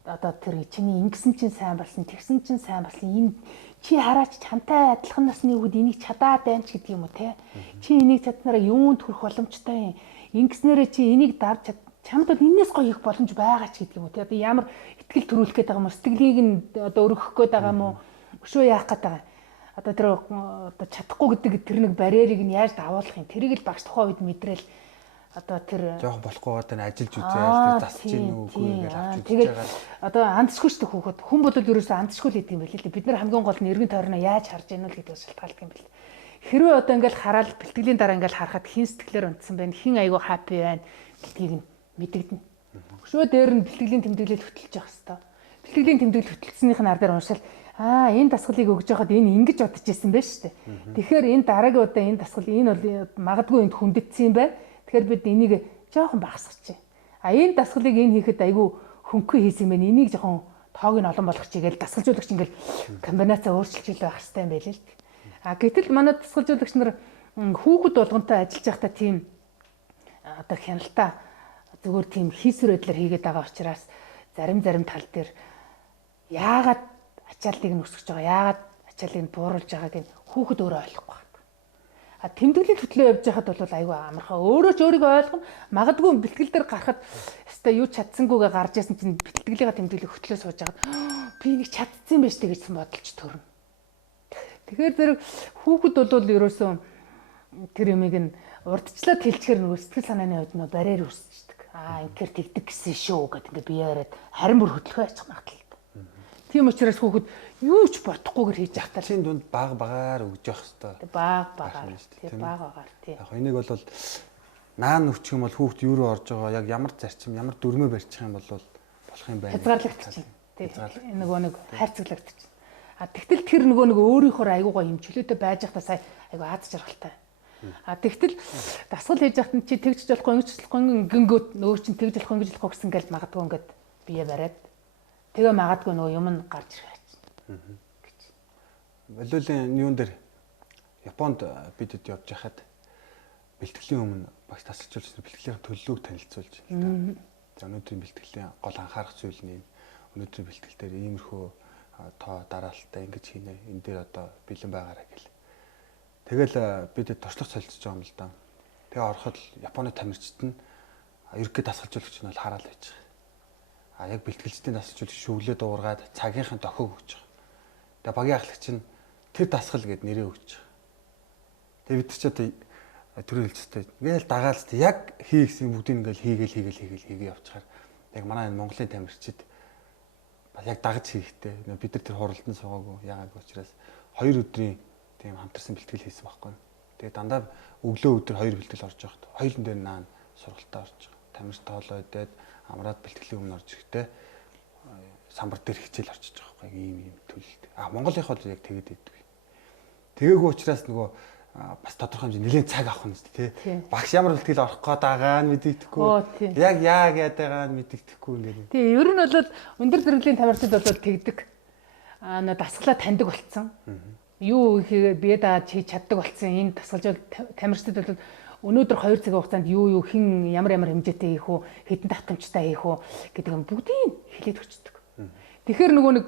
одоо тэр чиний ингэсэн чинь сайн болсон, тэгсэн чинь сайн болсон. Энэ чи хараач чамтай адилхан насны хүүхэд энийг чадаад байна ч гэдэг юм уу те. Чи энийг чаднараа юунд хүрэх боломжтой юм. Ингэснээрээ чи энийг давж чамд бол энэс гоё их боломж байгаа ч гэдэг юм уу те. Одоо ямар ихтгэл төрүүлэх гээд байгаа юм уу? Сэтгэлийг нь одоо өргөх гээд байгаа юм уу? Өшөө яах гээд байгаа. Одоо тэр одоо чадахгүй гэдэг тэр нэг барьерийг нь яаж давуулах юм? Тэрийг л багш тухайн үед мэдрэл одоо тэр жоох болохгүй гадаа нь ажиллаж үзээл тэр засч ийн үгүй гэж авч үзэж байгаа. Одоо андсгүй шүү дээ хүүхэд. Хүн бол ерөөсөө андсгүй л гэдэг юм байл л. Бид нар хамгийн гол нь эргэн тойрноо яаж харж ийнө л гэдэгс шалтгаалдаг юм байл. Хэрвээ одоо ингээл хараад бэлтгэлийн дараа ингээл харахад хин сэтгэлээр унтсан байна, хин айгу хаппи байна гэдгийг нь мэдэгдэнэ. Өшөө дээр нь бэлтгэлийн тэмдэглэл хөтөлж явах хэвээр. Бэлтгэлийн тэмдэглэл хөтөлснийх нь ар дээр уншаал энэ дасгалыг өгж яхад энэ ингэж бодож ирсэн байж шүү дээ. Тэгэхээр энэ дараагийн удаа энэ дасгал энэ бол магадгүй энд хүндэтсэн юм байна. Тэгэхээр бид энийг жоохон багасгачих. Энэ дасгалыг энэ хийхэд айгүй хөнгөн хийсэн юм байна. Энийг жоохон тоог нь олон болгох чигээл дасгалжуулагч ингээл комбинацаа өөрчилж байх хэрэгтэй юм байл л. Гэтэл манай дасгалжуулагч нар хүүхэд болгонтой ажиллаж байхдаа тийм одоо хяналтаа зүгээр тийм хийсвэр байдлаар хийгээд байгаа учраас зарим тал дээр яагаад ачааллыг нь өсгөж байгаа, яагаад ачааллыг нь бууруулж байгааг нь хүүхэд өөрөө ойлгохгүй байна. Тэмдэглэлийн хөтлөө явж байхад бол айгүй амархаа өөрөө ч өөрийгөө ойлгоно. Магадгүй бэлтгэл дээр гарахад өстой юу чадсангүйгээ гарч ясан чинь бэлтгэлийнхаа тэмдэглэл хөтлөө сууж байгаад би нэг чадсан байж тээ гэсэн бодолч төрнө. Тэгэхээр тэр хүүхэд бол ерөөсөө тэр юмыг нь урдчлаад хэлчихэр нөгөө сэтгэл санааны хувьд нөө барьер үүсчихдэг. Ингээр тэгдэг гэсэн шүү гэдэг ингээ бие яриад харин бүр хөдлөхөө яачих магадaltaй. Тийм учраас хүүхэд юу ч бодохгүйгээр хийж явах тал. Шинэ дунд багаар өгж явах хэрэгтэй. Багаар тийм багаар тийм. Яг энийг бол наан өвчих юм бол хүүхэд юу руу орж байгаа яг ямар зарчим ямар дүрмээ барьчих юм бол болох юм байна. Хязгаарлагдчих. Тийм. Нөгөө нэг хайрцаглагдчих. Тэгтэл тэр нөгөө нэг өөрийнхөө айгуугаа юм чөлөөтэй байж байхдаа сая айгуу аз жаргалтай. Тэгтэл дасгал хийж байхад чи тэгж болохгүй ингэж болохгүй гингөт нөгөө чин тэгж болохгүй ингэж болохгүй гэсэн гэл магадгүй ингээд бие бариад тэгээ магадгүй нөгөө юм нь гарч ирэх гэж. Волейболын юун дээр Японд бидэд явж байхад бэлтгэлийн өмнө багш тасалжуулж бэлтгэлийн төлөвлөгөөг танилцуулж байна. За өнөөдрийн бэлтгэлийн гол анхаарах зүйл нь өнөөдрийн бэлтгэл дээр иймэрхүү тоо дараалтаа ингэж хийнэ. Энэ дээр одоо бэлэн байгаарай гэл. Тэгэл бидэд туршлага солилцож байгаа юм л да. Тэгээ ороход Японы тамирчид нь ерөнхий дасгалжуулагч нь бол хараал байж байгаа. яг бэлтгэлчдийн дасгалжуулагч шүглээ дуургаад цагийнхын дохиг өгч байгаа. Тэгээ багийн ахлагч нь тэр дасгал гэд нэрээ өгч байгаа. Тэгээ бид ч одоо төрийн хэлцтэй ингээл дагаалцтай яг хийгсэн бүгдийг ингээл хийгээл явчихаар яг манай энэ Монголын тамирчид яг дагаж хийхтэй. Бид нар тэр хуралдан суугаагүй яагаад учраас 2 өдрийн тийм хамтарсан бэлтгэл хийсэн байхгүй. Тэгээ дандаа өглөө өдөр 2 бэлтгэл орж байхад хоёулын дээр наан сургалтаа орж байгаа. Тамирч тоолоо идээд амраад бэлтгэлийн өмнө орж ирэхдээ самбар дээр хичээл орчиж байгаа байхгүй. Ийм төлөлт. Монголынх бол яг тэгээд идэв. Тэгээгүй учраас нөгөө бас тодорхой хэмжээ нэлээд цаг авах нь шүү дээ. Багш ямар бэлтгэл орох гээд байгаа нь мэдэгдэхгүй. Яг яаг яад байгаа нь мэдэгдэхгүй ингээд. Тий, ер нь бол өндөр зэрэглэлийн тамирчид бол тэгдэг. Дасгалаа таньдаг болцсон. Юу хийгээд бие дааж хийж чаддаг болцсон. Энэ дасгалжуул тамирчид бол өнөөдөр 2 цагийн хугацаанд юу хэн ямар хэмжээтэй хийх үү, хэдэн татамжтай хийх үү гэдэг юм бүгдийг хэлээд өчтдөг. Тэгэхээр нөгөө нэг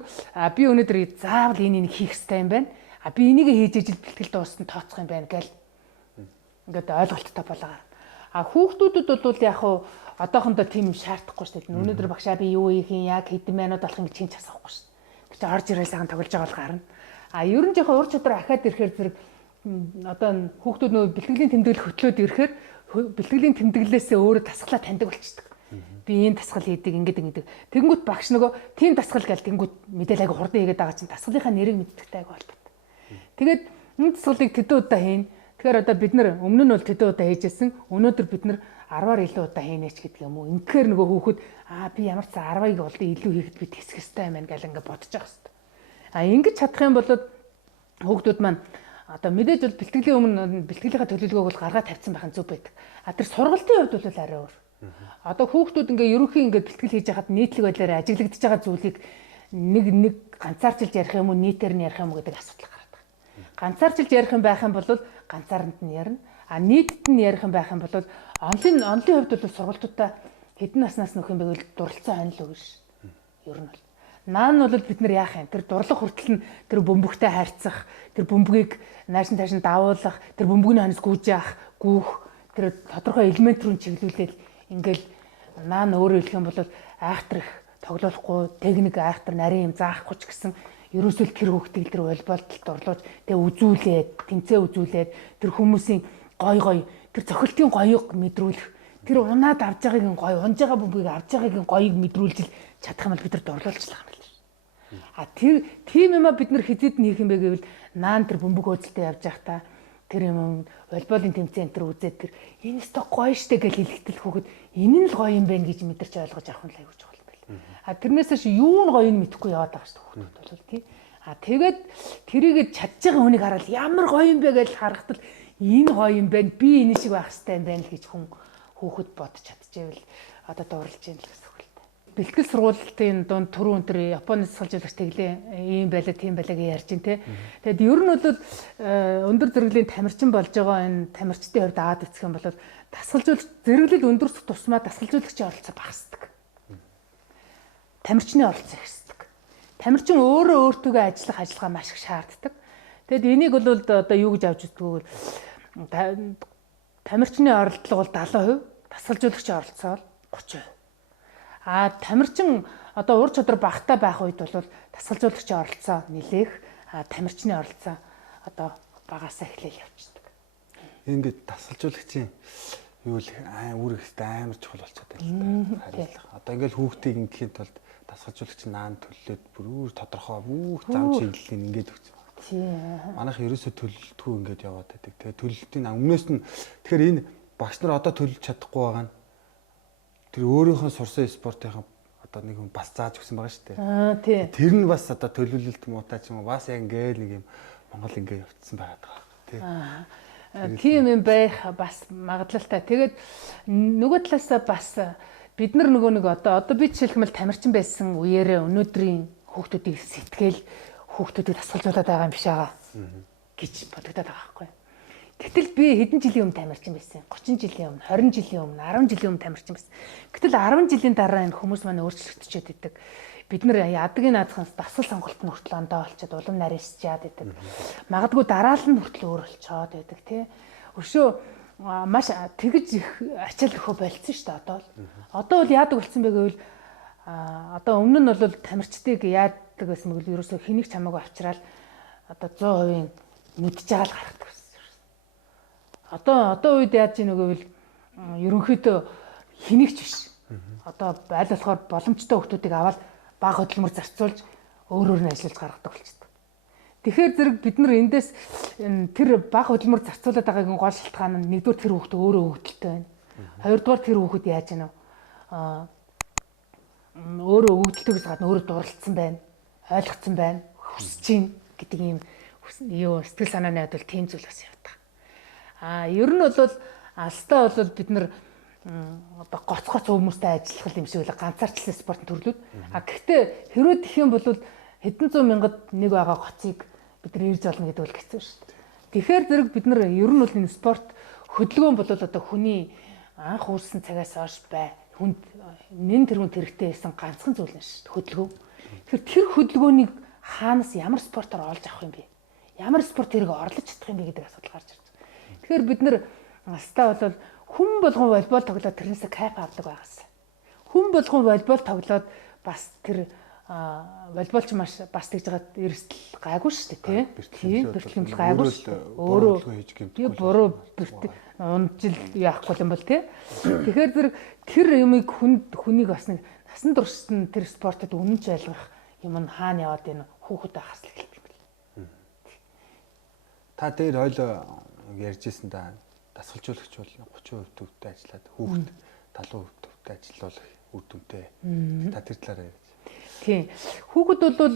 би өнөөдөр заавал энийг хийх хэрэгтэй юм байна. Би энийг хийж ижил бэлтгэл дууссан тооцох юм байна гэл ингээд ойлголттой болгоо. Хүүхдүүдэд бол яг хуу одоохондоо тийм шаардахгүй шүү дээ. Өнөөдөр багшаа би юу хийх юм яг хэдэн минут болох ингэж чинь асахгүй шүү дээ. Тэг чи орж ирэл сайхан тоглож байгаа бол гарна. Ер нь жоохон ур чадвар ахаад ирэхээр зэрэг одоо хүүхдүүд нөө бэлтгэлийн тэмдэглэл хөтлөөд ирэхээр бэлтгэлийн тэмдэглэлээсээ өөрөө дасгалаа таньдаг болчихдог. Би энэ дасгал хийдэг ингэдэг. Тэгэнгүүт багш нөгөө тийм дасгал гэл тэгэнгүүт мэдээлэл айгу хурдан хийгээд байгаа чинь дасгалынхаа нэрийг мэддэгтэй айгу болдог. Тэгээд энэ дасгалыг тэдэн удаа хийн. Тэгэхээр одоо бид нар өмнө нь бол тэдэн удаа хийжсэн. Өнөөдөр бид нар 10-аар илүү удаа хийнэ ч гэдэг юм уу. Инхээр нөгөө хүүхэд би ямар ч 10-ыг болдоо илүү хийхэд би тэсэх хэрэгтэй юм байна гэл ингээд бодож байгаа хэвээр. Ингэж чадах юм бол хүүхдүүд маань одоо мэдээж бол бэлтгэлийн өмнө бэлтгэлийнхаа төлөвлөгөөг бол гаргаад тавьсан байх нь зөв байдаг. Тэр сургалтын хувьд бол арай өөр. Одоо хүүхдүүд ингээ ерөнхий ингээ бэлтгэл хийж яхад нийтлэг байдлаар ажиглагдж байгаа зүйлийг нэг ганцаарчилж ярих юм уу нийтээр нь ярих юм уу гэдэг асуудал гараад байна. Ганцаарчилж ярих юм байх юм бол ганцаарнд нь ярина. Нийтэд нь ярих юм байх юм бол онлын хувьд бол сургалтуудаа хэдэн наснаас нөх юм бэ гэвэл дурлцсан хонил өгнө ш. Ер нь бол наа нь бол бид нар яах юм? Тэр дурлах хүртэл нь тэр бөмбөгтэй харьцах, тэр бөмбөгийг нааш тааш нь давуулах, тэр бөмбөгний ханаас гүйж яах, гүүх, тэр тодорхой элемент рүү чиглүүлээд ингээл наа нь өөрөө хэлэх юм бол айхтар их тоглохгүй, техник айхтар нарийн юм заахгүй ч гэсэн ерөөсөө тэр хүүхдийг тэр волейболд дурлууж тэгээ үзүүлээд, тэмцээ үзүүлээд тэр хүмүүсийн гой тэр цохилтын гоёг мэдрүүлэх, тэр унаад авж байгааг гоё, унж байгаа бөмбөгийг авж байгааг гоёг мэдрүүлж чадах юм бол бид нар дурлуулчлаа юм байна. Тэр тийм юм бид нар хизээд нь хийх юм бэ гэвэл наан тэр бөмбөг хөөцөлтөд явж байхдаа тэр юм волейболын тэмцээн тэр үзээд тэр энэ өстой гоё штэ гэж хэлэхдээ хүүхэд энэ нь л гоё юм байна гэж мэдэрч ойлгож авах нь л аягүй чухал байл. Тэрнээс чи юу нь гоё нь мэдэхгүй яваад байгаа штэ хүүхдүүд бол тий. Тэгээд тэрийг чадж байгаа хүнийг хараад ямар гоё юм бэ гэж харахад энэ гоё юм байна. Би энэ шиг байх хэрэгтэй юм байна л гэж хүүхэд бодож чадчихвэл одоо дуурлж юм л гэсэн. Бэлтгэл сургуулийн дунд түрүүн өнтер Японоос салжуулагч тэглээ ийм байлаа тийм байлаа гэж ярьж байна те. Тэгэд ер нь бол өндөр зэрэглэлийн тамирчин болж байгаа энэ тамирчдын хувьд аваад үзэх юм бол дасгалжуулагч зэрэглэл өндөрсөх тусмаа дасгалжуулагчийн оролцоо багасдаг. Тамирчны оролцоо ихсдэг. Тамирчин өөрөө өөртөө ажиллах ажиллагаа маш их шаарддаг. Тэгэд энийг бол одоо юу гэж авч үздэг вэ? Тамирчны оролдлого бол 70%, дасгалжуулагчийн оролцоо бол 30%. Тамирчин одоо ур чадвар багтаа байх үед бол дасгалжуулагчийн оролцоо нэлээх, тамирчны оролцоо одоо багасаа эхлээл явчихдаг. Ингээд дасгалжуулагчийн юу л үүрэг амар чухал болчиход байна. Харилцаа. Одоо ингээд хүүхдийг ингээд тулд дасгалжуулагчийн наан төлөлөд бүр тодорхой бүх зам чиглэлийн ингээд өгсөн. Тийм. Манайх ерөөсөө төлөлтгүй ингээд яваад байдаг. Тэгээ төлөлтийн өмнөөс нь тэгэхээр энэ багш нар одоо төлөж чадахгүй байгаа нь тэр өөрийнхөө сурсан спортынхаа одоо нэг хүн бас зааж өгсөн байгаа шүү дээ. Тийм. Тэр нь бас одоо төлөвлөлт муутай ч юм уу бас яг ингээл нэг юм Монгол ингээ явцсан байгаад байгаа. Тийм юм байх бас магадлалтай. Тэгээд нөгөө талаасаа бас бид нар нөгөө нэг одоо би жишээлбэл тамирчин байсан үеэрээ өнөөдрийн хүүхдүүдийг сэтгэл хүүхдүүдийг дасгалжуулаад байгаа юм биш байгаа гэж бодогдоод байгаа байхгүй. Гэтэл би хэдэн жилийн өмнө тамирчин байсан. 30 жилийн өмнө, 20 жилийн өмнө, 10 жилийн өмнө тамирчин байсан. Гэтэл 10 жилийн дараа энэ хүмүүс маань өөрчлөгдөж идэг. Бид нар ядгийн наадхаас дасгал сонголт нь хүртэл ондоо болчиход улам нарийсчаад идэг. Магадгүй дараалал нь хүртэл өөр болчиход байдаг тий. Өшөө маш тэгж их ачаал өхөө болцсон шүү дээ одоо л. Одоо бол яадаг болсон бэ гэвэл Одоо өмнө нь бол тамирчдыг яадаг гэсэн мэгэл ерөөсөө хэнийг ч хамаагүй авчраал одоо 100% мэдж байгаа л гаргадаг байсан. Одоо үед яаж ийн нөгөө ерөнхийдөө хэнийг ч биш. Одоо аль болохоор боломжтой хүмүүсийг аваад бага хөдөлмөр зарцуулж өөрөөр нь ажиллаж гаргадаг болчихдог. Тэгэхээр зэрэг бид нар эндээс тэр бага хөдөлмөр зарцуулаад байгаагийн гол шалтгаан нь нэгдүгээр тэр хүүхд өөрөө өгдөлтэй байна. Хоёрдугаар тэр хүүхд яаж ийн өөрөө өгдөлтөөс гадна өөрөө дурлцсан байна. Ойлгоцсон байна. Хүсэж чинь гэдэг ийм сэтгэл санааны хувьд бол тийм зүйл бас явдаг. Ер нь бол алстаа бол бид нар одоо гоц хүмүүстэй ажиллах юм шиг л ганцаарчлалын спортын төрлүүд. Гэхдээ хэрвээ тэх юм бол хэдэн зуун мянгад нэг байгаа гоцыг бид нар ирж олно гэдэг бол хэцүү шүү дээ. Тэгэхээр зэрэг бид нар ер нь бол энэ спорт хөдөлгөөн бол одоо хүний анх үүссэн цагаас хойш хүнд нэн тэргүүнд хэрэгтэй байсан ганцхан зүйл нь шүү дээ. Хөдөлгөөн. Тэгэхээр тэр хөдөлгөөнийг хаанаас ямар спортоор олж авах юм бэ? Ямар спорт хэрэг орлож чадах юм бэ гэдэг асуудал гарч ирж байна. Тэгэхээр бид нар алстаа бол хүн болгон волейбол тоглоод тэрнээсээ кайф авдаг байгаас. Хүн болгон волейбол тоглоод бас тэр волейболч маш бас тэгж байгаа эрсдэл гайгүй шүү дээ тий. Бэртлэмэл гайгүй шүү дээ. Өөрөө хийж гэмтгүй. Буруу унжил яахгүй юм бол тий. Тэгэхээр зэрэг тэр юмыг хүнийг бас нэг насан туршид нь тэр спортод үнэнч ойлгох юм нь хаана яваад энэ хүүхэд ахаас л эхэлдэг юм. Та дээр ойлоо ярьжсэн да дасгалжуулагч бол 30% төвтэй ажиллаад хүүхэд 70% төвтэй ажиллах үр дүнтэй. Та тэр талаараа яриач. Тийм. Хүүхэд бол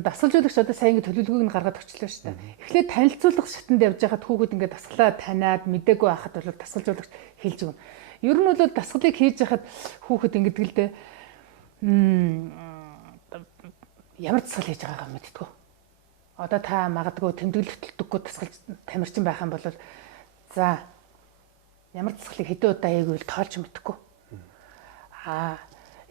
дасгалжуулагч одоо сайн ингэ төлөвлөгөөг нь гаргаад өгчлөө шүү дээ. Эхлээд танилцуулах шатанд явж байхад хүүхэд ингэ дасгалаа таниад мдээгүй байхад бол дасгалжуулагч хэлж өгнө. Ер нь бол дасгалыг хийж байхад хүүхэд ингэдэг л дээ. Ямар дасгал хийж байгаагаа мэдтгүү. Одоо та магадгүй тэмдэглэл төлдөггүй дасгалж тамирчин байх юм бол за ямар дасгалыг хэдэн удаа хийгвэл тоолж мэдэхгүй.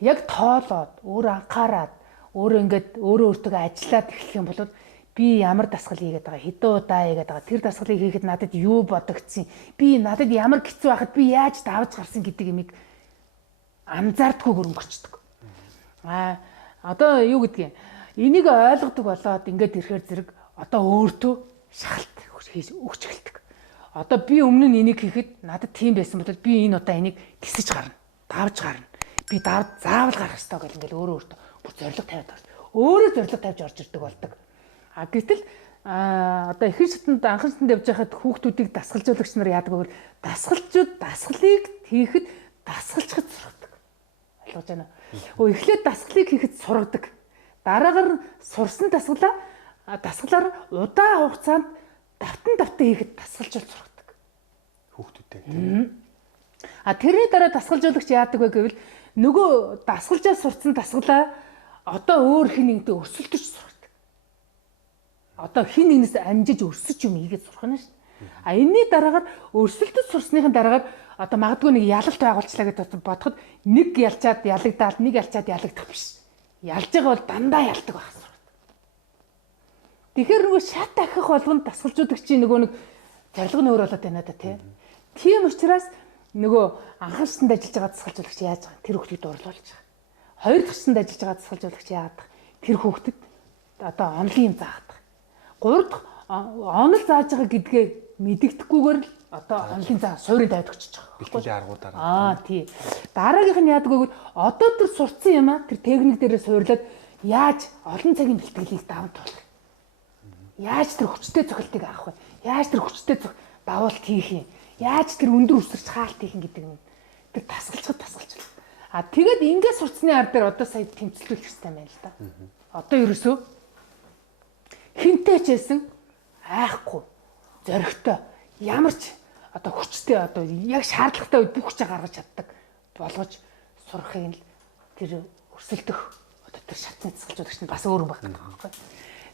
Яг тоолоод өөр анхаарад өөрөө ингээд өөртөө ажиллаад эхлэх юм бол би ямар дасгал хийгээд байгаа хэдэн удаа хийгээд байгаа тэр дасгалыг хийхэд надад юу бодогдсон би надад ямар хэцүү байхад би яаж давж гарсан гэдэг юмыг анзаардаггүйгээр өнгөрчдөг. Одоо юу гэдгийг энийг ойлгодог болоод ингээд ирэхээр зэрэг одоо өөртөө шахалт хийж өгч эхэлдэг. Одоо би өмнө нь энийг хийхэд надад тийм байсан бол би энэ удаа энийг гисэж гарна, давж гарна. Би заавал гарах ёстой гэл ингээл өөртөө бүр зориг тавиад байна. Өөрөө зориг тавьж орж ирдэг болдог. Гэтэл одоо ихэнх шатанд анхан шатанд явж байхад хүүхдүүдийг дасгалжуулагч нар яадаг вэ? Дасгалжууд дасгалыг хийхэд дасгалчхад сургадаг. Ойлгож байна уу? Эхлээд дасгалыг хийхэд сургадаг. Дараагаар сурсан дасгалаар удаан хугацаанд давтан хийхэд дасгалжуулж сургадаг. Хүүхдүүдэд. Тэрний дараа дасгалжуулагч яадаг вэ гэвэл нөгөө дасгалжаа сурцсан дасгалаа одоо өөр хин нэгтэй өрсөлдөж сургадаг. Одоо хин нэгнээс амжиж өрсөж юм хийгээд сурах нь шүү дээ. Энэний дараагаар өрсөлдөж сурсныхын дараагаар одоо магадгүй нэг ялалт байгуулчлаа гэж бодоход нэг ялчаад ялагдаад нэг ялчаад ялагдах биш. Ялж байгаа бол дандаа ялдаг байх сургадаг. Тэгэхээр нөгөө шат ахих болгонд дасгалжуулагчийн нөгөө нэг зорилго нь өөр болоод байна да тий. Тийм учраас нөгөө анхан шатанд ажиллаж байгаа дасгалжуулагч яаж байгаа тэр хүүхдийг дурлуулж байгаа. Хоёр дахь шатанд ажиллаж байгаа дасгалжуулагч яагаад тэр хүүхдэд одоо онлын заадаг. Гурав дахь онол зааж байгаа гэдгээ мэдэгдэхгүйгээр л одоо онлын заа суурийн тавьд өгчөж байгаа. Бэлтгэлийн аргуудаараа. Тий. Дараагийнх нь яадаг вэ гэвэл одоо тэр сурцсан юм тэр техник дээрээ суурлаад яаж олон цагийн бэлтгэлийг даван туулах. Яаж тэр хүчтэй цохилтыг авах вэ? Яаж тэр хүчтэй давуулт хийх юм? Яаж тэр өндөр өсөрч хаалт хийх гэдэг нь тэр тасгалж. Тэгээд ингээд сурцсны ар дээр одоо сая тэмцэлүүлэх хэрэгтэй байна л да. Одоо ерөөсөө хинтэй ч байсан айхгүй зоригтой ямар ч одоо хүчтэй одоо яг шаардлагатай үед бүх хүчээ гаргаж чаддаг болгож сурахыг л тэр өрсөлдөх одоо тэр шатны засгалжуулагч нь бас өөр юм байна байхгүй.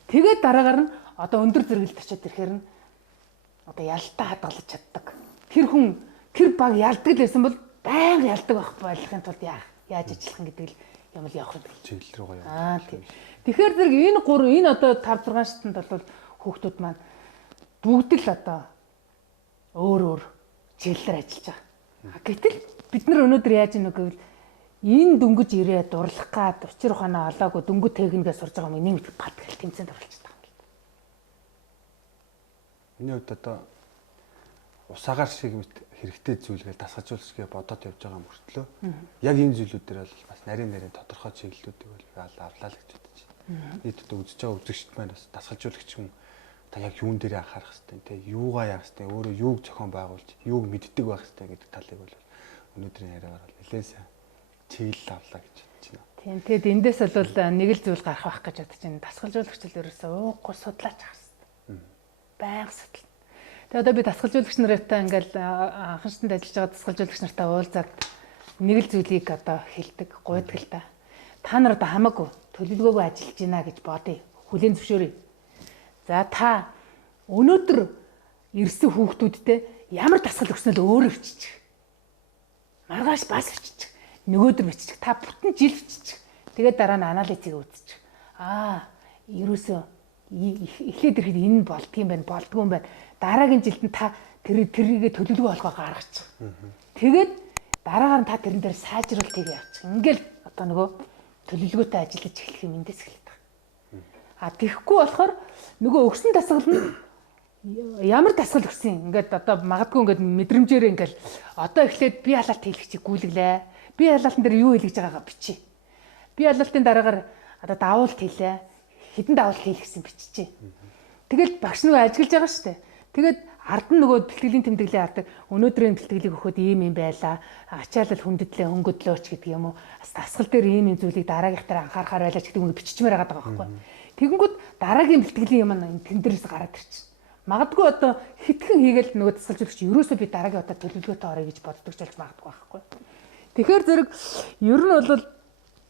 Тэгээд дараагаар нь одоо өндөр зэрэгэлд очиод ирэхээр нь одоо ялтаа хадгалж чаддаг. Тэр хүн тэр баг ялдаг л байсан бол байнга ялдаг болохын тулд яаж ажиллах гэдэг л юм л явах юм. Чиглэл рүү явах. Тийм. Тэгэхээр зэрэг энэ одоо 5 6 шатанд бол хүүхдүүд маань бүгд л одоо өөр чиглэлээр ажиллаж байгаа. Гэтэл бид нар өнөөдөр яаж ийнө гэвэл энэ дөнгөж ирээд дурлах гад учир ухаанаа олоогүй дөнгөж техникээ сурж байгаа юм нэг мэд бат гэл тэмцээнд оролцдог юм л. Миний хувьд одоо усаагаар шиг хэрэгтэй зүйл гэж дасгалжуулагчгээ бодоод явж байгаа мөртлөө яг энэ зүйлүүд дээр бол бас нарийн тодорхой чиглэлүүдийг бол авлаа л гэж бодож байна. Нийт одоо үзэж байгаа үзэгчд маань бас дасгалжуулагч хүн та яг юун дээр анхаарах хэвтэй те юугаа яах хэвтэй өөрөө юуг зохион байгуулж юуг мэддэг байх хэвтэй гэдэг талыг бол өнөөдрийн яриагаар бол нэлээд сайн чиглэл авлаа гэж бодож байна. Тийм тэгэд эндээс бол нэг л зүйл гарах байх гэж бодож байна. Дасгалжуулагч л ерөөсөө ууггүй судлаач ах хэвтэй. Байнга судал. Тэгээ одоо би дасгалжуулагч нартай ингээл анхан шатанд ажиллаж байгаа дасгалжуулагч нартай уулзаад нэг л зүйлийг одоо хэлдэг, гуйдаг л та. Та нар одоо хамаагүй төлөвлөгөөгөө ажиллаж байна гэж бодъё. Хүлээн зөвшөөрье. За та өнөөдөр ирсэн хүүхдүүдтэй ямар дасгал өгснөө л өөрөө өччих. Маргааш бас өччих. Нөгөөдөр өччих. Та бүтэн жил өччих. Тэгээд дараа нь анализыг үзчих. Ерөөсөө эхлээд ирэхэд энэ болдгийм байна, болдгүй юм байна. Дараагийн жилд нь та тэрийгэ төлөвлөгөө олгоо гаргачих. Тэгээд дараагаар нь та тэрэн дээр сайжруулалт хийгээ явчих. Ингээл одоо нөгөө төлөвлөгөөтэй ажиллаж эхлэх юм эндээс эхэлдэг. Тэгэхгүй болохоор нөгөө өгсөн дасгал нь ямар дасгал өгсөн ингээд одоо магадгүй ингээд мэдрэмжээр ингээд одоо эхлээд бие халаалт хийлгчийг гүйлгэлээ. Бие халаалтын дээр юу хийлгэж байгаагаа бичиж. Бие халаалтын дараагаар одоо давуулт хийлээ. Хідэн давуулт хийлгэсэн биччихье. Тэгэл багш нөгөө ажиглаж байгаа шүү дээ. Тэгээд ард нь нөгөө бэлтгэлийн тэмдэглэлээ хардаг. Өнөөдрийн бэлтгэлийг өгөхөд ийм юм байлаа. Ачаалал хүндэтлээ, хөнгөдлөөч гэдэг юм уу. Бас дасгал дээр ийм зүйлийг дараагийнх дээр анхаарахаар байлаач гэдэг үг биччихмээр байгаа байхгүй. Тэгэнгүүт дараагийн бэлтгэлийн юм нь тэн дээрээс гараад ирчихсэн. Магадгүй одоо хитгэн хийгээл нөгөө дасгалжуулагч ерөөсөө би дараагийн удаа төлөвлөгөөтэй орё гэж боддог ч болж магадгүй байхгүй. Тэгэхээр зэрэг ер нь бол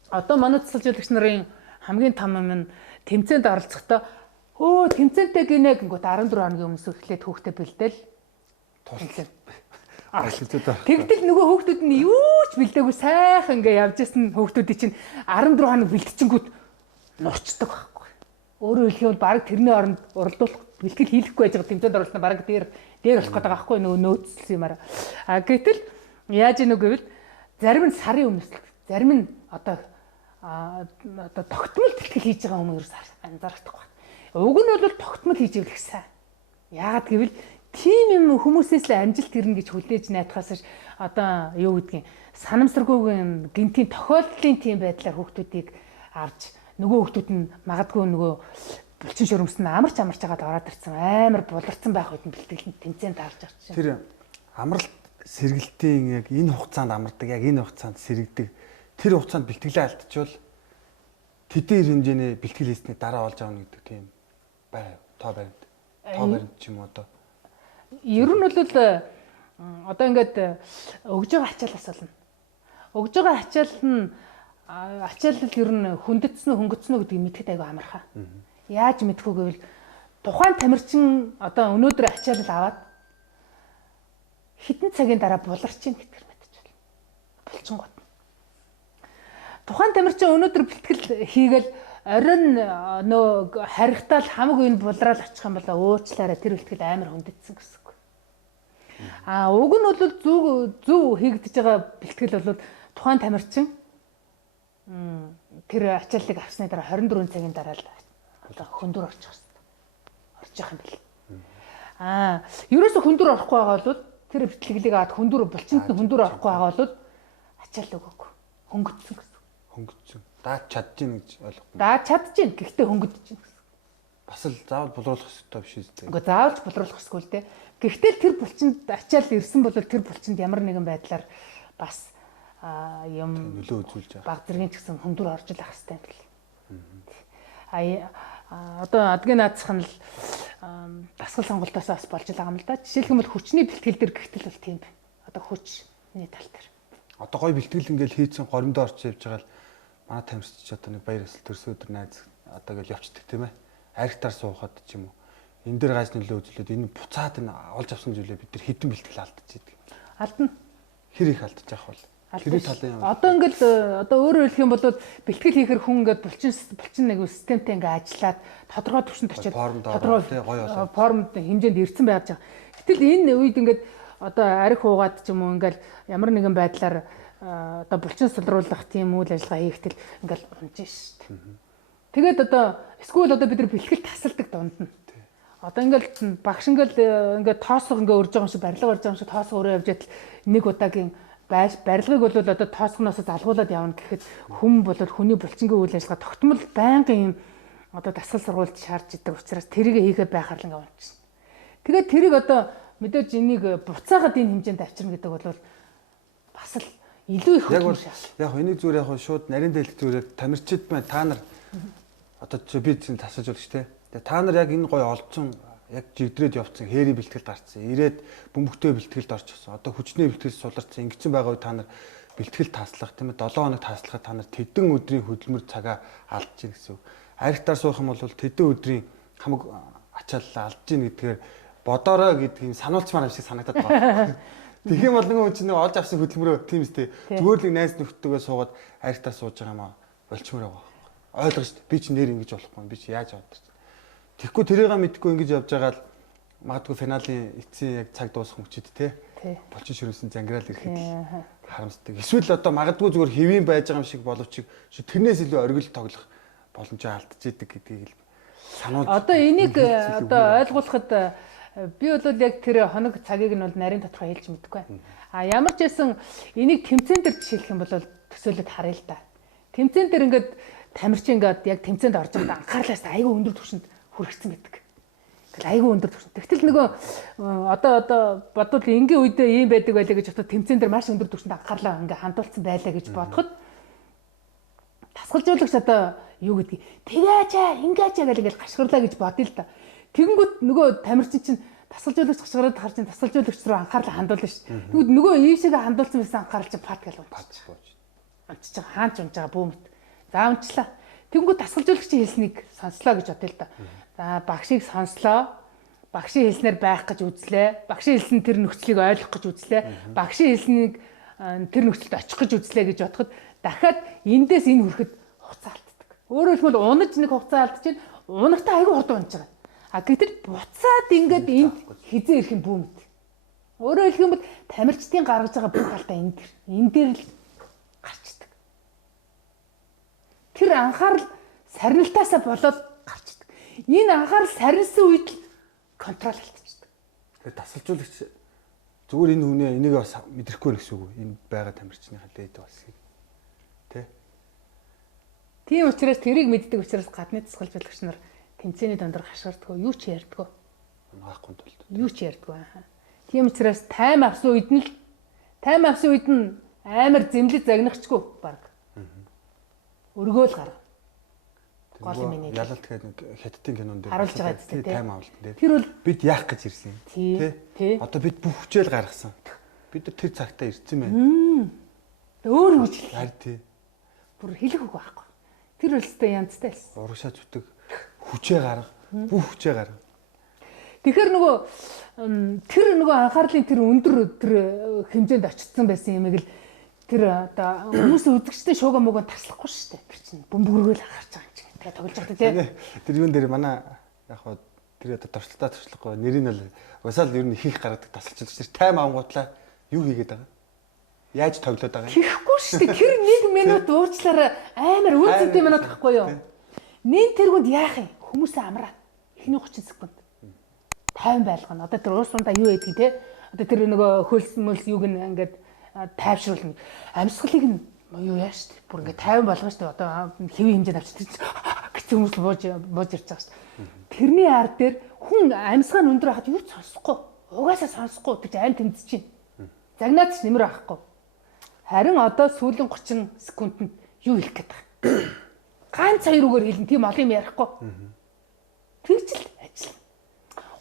одоо манай дасгалжуулагч нарын хамгийн том юм нь тэмцээнд оролцохдоо тэмцээнтэй гинэ гингүүт 14 хоногийн өмнөөс эхлээд хүүхдээ бэлдээл тусалсан. Тэгтэл нөгөө хүүхдүүд нь юу ч бэлдээгүй сайхан ингээ явж исэн хүүхдүүдийн чинь 14 хоног бэлтчингүүт нурчдаг байхгүй. Өөрөөр хэлбэл баг тэрний оронд уралдуулах бэлтгэл хийхгүй байж байгаа тэмцээнд оролцсон баг дээр болох гэдэг байхгүй нөгөө нөөцлсөн юмараа. Гэтэл яаж ийнү гэвэл зарим нь сарын өмнөөс зарим нь одоо тогтмол бэлтгэл хийж байгаа хүмүүс анзаарахдаггүй. Уг нь бол тогтмол хийж ивэл их сайн. Яагаад гэвэл тийм юм хүмүүсээс л амжилт ирнэ гэж хүлээж найдахаас одоо юу гэдгийг санамсаргүйгийн гинтийн тохиолдлын тийм байдлаар хүүхдүүдийг авч нөгөө хүүхдүүд нь магадгүй нөгөө булчин шөрөмсөн амарч агаад ороод ирсэн амар буларцсан байх үед нь бэлтгэл тэмцээнд авч орчих. Тэр амралт сэргэлтийн яг энэ хугацаанд амардаг, яг энэ хугацаанд сэргдэг. Тэр хугацаанд бэлтгэлээ алдчихвал тэдний хэмжээний бэлтгэл хийсний дараа олж авна гэдэг тийм бай тоо баримт ч юм уу одоо. Ер нь бол одоо ингээд өгж байгаа ачаалаас болно. Өгж байгаа ачаалал ер нь хүндэцнө хөнгөцнө гэдгийг мэдхэд айгүй амархаа. Яаж мэдхүү гэвэл тухайн тамирчин одоо өнөөдөр ачаалал аваад хэдэн цагийн дараа буларчин гэдгээр мэдчихвэл булчингууд. Тухайн тамирчин өнөөдөр бэлтгэл хийгээл оройн нөө харигтаал хамаагүй энэ булраад очих юм бол уучлаарай тэр бэлтгэл амар хүндэцсэн гэсэн үг. Уг нь бол зөв хийгдэж байгаа бэлтгэл бол тухайн тамирчин тэр ачааллыг авсны дараа 24 цагийн дараа л одоо хөндөр орчих хэвээр орчих юм бэл. Ерөөсө хөндөр орохгүй байгаа бол тэр бэлтгэлийг аваад хөндөр булчинд нь хөндөр орохгүй байгаа бол ачаал өгөөгүй. Хөнгөцсөн гэсэн. Хөнгөцсөн. Даад чадчихна гэж ойлгохгүй. Даад чадчихна. Гэхдээ хөнгөдөж чинь гэсэн. Бас л заавал булруулах хэрэгтэй биш үү? Үгүй заавалж булруулах хэрэггүй л дээ. Гэхдээ тэр булчинд ачаал ирсэн бол тэр булчинд ямар нэгэн байдлаар бас юм нөлөө үзүүлж байгаа. Баг зэргийн ч гэсэн хөндөр орж л ах хэрэгтэй юм бэл. Одоо адгийн наацх нь л дасгал сонголтоос бас болж байгаа юм л да. Жишээлбэл хүчний бэлтгэл дээр гихтэл бол тийм байна. Одоо хүчний тал дээр. Одоо гой бэлтгэл ингээл хийцэн горимдоо орч явж байгаа л манай тамирчид ч одоо нэг баяр ёслол төрсөн өдөр найз одоо гэл явцдаг тийм ээ. Аригтаар суухад ч юм уу. Энэ дээр гайс нөлөө үзүүлээд энэ буцаад энэ олж авсан зүйлээ бид нар хідэн бэлтгэл алдчихийдэг. Алдна. Хэр их алдчих вэ? Тэр талын одоо ингээл одоо өөрөөр хэлэх юм бол бэлтгэл хийхэр хүн ингээд булчин нэг системтэй ингээд ажиллаад тодорхой түвшинд очиод тодорхой формд хэмжээнд ирсэн байж байгаа. Гэтэл энэ үед ингээд одоо арх уугаад ч юм уу ингээл ямар нэгэн байдлаар одоо булчин сулруулах тийм үйл ажиллагаа хийхдээ ингээл унж шүү дээ. Тэгээд одоо эсвэл одоо бид нар бэлтгэл тасалдаг дунд нь. Одоо ингээл багш ингээд тоосго ингээд өрж байгаа юм шиг барилга өрж байгаа юм шиг тоосго өрөө явж идэл нэг удаагийн барилгыг бол одоо тоосгоноос залгуулад явна гэхэд хүн болоод хүний булчингийн үйл ажиллагаа тогтмол байнгын юм одоо дасгал сургуульд шаарч идэг учраас тэрийг хийхэд байхаар л ингээд унчихна. Тэгээд тэрийг одоо мэдээж энийг буцаагаад энэ хэмжээнд авчирна гэдэг бол бас л илүү их хөдөлмөр шаардлагатай. Яг энийг зүгээр яг шууд нарийн дэлгэц зүгээр тамирчид маань та нар одоо би чинь тасалжуулагч те. Тэгээ та нар яг энэ гой олцсон яг жигдрээд явцсан хээри бэлтгэлд гарцсан. Ирээд бөмбөгтэй бэлтгэлд орчихсон. Одоо хүчний бэлтгэл суларсан. Ингэсэн байгаа үед та нар бэлтгэл таслах тийм ээ 7 хоног таслахад та нар тэдэн өдрийн хөдөлмөр цагаа алдж ийн гэсэн үг. Аригтаар суух юм бол тэдэн өдрийн хамаг ачаалал алдж ийн гэдгээр бодороо гэдэг юм сануулчмаар юм шиг санагдаад байна. Тэгэх юм бол нэг хүн чинь нэг олж авсан хөдөлмөрөө тийм үстэй зүгээр л найз нөхдөдөө суугаад аригтаар сууж байгаа юм аа болчмоор байгаа. Ойлгож шүү дээ. Би чи нэр ингэж болохгүй. Би чи яаж аваад. Тэгэхгүй тэрийг мэдхгүй ингэж явж байгаа л магадгүй финалийн эцсийн яг цаг дуусах мөчид те. Болчин ширүүлсэн зангираал ирэхэд харамсдаг. Эсвэл одоо магадгүй зүгээр хэвийн байж байгаа юм шиг боловч тэрнээс илүү оргил тоглох боломжоо алдж идэг гэдгийг сануулж. Одоо энийг одоо ойлгуулахад би бол яг тэр хоног цагийг нь бол нарийн тодорхой хэлж мэдэхгүй байна. А ямар ч байсан энийг тэмцээн дээр жишээлх юм бол төсөөлөд харъя л да. Тэмцээн дээр ингээд тамирчин ингээд яг тэмцээнд орж байгаа анхаарлаас айгүй өндөр түвшинд хүргэсэн гэдэг. Тэгэл айгүй өндөр түвшинд. Тэгтэл нөгөө одоо бодвол энгийн үедээ ийм байдаг байлаа гэж бодоход тэмцээн дээр маш өндөр түвшинд анхаарлаа ингээд хандуулсан байлаа гэж бодоход тасгалжуулагч одоо юу гэдгийг тэгээчээ ингээчээ гэл ингээд гашгирлаа гэж бодъё л да. Тэгэнгүүт нөгөө тамирчин чинь тасгалжуулагч гашгараад харж ин тасгалжуулагч руу анхаарлаа хандуулна шүү дээ. Тэгвэл нөгөө ийшээгээ хандуулсан байсан анхаарал чинь пат гэл унтчих. Унтчих байгаа хаанч унж байгаа бүүмт. За унчлаа. Тэнгүү тасгалжуулагчийн хэлснийг сонслоо гэж бодъё л да. За багшийг сонслоо. Багшийн хэлснээр байх гэж үзлээ. Багшийн хэлсэн тэр нөхцөлийг ойлгох гэж үзлээ. Багшийн хэлснийг тэр нөхцөлд очих гэж үзлээ гэж бодоход дахиад эндээс энэ хүрэхэд хугацаа алддаг. Өөрөөр хэлбэл унаж нэг хугацаа алдчихээн унагтаа айгүй хурдан унж байгаа. А гэтэл буцаад ингээд энд хизээ ирэх юм бүүмт. Өөрөөр хэлэх юм бол тамирчдын гаргаж байгаа бүх алдаа энэ дээр л гарчдаг. Тэр анхаарал сарнилтаасаа болоод гарчдаг. Энэ анхаарал сарнилсан үед л контрол алдчихдаг. Тэгээ тасалжуулагч зүгээр энэ хүнээ энийг бас мэдрэхгүй гэсэн үг. Энэ байгаа тамирчныхаа дээд басыг. Тэ? Тийм учраас тэрийг мэддэг учраас гадны тасгалжуулагч нар тэмцээний дондор хашгирдгөө юу ч ярьдгөө. Унгаахгүй тулд. Юу ч ярьдгөө. Тийм учраас тайм авсан үед нь амар зэмлэг загнахчгүй баг. Өргөөл гарга. Гол юм нэг. Ялалт гэдэг нэг хятадын кинонд харуулж байгаа зү тайм авалт тийм. Тэр бол бид яах гэж ирсэн юм. Тий. Одоо бид бүх хүчээр гаргасан. Бид нар тэр цагтаа ирсэн байна. Өөр хүч. Харин тий. Бүр хэлэх үг байхгүй. Тэр өстэй янзтай байсан. Урагшаа зүтэг хүчээ гарга. Бүх хүчээ гарга. Тэгэхээр тэр анхаарлын тэр өндөр тэр хэмжээнд очсон байсан юм ийг л тэр одоо хүмүүс үзэгчтэй шууга муугаа таслахгүй шүү дээ. Тэр чинь бөмбөргөөл харж байгаа юм чинь. Тэгээ тоглож байгаа тийм. Тэр юун дээр манай яг хаа тэр одоо туршлагатай туршлахгүй нэрийг нь уусаал ер нь хийх гаргадаг тасалчлагч тэр тайм авангуудлаа юу хийгээд байгаа? Яаж тоглоод байгаа юм? Хийхгүй шүү дээ. Тэр 1 минут уучлаарай амар үнцэнтэй минут гэхгүй юу? Нин тэргүнд яах юм? Хүмүүсээ амраа. Эхний 30 секунд. 50 байлгана. Одоо тэр уус ундаа юу ядгийг те? Одоо тэр нөгөө хөлс мөлс юуг нь ингээд тайвшруулна. Амьсгалыг нь юу яа штэ. Бүр ингээд 50 болгоно штэ. Одоо хэвийн хэмжээнд авчиж гэсэн хүмүүс бууж ирж байгаа штэ. Тэрний ард дээр хүн амьсгаа нь өндөр хахад юу ч сонсохгүй. Угаасаа сонсохгүй гэж айн тэмцэж чинь. Загнаад ч нэмэр авахгүй. Харин одоо сүүлийн 30 секундэд юу хэлэх гээд байгаа. Ганц хоёр үгээр хэлнэ. Тийм олон юм ярихгүй. Тэгж л ажил.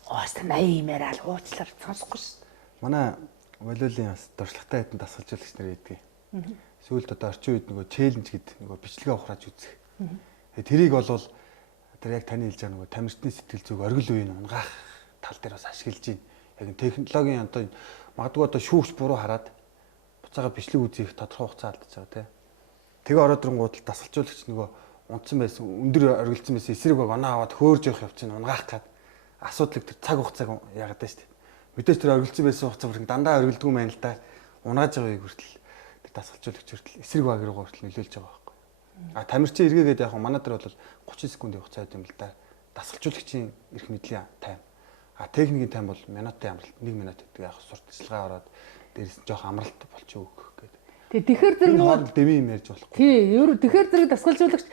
Оос 80 юм яриад уучлаар сонсохгүй шүү дээ. Манай волейболын бас дуршлагатай хэдэн дасгалжуулагч нар байдаг. Сүүлд одоо орчин үед нөгөө челленж гэдэг нөгөө бичлэгээ ухрааж үзэх. Тэрийг болвол тэр яг таны хэлж байгаа нөгөө тамирчны сэтгэл зүг оргил үеийн унгаах тал дээр бас ашиглаж байна. Яг технологийн одоо магадгүй одоо шүүгч буруу хараад буцаага бичлэг үзэх тодорхой хугацаа алдаж байгаа тийм. Тэгээ ороод ирэнгууд дасгалжуулагч нөгөө унтсан байсан өндөр оргилцсан байсан эсрэг оноо аваад хөөрж явах явцын унгаах гад асуудлыг тэр цаг хугацааг яагаад байна шүү дээ. Мэдээж тэр оргилцсан байсан хугацаа бүр дандаа оргилдгүй мэн л да. Унааж байгааг хүртэл дасгалжуулагч хүртэл эсрэг баг руугаа хүртэл нөлөөлж байгаа байхгүй. А тамирчин эргээгээд яг манай дээр бол 30 секунд явах цайд юм л да. Дасгалжуулагчийн эрх мэдлийн тайм. А техникийн тайм бол минутын амралт 1 минут гэдэг яг сурт ажиллагаа ороод дээрээс нь жоох амралт болчих өөх гэдэг. Тэгэхээр зэрэг нөгөө дэми юм ярьж болохгүй. Тий, тэгэхээр зэрэг дасгалжуулагч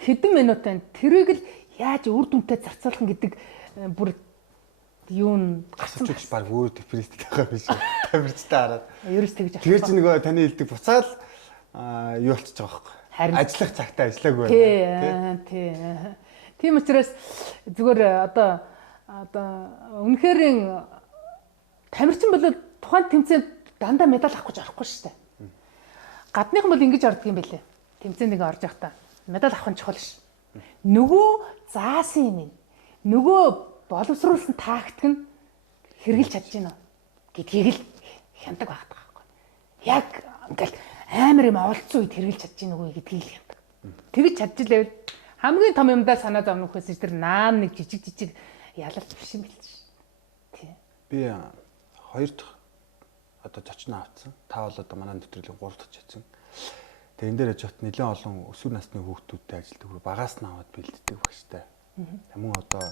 хэдэн минут байна. Тэрийг л яаж үр дүнтэй зарцуулах гэдэг бүр юун гасч баг өөр депресстэй байгаа биш үү? Тамирчтай хараад. Ерөөс тэгж авах. Тэр чинь нөгөө таны хэлдэг буцаал юу болчихж байгаа байхгүй. Ажиллах цагтаа ажиллаагүй байна. Тий. Тийм учраас зүгээр одоо үнэхээр тамирчин бол тухайн тэмцээнд дандаа медаль авах гэж орохгүй шүү дээ. Гадныхан бол ингэж ордог юм байлээ. Тэмцээнд ингээ орж явахдаа медаль авах нь чухал ш. Нөгөө заасан юм. Нөгөө боловсруулсан тактик нь хэрэгжилж чадж гинэ гэдгийг л хяндаг багтдаг байхгүй. Яг ингээл амар юм авалцсан үед хэрэгжилж чадж гинэ үгүй гэдгийг л хяндаг. Тэгж чадчихлаа хамгийн том юмдаа санаа зовнох байсан тэр наам нэг жижиг ялалт биш юм билээ ш. Тий. Би хоёр дахь одоо зочноо авцсан. Та бол одоо манай нэвтрүүлгийн 3 дахь чадсан. Тэгээ энэ дээр яжт нэлээд олон өсвөр насны хүүхдүүдтэй ажилтдаг багаас нь аваад бэлддэг багштай. Мөн одоо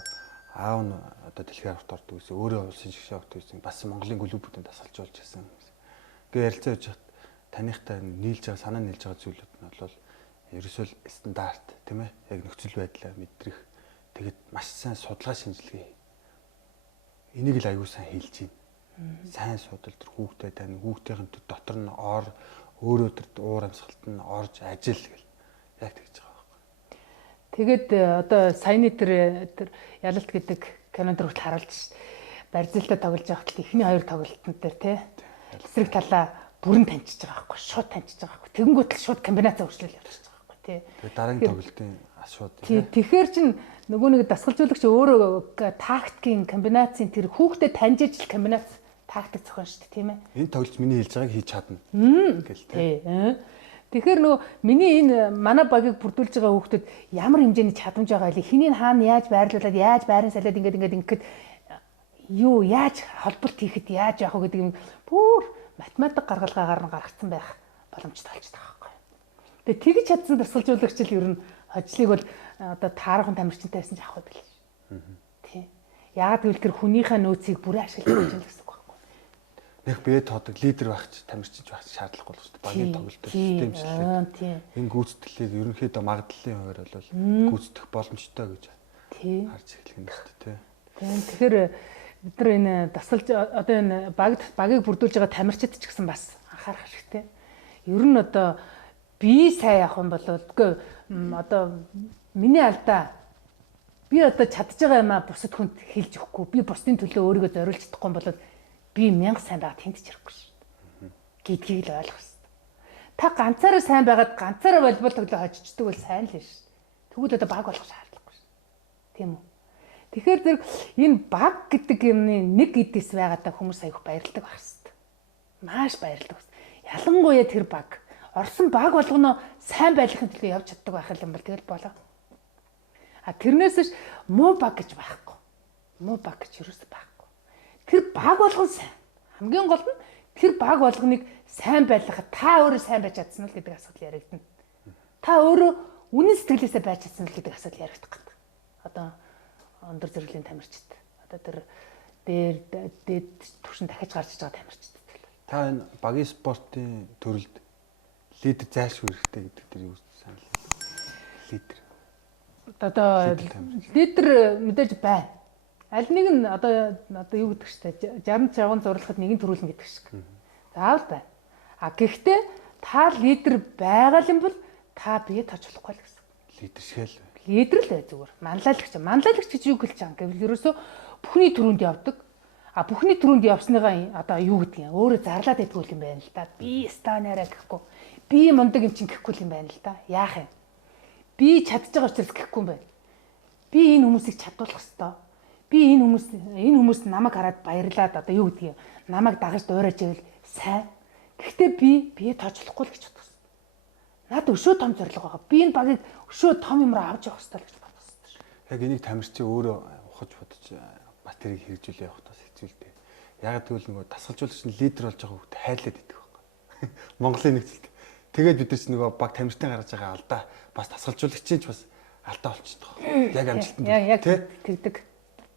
аав нь одоо дэлхийн аварт ордог гэсэн өөрөө улсын шигшээ авт гэсэн бас Монголын клубүүдийн дасгалжуулж байсан. Гээ ярилцаа хийж хат танихтай нийлж байгаа санаа нийлж байгаа зүйлүүд нь бол ерөөсөө стандарт тийм ээ яг нөхцөл байдлаа мэдрэх тэгэд маш сайн судалгаа шинжилгээ. Энийг л аягүй сайн хэлж байна. Сайн судал тэр хүүхдэд тань хүүхдийн дотор нь өөрөө тэр уур амьсгалт нь орж ажил гэл яг тэгж байгаа байхгүй. Тэгээд одоо саяны тэр ялалт гэдэг кинонд хүртэл харуулж ш. Барзилтад тоглож байгаа хөтл эхний хоёр тоглолтод дээр тий эсрэг талаа бүрэн таньчихж байгаа байхгүй. Шууд таньчихж байгаа байхгүй. Тэгэнгүүт л шууд комбинацаа өөрчлөл явуулчихж байгаа байхгүй тий. Тэгээд дараагийн тоглолтын шууд тий. Тэгэхээр чин нөгөө нэг дасгалжуулагч өөрөө тактикийн комбинацийн тэр хүүхдэд таньж ижил комбинац тактик зохион шүү дээ тийм ээ. Энэ тоглолт миний хэлж байгааг хийж чадна гэл тий. Тэгэхээр нөгөө миний энэ манай багийг бүрдүүлж байгаа хүүхдэд ямар хэмжээний чадамж байгаа вэ? Хэнийг хаана яаж байрлуулад яаж байран салиад ингээд юу яаж холболт хийхэд яаж яах вэ гэдэг юм бүр математик гаргалгаагаар нь гаргацсан байх боломжтой болчихдог байхгүй. Тэгээ тэгж чадсан дасгалжуулагч л ер нь хожлыг бол одоо таархан тамирчинтай байсан ч авах байл. Тий. Яагаад гэвэл тэр хүнийхээ нөөцийг бүрэн ашиглаж байна гэсэн үг байхгүй. Нэг бие тоодог лидер багч тамирчинч багч шаардлагагүй л шүү дээ. Багийн тоглолт системчлээ. Энэ гүйцэтгэлийг ерөнхийдөө магадлалын хувьд бол гүйцэтгэх боломжтой гэж харж эхлэх юм шүү дээ. Тэгэхээр бид нар энэ дасгалж одоо энэ багийг бүрдүүлж байгаа тамирчид ч гэсэн бас анхаарах хэрэгтэй. Ер нь одоо би сайн явах юм бол үгүй одоо миний алдаа би одоо чадж байгаа юмаа бусад хүнд хэлж өгөхгүй би бусдын төлөө өөрийгөө зориулж чадахгүй юм бол би 1000 сайн байгаа тэнд ч хэрэггүй шүү дээ гэдгийг л ойлгох хэрэгтэй. Та ганцаараа сайн байгаад ганцаараа волейбол тоглоо хожиждаг бол сайн л шүү дээ. Тэгвэл одоо баг болох шаардлагагүй шүү дээ. Тийм үү? Тэгэхээр зэрэг энэ баг гэдэг юмны нэг эдээс байгаадаа хүмүүс аяг баярлдаг байх хэрэгтэй. Маш баярлдаг. Ялангуяа тэр баг орсон баг болгоно сайн байхын төлөө явж чаддаг байх юм бол тэгэл болоо. А тэрнээс муу баг гэж байхгүй. Муу баг гэж юус байхгүй. Тэр баг болгон сайн. Хамгийн гол нь тэр баг болгоныг сайн байлгахад та өөрөө сайн байж чадсан уу гэдэг асуудал яригдана. Та өөрөө үнэн сэтгэлээсээ байж чадсан уу гэдэг асуудал яригдах гэдэг. Одоо өндөр зэрэглэлийн тамирчид. Одоо тэр дээд түвшин дахиж гарч иж байгаа тамирчид. Та энэ багийн спортын төрөлд лидер зайлшгүй хэрэгтэй гэдэг тэр юу санал? Лидер. Одоо лидер мэдээж байна. Аль нэг нь одоо юу гэдэг чтэй 60 чавган зурлахад нэгэн төрүүлнэ гэдэг шиг. Заавал байна. А гэхдээ та лидер байгаа юм бол та бие тооч болохгүй л гэсэн. Лидер шил. Лидер л бай зүгээр. Манлайлагч. Манлайлагч гэж юу гэлж байгаа юм гэвэл ерөөсөө бүхний төрөнд явдаг. А бүхний төрөнд явсныгаа одоо юу гэдэг юм өөрөө зарлаад байдгүй юм байна л да. Би станаараа гэхгүй. Би мундаг юм чинь гэхгүй юм байна л да. Яах юм? Би чадж байгаа учраас гэхгүй юм байна. Би энэ хүмүүсийг чадуулах ёстой. Би энэ хүмүүс намайг хараад баярлаад одоо юу гэдэг юм. Намайг дагаж дуурайж ивэл сайн. Гэхдээ би бие тоочлохгүй л гэж бодсон. Наад өшөө том зорилго байгаа. Би энэ багийг өшөө том юмроо авч явах ёстой л гэж бодсон. Яг энийг тамирчин өөрөө ухаж бодож батарейг хэрэгжүүлээ явах тас хэцүү л дээ. Яг тэгвэл нөгөө дасгалжуулагч нь лидер болж байгаа хүүхд хайлаад идэх байхгүй. Монголын нэгдэлт. Тэгээд бид нар ч нөгөө баг тамирчтай гаргаж байгаа алдаа бас тасгалжуулагчийн ч бас алдаа болчихсон. Яг амжилтанд. Яг тэгдэг.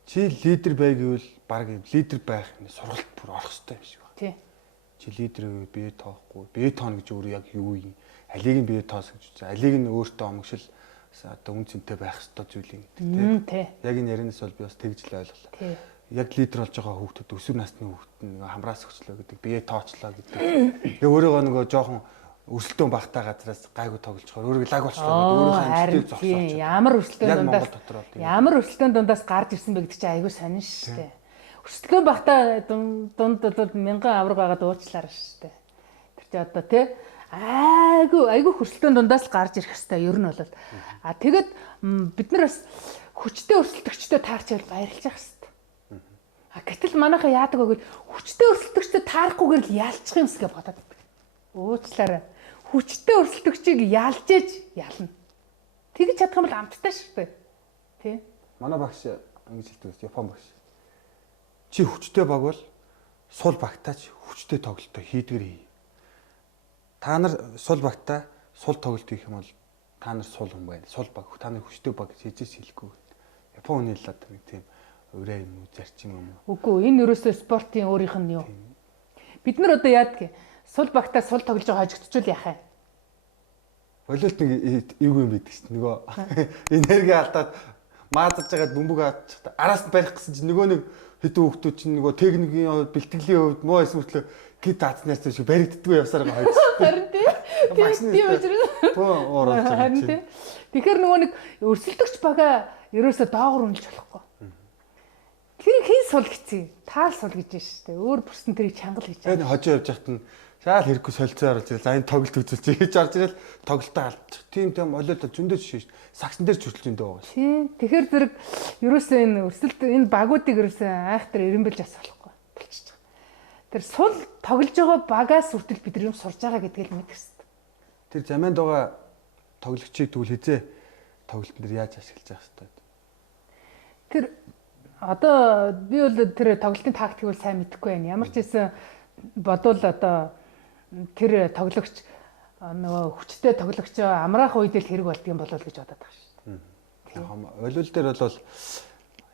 Чи лидер бай гэвэл баг лидер байх сургалт бүр орох хэрэгтэй юм шиг байна. Тий. Чи лидер гэвэл бие тоохгүй. Бие тоон гэж өөр яг юу юм? Алийг нь бие тоос гэж үзээ. Алийг нь өөртөө омгшил одоо үн цэнтэй байх хэрэгтэй зүйл юм гэдэг тий. Яг энэ ярианаас бол би бас тэгж л ойлголоо. Тий. Яг лидер болж байгаа хүүхдүүд өсвөр насны хүүхэд нэг хамраас өгчлөө гэдэг, бие тоочлоо гэдэг. Тэгээ өөрөөгөө нөгөө жоохон өрсөлдөөн багтаа газраас гайгүй тоглож байгаа. Өөрийгөө лаг болчлоо гэдэг. Өөрийнхөө амжилтыг зогсооч. Ямар өрсөлдөөн дундаас гарч ирсэн бэ гэдэг чинь айгүй сонин шүү дээ. Өрсөлдөөн багтаа дунд бол мянган авраг байгаа дуучлаар шүү дээ. Тэр чи одоо тий айгүй өрсөлдөөн дундаас гарч ирэх хэвээр ер нь бол. Тэгээд бид нар бас хүчтэй өрсөлдөгчтэй таарч байвал баярлж явах хэвээр. Гэтэл манайхаа яадаг вэ гэвэл хүчтэй өрсөлдөгчтэй таарахгүйгээр л ялчих юмс гэж бодоод байдаг. Уучлаарай. Хүчтэй өрсөлдөгчийг ялж ээж ялна. Тэгж чадах юм бол амттай шүү дээ. Тий? Манай багш ингэж хэлдэг ус Япон багш. Чи хүчтэй баг бол сул багтаач хүчтэй тоглолтоо хийдгэр хий. Та нар сул багтаа сул тоглолт хийх юм бол та нар сул хүн байна. Сул баг та нар хүчтэй баг гэж хийж хэлэхгүй. Япон хүний л одоо нэг тийм өрөө юм уу зарчим юм уу? Үгүй энэ ерөөсөө спортын өөрийнх нь юу? Бид нар одоо яадаг? Сул багтаа сул тоглож байгаа хожигдчихвол яах вэ? Волейболт нэг эвгүй юм байдаг шүү дээ. Нөгөө энерги алдаад маадаж байгаад бөмбөг авчихта араас нь барих гэсэн чинь нөгөө нэг хэдэн хүүхдүүд чинь нөгөө техникийн хувьд бэлтгэлийн хувьд муу эсвэл гид даацнаас шиг баригддаггүй явсаар байгаа хойд. Харин тийм учраас. Харин тийм. Тэгэхээр нөгөө нэг өрсөлдөгч бага ерөөсөө доогуур үнэлж болохгүй. Тэр хин сул гэцээ. Таал сул гэж байна шүү дээ. Өөр бүрсэн тэрийг чангал гэж. Тэгээд хожоо явж хахад нь шаал хэрэггүй солилцоо оруулж ирэл. За энэ тоглолт үзүүлж хийж орж ирэл тоглолтоо алдчих. Тийм олоод зөндөө жишээ шүү дээ. Сагсан дээр ч хүртэл зөндөө байгаа шүү. Тийм. Тэгэхээр зэрэг ерөөсөө энэ өрсөлд энэ багуудыг ерөөсөө айхтар эренбэлж ас болохгүй болчихж байгаа. Тэр сул тоглож байгаа багаас хүртэл бид нар юм сурж байгаа гэдгийг л мэдэх хэрэгтэй. Тэр заманд байгаа тоглогчийг тэгвэл хизээ тоглолтын дээр яаж ашиглаж явах хэрэгтэй. Тэр одоо би бол тэр тоглолтын тактик бол сайн мэдэхгүй байна. Ямар ч хэсэн бодвол одоо тэр тоглогч нөгөө хүчтэй тоглогч амраах үед л хэрэг болдго юм болов уу гэж бодоод байгаа шүү дээ. Волейбол дээр бол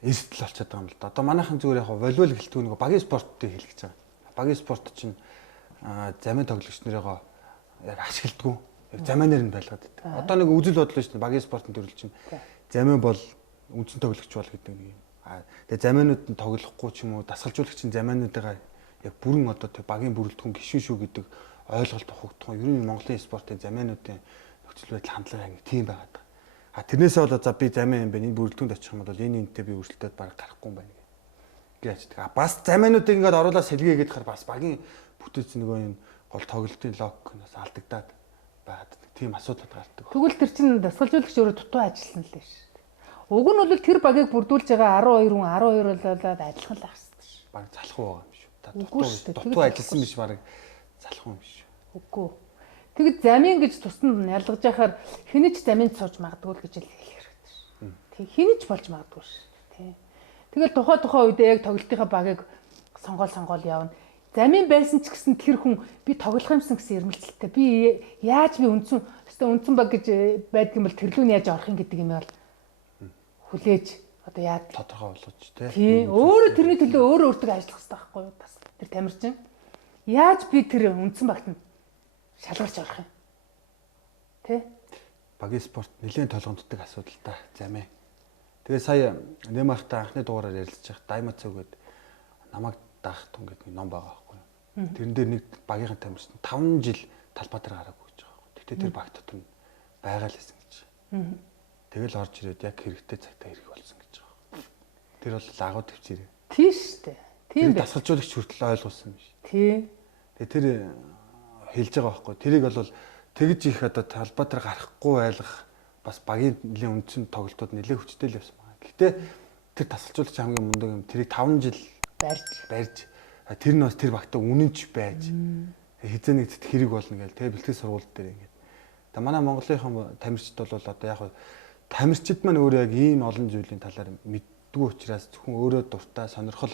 эрсдэл болчиход байгаа юм л да. Одоо манайхан зүгээр яг волейбол гэлтгүй нөгөө багийн спортыг хэлж байгаа. Багийн спорт чинь замын тоглогч нарыгоо яг ашигладгүй. Яг заманаар нь байлгаад байдаг. Одоо нэг үзэл бодлоо шүү дээ. Багийн спортын төрөл чинь замын бол үндсэн тоглогч бол гэдэг нэг юм. Тэгээ заманууд нь тоглохгүй ч юм уу дасгалжуулагчийн замануудаа яг бүрэн одоо тэг багийн бүрэлдэхүүн гişүн шүү гэдэг ойлголт ухагдах. Ер нь Монголын спортын замануудын нөхцөл байдал хандлага яг тийм байгаад байгаа. Тэрнээсээ бол за би заман юм байна. Энэ бүрэлдэхүүнд очих юм бол энэ энэтэй би өрсөлдөд баг гарахгүй юм байна гэж ячдаг. Бас замануудыг ингээд оруулаад сэлгээгээд хахаар бас багийн бүтээц нөгөө юм гол тоглолтын логикноос алдагдаад байгаад тийм асуудал гардаг. Тэгвэл тэр чинь дасгалжуулагч өөрөө дутуу ажилласан л дээ шүү. Уг нь бол тэр багийг бүрдүүлж байгаа 12 хүн 12 болоод адилхан л ах хэвчээ шүү. Баг залах уу юм шүү. Та дутуу ажилласан биш баг залах юм биш. Үгүй. Тэгэд замын гэж тусанд ялгаж яхаар хинэж замынд сууж магадгүй л гэж л хэлэх хэрэгтэй шүү. Тэг хинэж болж магадгүй шүү. Тий. Тэгэл тухай үедээ яг тоглолтынхаа багийг сонгоол явна. Замын байсан ч гэсэн тэр хүн би тоглох юмсан гэсэн эрмэлзэлтэй. Би яаж үндсэн баг гэж байдаг юм бол тэрлүүн яаж орох юм гэдэг юм бол хүлээж одоо яа тодорхой болгож тий өөрөө тэрний төлөө өөрөө өөртөө ажиллах хэрэгтэй байхгүй юу бас тэр тамирчин яаж би тэр үндсэн багт нь шалгарч орох юм тий багийн спорт нэлээд толгомддог асуудал та замээ тэгээ сая Нэмахтай анхны дугаараар ярилцж байгаа Даймац гээд намайг даах тун гэдэг ном байгаа байхгүй юу тэрэн дээр нэг багийн тамирчин 5 жил талбай дээр гараагүй гэж байгаа байхгүй тэгтээ тэр баг дотор нь байгаа л байсан гэж тэгэл орж ирээд яг хэрэгтэй цагтаа хэрэг болсон гэж байгаа. Тэр бол агуу төвчээрээ. Тийм шүү дээ. Тийм байх. Дасгалжуулагч хүртэл ойлгуулсан биш. Тийм. Тэгээ тэр хэлж байгаа байхгүй. Тэрийг бол тэгж их одоо талбай дээр гарахгүй байлгах бас багийн нэлийн үндсэн тоглолтууд нэлээд хүчтэй л явсан байна. Гэхдээ тэр дасгалжуулагч хамгийн мундаг юм. Тэрийг 5 жил барьж тэр нь бас тэр багтаа үнэнч байж хизээ нэг хэрэг болно гээл тэгээ бэлтгэл сургууль дээр ингээд. Тэгээ манай Монголынхан тамирчид бол одоо яг тамирчид маань өөрөө яг ийм олон зүйлийн талаар мэддгүй учраас зөвхөн өөрөө дуртай сонирхол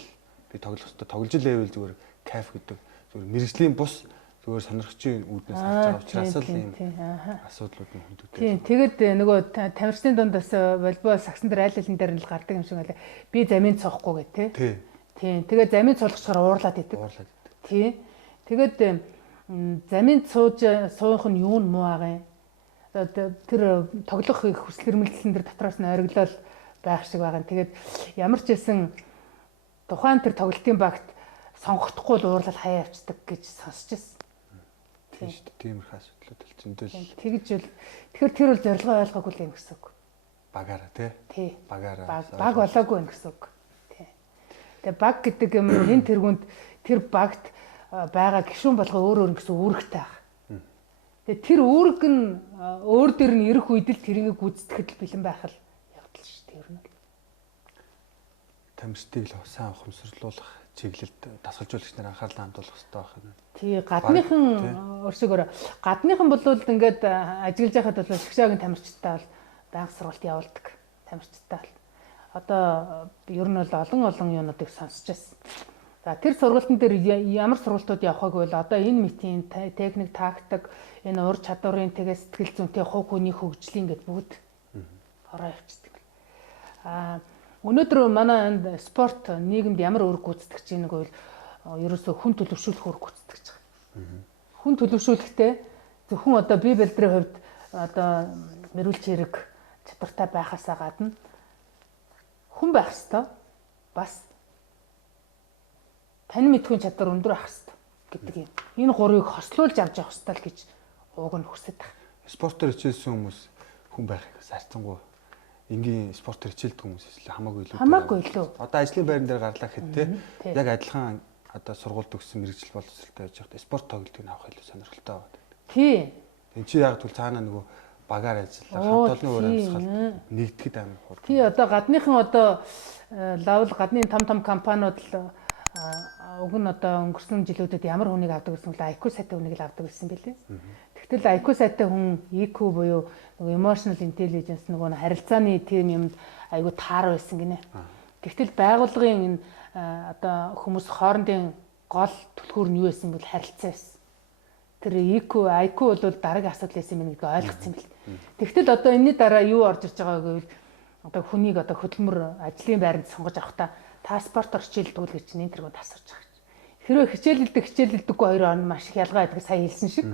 би тоглох хэрэгтэй тоглож лээвэл зүгээр кайф гэдэг зүгээр мэрэгжлийн бус зүгээр сонирхчийн үүднээс харж байгаа учраас л ийм асуудлууд нь хөндөгдөж. Тийм. Тэгээд нөгөө тамирчдын дунд бас волейбол сагсан дээр айл алын дээр л гардаг юм шиг байлаа. Би замын цоохгүй гэх тий. Тийм. Тэгээд замын цоолгочоор уурлаад идэг. Тийм. Тэгээд замын суух нь юу нь муу аа юм. Тэр тоглох их хүсэл эрмэлзлэн дээр дотроос нь ойрглол байх шиг байгаа. Тэгээд ямар ч байсан тухайн тэр тоглолтын багт сонгохдохгүй л уурлал хаяа явцдаг гэж сонсч байсан. Тийм шүү дээ. Тиймэрхүү асуудлууд л зөндөл. Тэгж бол тэгэхээр тэр бол зорилгоо ойлгоогүй л юм гэсэн үг. Багаараа тий. Багаараа. Баг болоогүй юм гэсэн үг. Тий. Тэгээ баг гэдэг юм энэ тэргүүнд тэр багт байгаа гишүүн болгоо өөр гэсэн үүрэгтэй байна. Тэгээ тэр үүрэг нь өөр дээр нь ирэх үед л тэрийг гүйцэтгэхэд бэлэн байх л явдал шүү дээ. Ер нь тамирчдыг л сайн ухамсарлуулах чиглэлд дасгалжуулагч нар анхаарлаа хандуулах хэрэгтэй байх юм. Тий, гадныхан өршөөгөр гадныхан болвол ингээд ажиглаж байхад бол шгшаагийн тамирчтай бол байнга сургалт явуулдаг тамирчтай бол одоо ер нь бол олон юунуудыг сонсч байсан. За тэр сургалтын дээр ямар сургалтууд явахаг вэ? Одоо энэ мэтийн техник, тактик, энэ ур чадварын тэгээ сэтгэл зүйнтэй хувь хүний хөгжлийн гэдэг бүгд ороо явчихдаг. Өнөөдөр манай энэ спорт нийгэмд ямар үүрэг гүйцэтгэж байгааг бол ерөөсөө хүн төлөвшүүлэх үүрэг гүйцэтгэж байгаа. Хүн төлөвшүүлэхдээ зөвхөн одоо бие бэлдрийн хувьд одоо мэрүүлж хэрэг чадвартай байхаасаа гадна хүн байх ёстой. Бас тань мэдхийн чадвар өндөр ах ёстой гэдэг юм. Энэ гурыг хослуулж авч явах ёстой л гэж ууг нь хүсэж байгаа. Спортоор хичээлсэн хүмүүс хүн байхыг сарцсангүй. Энгийн спортоор хичээлдэг хүмүүс хамаагүй илүү. Хамаагүй илүү. Одоо ажлын байран дээр гарлаа гэхэд яг адилхан одоо сургуульд өгсөн мэрэгжил боловсролтой байж байхад спорт тоглолтыг авах илүү сонирхолтой байна. Тий. Энд чи яг түл цаанаа нөгөө багаар ажиллах, хамт олонны өөр амьсгал нэгдэхэд амар хурд. Тий, одоо гадныхан одоо лавл гадны том компаниуд л уг нь одоо өнгөрсөн жилүүдэд ямар хүнийг авдаг гэсэн бол IQ сайтай хүнийг л авдаг гэсэн билээ. Тэгтэл IQ сайтай хүн EQ буюу нөгөө emotional intelligence нөгөө харилцааны тийм юмд айгүй таар байсан гинэ. Тэгтэл байгууллагын энэ одоо хүмүүс хоорондын гол түлхүүр нь юу байсан бол харилцаа байсан. Тэр IQ бол дараагийн асуудал байсан юм гэдгийг ойлгоцсон юм бэл. Тэгтэл одоо энэний дараа юу орж ирж байгаа гэвэл одоо хүнийг одоо хөдөлмөр ажлын байранд сонгож авахдаа та спортоор хичээлдэг гэж энэ тэргүүд асууж байгаа. Хэрвээ хичээлэлдэггүй хоёр он маш их ялгаа байдаг сая хэлсэн шиг.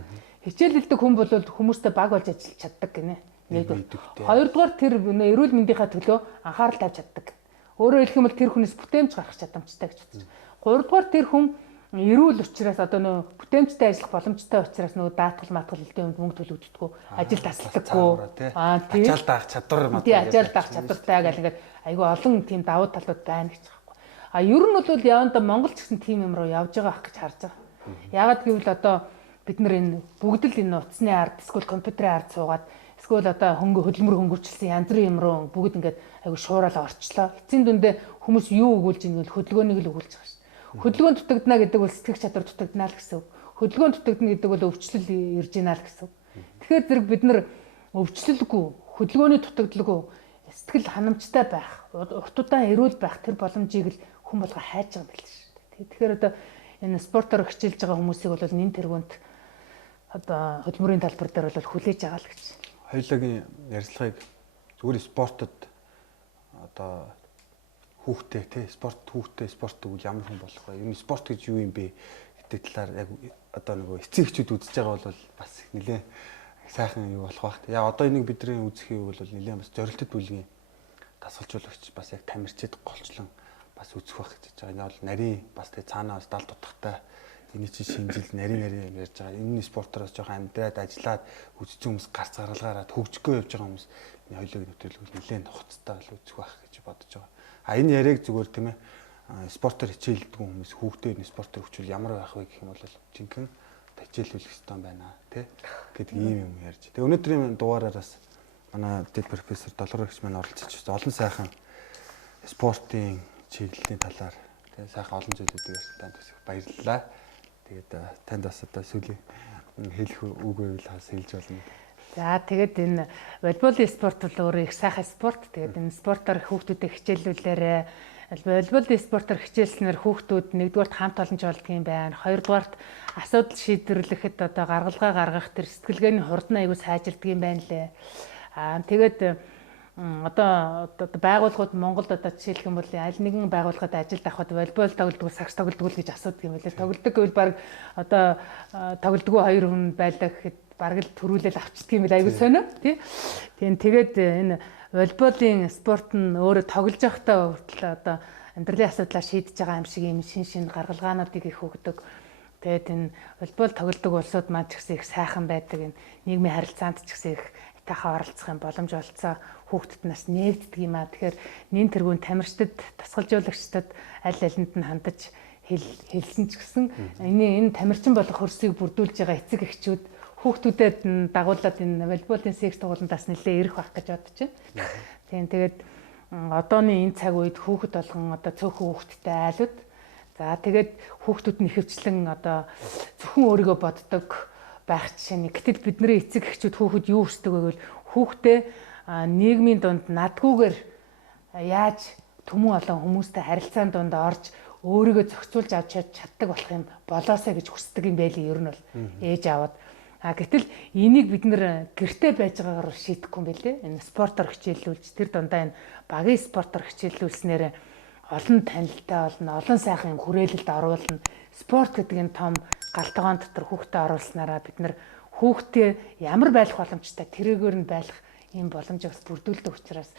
Хичээлэлдэг хүн бол хүмүүстэй баг болж ажиллаж чаддаг гинэ. Нэгдүгээр. Хоёрдугаар тэр эрүүл мэндийнхаа төлөө анхаарал тавьж чаддаг. Өөрөөр хэлэх юм бол тэр хүнээс бүтээмж гаргах чадамжтай гэж бодчих. Гуравдугаар тэр хүн эрүүл учраас одоо нөө бүтээмжтэй ажиллах боломжтой учраас нөө даатгал матгал элдэн мөнгө төлөгддөггүй, ажил тасалдаггүй. Тийм. Ачаал даах чадвар матгал. Тийм, ачаал даах чадвартай гэл ингээд айгүй олон тийм давуу талууд байна гэж байгаа. Ер нь бол яванда Монгол ч гэсэн тийм юм руу явж байгаа ах гэж харж байгаа. Яагаад гэвэл одоо бид нар энэ бүгд л энэ утасны ард, эсвэл компьютерийн ард суугаад эсвэл одоо хөдөлмөр хөнгөвчлсэн янз бүрийн юм руу бүгд ингээд айгүй шуурал орчлоо. Эцсийн дүндээ хүмүүс юу өгүүлж ийн гэвэл хөдөлгөөнийг л өгүүлж байгаа шүү. Хөдөлгөөн дутагдана гэдэг бол сэтгэх чадвар дутагдана л гэсэн үг. Хөдөлгөөн дутагдана гэдэг бол өвчлөл ирж ийна л гэсэн үг. Тэгэхээр зэрэг бид нар өвчлөлгүй, хөдөлгөөний дутагдaltaгүй сэтгэл ханамжтай байх, урт удаан эрүүл байх тэр боломжийг л хүн болгоо хайж байгаа юм байна шүү дээ. Тэгэхээр одоо энэ спортоор хичээлж байгаа хүмүүсийг бол нэн тэргүүнд одоо хөдөлмөрийн талбар дээр бол хүлээж байгаа л гэж. Хоёулагийн ярилцлагыг зүгээр спортод одоо хүүхдээ тий спорт тэгвэл ямар хүн болох вэ? Ер нь спорт гэж юу юм бэ гэдэг талаар яг одоо нөгөө эцэг эхчүүд үзэж байгаа бол бас нэлээ сайхан юу болох байх. Яа одоо энийг бидний үзэх юм бол нэлээ бас зорилттой бүлгийн дасгалжуулагч бас яг тамирчид голчлон бас үзэх байх гэж байгаа. Энэ бол нарийн бас тэг цаанаа бас далд утгатай энэ чинь шинжил нарийн ярьж байгаа. Энэ спортороос жоохон амьдраад ажиллаад үзсэн хүмүүс гарц гаргалгаараа хөгжихгүй явж байгаа хүмүүс энэ хоёулыг нэвтрүүлгүүл нэлээд нухацтай л үзэх байх гэж бодож байгаа. Энэ яриаг зүгээр тийм ээ спортоор хичээлдэг хүмүүс хүүхдээ энэ спортоор хөгжүүл ямар байх вэ гэх юм бол жинхэнэ хичээлүүлэх хэрэгтэй байна тий гэдэг ийм юм ярьж. Тэгээ өнөөдрийн дугаараараас манай дэд профессор Долгор гэгч маань оролцож байна. Олон сайхан спортын чиглэлийн талаар тий сайхан олон зүйлүүдийг ярьсан танд бас их баярлалаа. Тэгээд танд бас одоо сүүлийн хэлэх үг байвал хас хэлж болно. За тэгээд энэ волейболын спорт бол өөрөө их сайхан спорт. Тэгээд энэ спортоор хүүхдүүдэд хичээллүүлээрэ волейбол спортоор хичээлснээр хүүхдүүд нэгдүгээрт хамт олонч болдгийм байна. Хоёрдугаарт асуудал шийдвэрлэхэд одоо гаргалгаа гаргах тэр сэтгэлгээний хурдан аягүй сайжирдгийм байна лээ. Тэгээд одоо байгууллагууд Монголд одоо жишээлх юм бол аль нэгэн байгууллагад ажилд авахд волейбол тоглодог, сакс тоглодог гэж асуудаг юм байлээ. Тоглодог гэвэл баг одоо тоглодоггүй 2 хүн байлаа гэхэд бараг л төрүүлээд авчдаг юм байл аягүй сонио тий. Тэгээд энэ волейболын спорт нь өөрөө тоглож байхдаа хүртэл одоо амьдралын асуудлаа шийдэж байгаа юм шиг юм шин гаргалгаануудыг их өгдөг. Тэгээд энэ волейбол тоглодог улсууд маань ч гэсэн их сайхан байдаг. Энэ нийгмийн харилцаанд ч гэсэн их тахаа оролцох юм боломж олцоо хүүхдэд нас нээгддэг юм аа. Тэгэхээр нэн тэргүүн тамирчдад, тасгалжуулагчдад аль алинд нь хандаж хэлсэн ч гэсэн энэ тамирчин болох хөрсийг бүрдүүлж байгаа эцэг эхчүүд хүүхдүүдэд дагуулад энэ волейболын секс тоглолтоос нэлээ ирэх байх гэж бодож байна. Тийм тэгээд одооны энэ цаг үед хүүхэд болгон одоо цөөхөн хүүхэдтэй айлууд. За тэгээд хүүхдүүд нь ихэвчлэн одоо зөвхөн өөрийгөө боддог байх жишээ нь. Гэтэл бидний эцэг эхчүүд хүүхэд юу хүсдэг вэ гэвэл хүүхдээ нийгмийн дунд надгүйгээр яаж төмөн олон хүмүүстэй харилцаанд дунд орж өөрийгөө зохицуулж авч чаддаг болох юм болоосаа гэж хүсдэг юм байли ер нь бол ээж аваад. Гэтэл энийг бид нэр гэртээ байж байгаагаар шийдэхгүй юм билээ. Энэ спортоор хичээллүүлж тэр дундаа энэ багийн спортоор хичээллүүлснээр олон танилттай болно, олон сайхан хүрээлэлд оруулна. Спорт гэдэг энэ том галтгоон дотор хүүхдээ оруулснараа бид нар хүүхдээ ямар байх боломжтой тэрээгээр нь байх ийм боломжийг бас бүрдүүлдэг учраас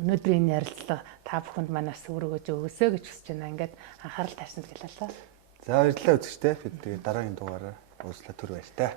өнөөдрийн ярилцлага та бүхэнд манаас өргөж өгөөсэй гэж хүсэж байна. Ингээд анхаарал тавьсанд хэлэлээ. За баярлалаа үзэгчтэй. Бид тэгээд дараагийн дугаараар уулзлаа түр баяр та.